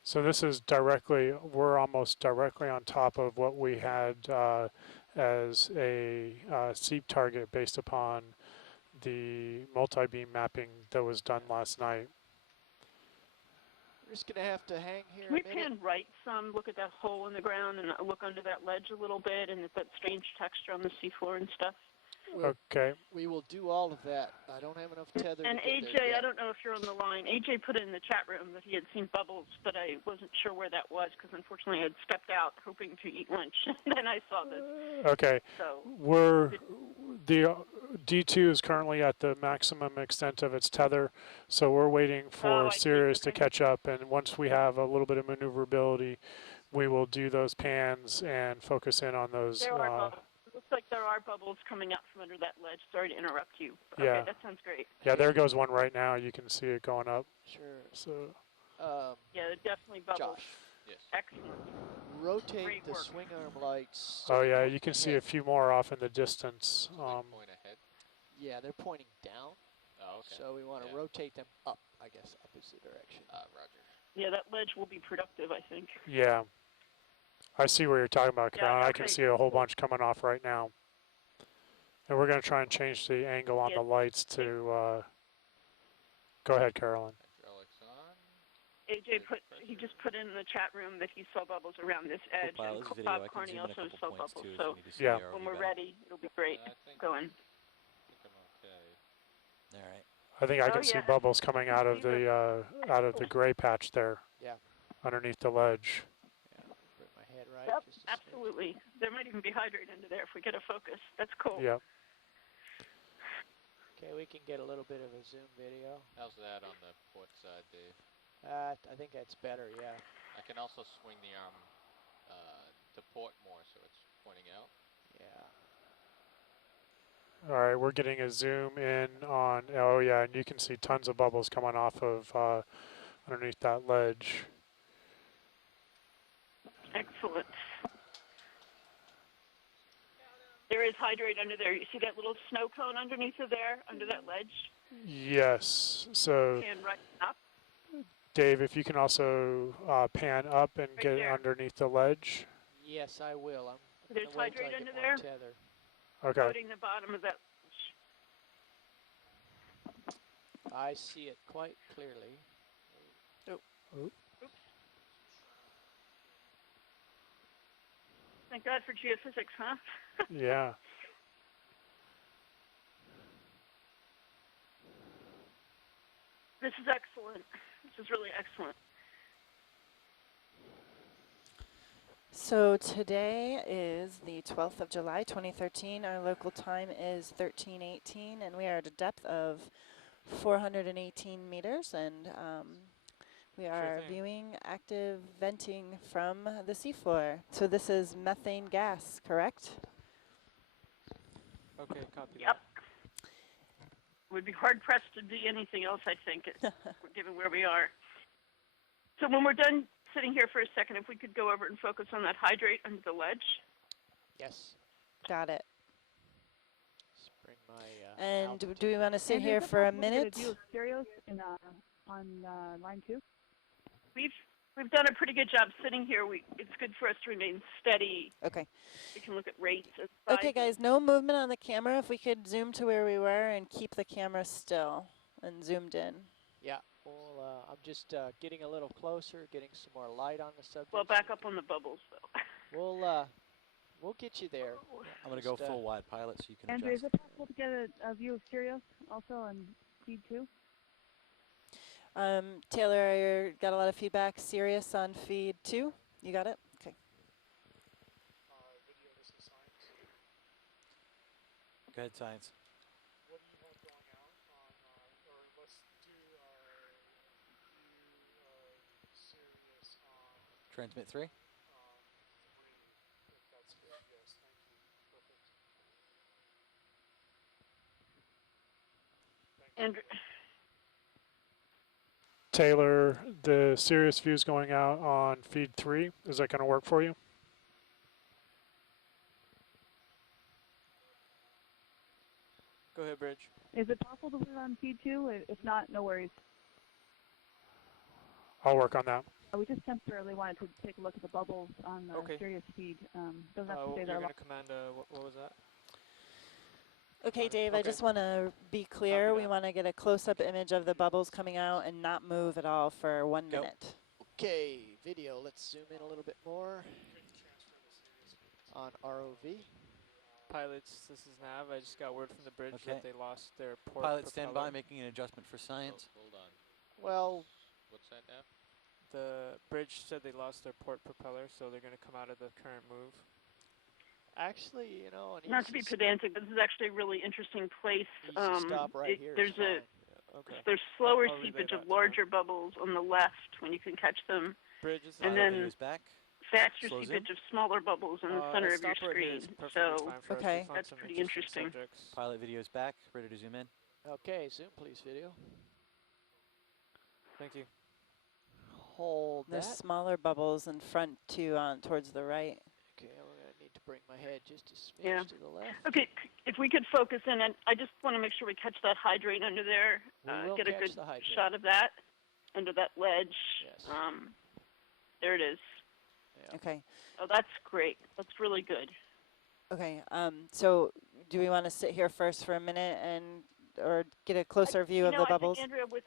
So this is we're almost directly on top of what we had as a Seep target based upon the multi-beam mapping that was done last night. We're just going to have to hang here Can we a minute. pan right some, look at that hole in the ground, and look under that ledge a little bit, and that strange texture on the seafloor and stuff? Okay. We will do all of that. I don't have enough tether And to get AJ, there yet. I don't know if you're on the line. AJ put in the chat room that he had seen bubbles, but I wasn't sure where that was because unfortunately I had stepped out hoping to eat lunch, and then I saw this. Okay. So the D2 is currently at the maximum extent of its tether, so we're waiting for Sirius to catch up, and once we have a little bit of maneuverability, we will do those pans and focus in on those. There are bubbles. It looks like there are bubbles coming out from under that ledge. Sorry to interrupt you. Yeah. Okay, that sounds great. Yeah, there goes one right now. You can see it going up. Sure. So. Yeah, they're definitely bubbles. Josh. Yes. Excellent. Rotate Great the work. swing arm lights. Oh yeah, you can see a few more off in the distance. Point ahead. Yeah, they're pointing down. Oh, okay. So we want to rotate them up, I guess, opposite direction. Roger. Yeah, that ledge will be productive, I think. Yeah. I see what you're talking about, Carolyn. Yeah, I can see a whole bunch coming off right now. And we're going to try and change the angle on the lights to... Go ahead, Carolyn. Hydraulics on. AJ he just put in the chat room that he saw bubbles around this edge, and Bob Carney also saw bubbles. So yeah. when we're ready, it'll be great. Go in. I think I'm okay. All right. I think I can see bubbles coming out of the gray patch there. Yeah. Underneath the ledge. Bring my head right. Yep, absolutely. There might even be hydrate under there if we get a focus. That's cool. Yeah. Okay, we can get a little bit of a zoom video. How's that on the port side, Dave? I think that's better, yeah. I can also swing the arm to port more so it's pointing out. Yeah. All right, we're getting a zoom in on, oh yeah, and you can see tons of bubbles coming off of underneath that ledge. Excellent. There is hydrate under there. You see that little snow cone underneath of there, under that ledge? Yes, so Pan right up. Dave, if you can also pan up and Right get there. underneath the ledge. Yes, I will. I'm There's gonna wait till I hydrate get under more there. tether. Okay. Coating the bottom of that ledge. I see it quite clearly. Oh. Oops. Thank God for geophysics, huh? Yeah. This is excellent. This is really excellent. So today is the 12th of July, 2013. Our local time is 13:18, and we are at a depth of 418 meters, and we are viewing active venting from the seafloor. So this is methane gas, correct? Okay, copy Yep. Would be hard pressed to be anything else, I think, given where we are. So when we're done sitting here for a second, if we could go over and focus on that hydrate under the ledge. Yes. Got it. Let's bring my and do we want to sit here for a minute? Get a view of stereos in, on line 2? We've done a pretty good job sitting here. It's good for us to remain steady. Okay. We can look at rates. Okay, guys, no movement on the camera. If we could zoom to where we were and keep the camera still and zoomed in. Yeah, well, I'm just getting a little closer, getting some more light on the subject. Well, back up on the bubbles, though. We'll get you there. I'm going to go full wide pilot so you can Andrew, adjust. is it possible to get a view of stereos also on feed 2? Taylor, got a lot of feedback. Sirius on feed 2. You got it? Okay. Video, this is science. Go ahead, science. What do you have going out on, or let's do Sirius on transmit 3. 3, if that's good. Yes, thank you. Perfect. Andrew. Taylor, the Sirius view is going out on feed 3. Is that going to work for you? Go ahead, Bridge. Is it possible to put it on feed 2? If not, no worries. I'll work on that. We just temporarily wanted to take a look at the bubbles on the Sirius feed. Doesn't have to say that. You're going to command, what was that? Okay, Dave, I just want to be clear. We want to get a close-up image of the bubbles coming out and not move at all for 1 minute. Okay, video. Let's zoom in a little bit more on ROV. Pilots, this is Nav. I just got word from the bridge that they lost their port Pilot, propeller. stand by, making an adjustment for science. Oh, hold on. Well, what's that, Nav? The bridge said they lost their port propeller, so they're going to come out of the current move. Actually, you know, Not to be pedantic, but this is actually a really interesting place. Stop right here. There's there's slower seepage of larger bubbles on the left when you can catch them, and then faster seepage of smaller bubbles in the center of your screen. So that's pretty interesting. Pilot video is back. Ready to zoom in. Okay, zoom please, video. Thank you. Hold There's that. smaller bubbles in front too, towards the right. Okay, we're going to need to bring my head just a smidge to the left. Okay, if we could focus in, and I just want to make sure we catch that hydrate under there. Get a good shot of that under that ledge. Yes. There it is. Yeah. Okay. Oh, that's great. That's really good. Okay. So do we want to sit here first for a minute or get a closer view of the bubbles? I think, Andrea, with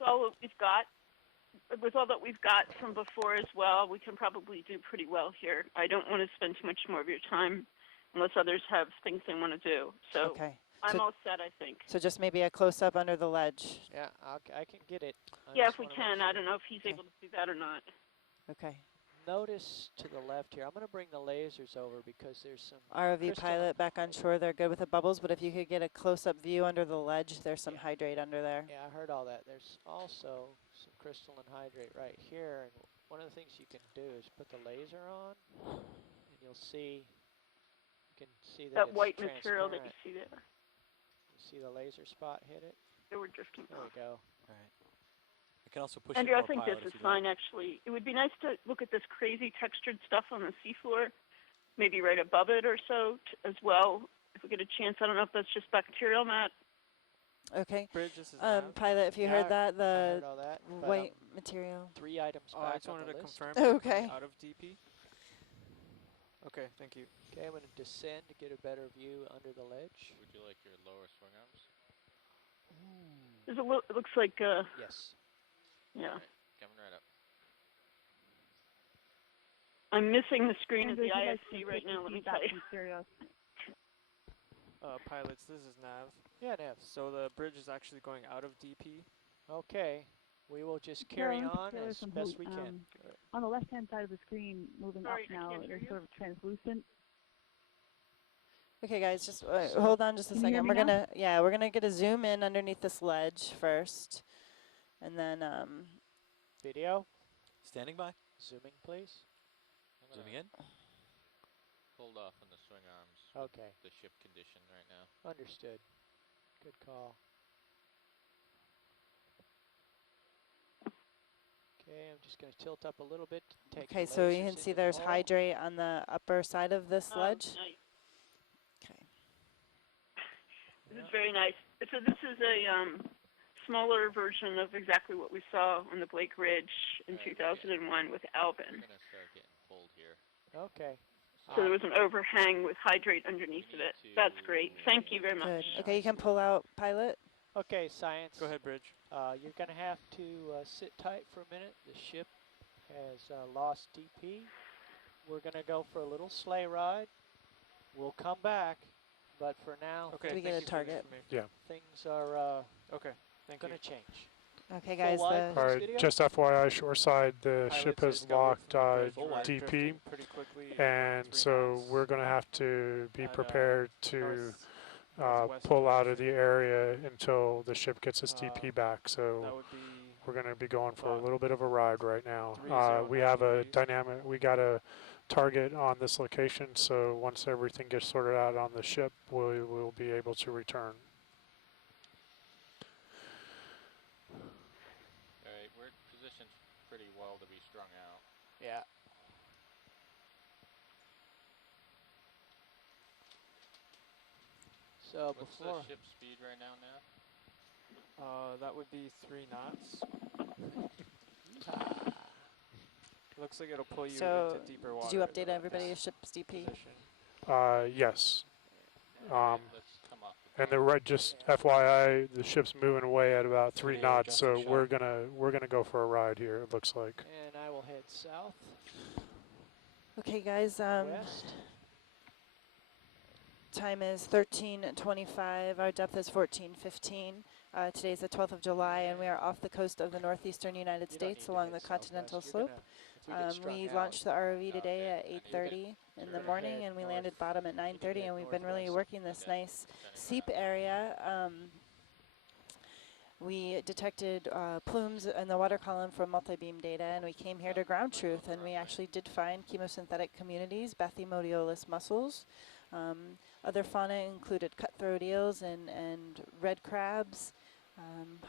all that we've got from before as well, we can probably do pretty well here. I don't want to spend too much more of your time unless others have things they want to do. So I'm all set, I think. So just maybe a close-up under the ledge. Yeah, I can get it. Yeah, if we can. I don't know if he's able to do that or not. Okay. Notice to the left here, I'm going to bring the lasers over because there's some ROV pilot back on shore. They're good with the bubbles, but if you could get a close-up view under the ledge, there's some hydrate under there. Yeah, I heard all that. There's also some crystalline hydrate right here, and one of the things you can do is put the laser on, and you'll see, you can see that That it's white transparent. material that you see there. You see the laser spot hit it? They were drifting There we go. All right. I can also push Andrew, it I more think this pilot is if you fine, like. actually. It would be nice to look at this crazy textured stuff on the seafloor, maybe right above it or so as well, if we get a chance. I don't know if that's just bacterial, Matt. Okay. Bridge, this is Pilot, if you heard that, I the heard all that, white material. 3 items I back just on wanted the to list. confirm you're Okay. coming out of DP. Okay, thank you. Okay, I'm going to descend to get a better view under the ledge. Would you like your lower swing arms? There's a it looks like, yes. Yeah. All right, coming right up. I'm missing the screen of Andrew, the if you'd like ISC to right take now, the let me feedback tell you. from Sirius. Pilots, this is Nav. Yeah, Nav. So the bridge is actually going out of DP. Okay. We will just carry on as best we can. On the left-hand side of the screen, moving Sorry, up now, there's sort of translucent. Okay, guys, just hold on just a second. We're gonna get a zoom in underneath this ledge first, and then Video. Standing by. Zooming, please. Zooming in. Hold off on the swing arms. Okay. The ship condition right now. Understood. Good call. Okay, I'm just going to tilt up a little bit to take okay, the so you lasers can see into the there's hull. hydrate on the upper side of this ledge. Nice. Okay. This is very nice. So this is a smaller version of exactly what we saw on the Blake Ridge in 2001 with Alvin. We're going to start getting pulled here. Okay. So there was an overhang with hydrate underneath of it. That's great. Thank you very much. Good. Okay, you can pull out, pilot. Okay, science. Go ahead, Bridge. You're going to have to sit tight for a minute. The ship has lost DP. We're going to go for a little sleigh ride. We'll come back, but for now, Okay, do we get a target? Things are okay, going to change. Okay, guys. All right, just FYI, shoreside, the ship has locked DP, and so we're going to have to be prepared to pull out of the area until the ship gets its DP back. So we're going to be going for a little bit of a ride right now. We have a we got a target on this location, so once everything gets sorted out on the ship, we will be able to return. Alright, we're positioned pretty well to be strung out. Yeah. So what's before the ship speed right now, Nav? That would be 3 knots. Looks like it'll pull you into deeper water. Did you update everybody's ship's DP? Yes. Let's come off the And just FYI, the ship's moving away at about 3 knots, so we're gonna go for a ride here. It looks like. And I will head south. Okay, guys. West. Time is 13:25. Our depth is 14:15. Today's the 12th of July, and we are off the coast of the northeastern United States along the continental slope. We launched the ROV today at 8:30 in the morning, and we landed bottom at 9:30, and we've been really working this nice Seep area. We detected plumes in the water column from multi-beam data, and we came here to ground truth, and we actually did find chemosynthetic communities, Bathymodiolus mussels. Other fauna included cutthroat eels and red crabs,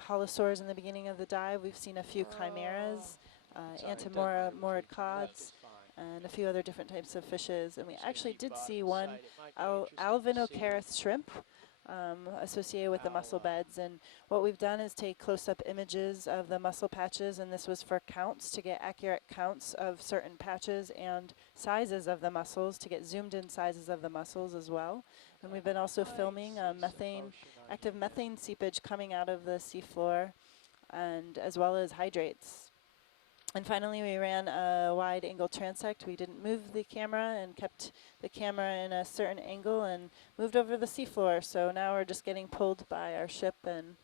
holosaurs in the beginning of the dive. We've seen a few chimeras, Antimora morid cods, and a few other different types of fishes. And we actually did see one Okeanos shrimp associated with the mussel beds. And what we've done is take close-up images of the mussel patches, and this was for counts, to get accurate counts of certain patches and sizes of the mussels, to get zoomed-in sizes of the mussels as well. And we've been also filming active methane seepage coming out of the seafloor, and as well as hydrates. And finally, we ran a wide-angle transect. We didn't move the camera and kept the camera in a certain angle and moved over the seafloor. So now we're just getting pulled by our ship, and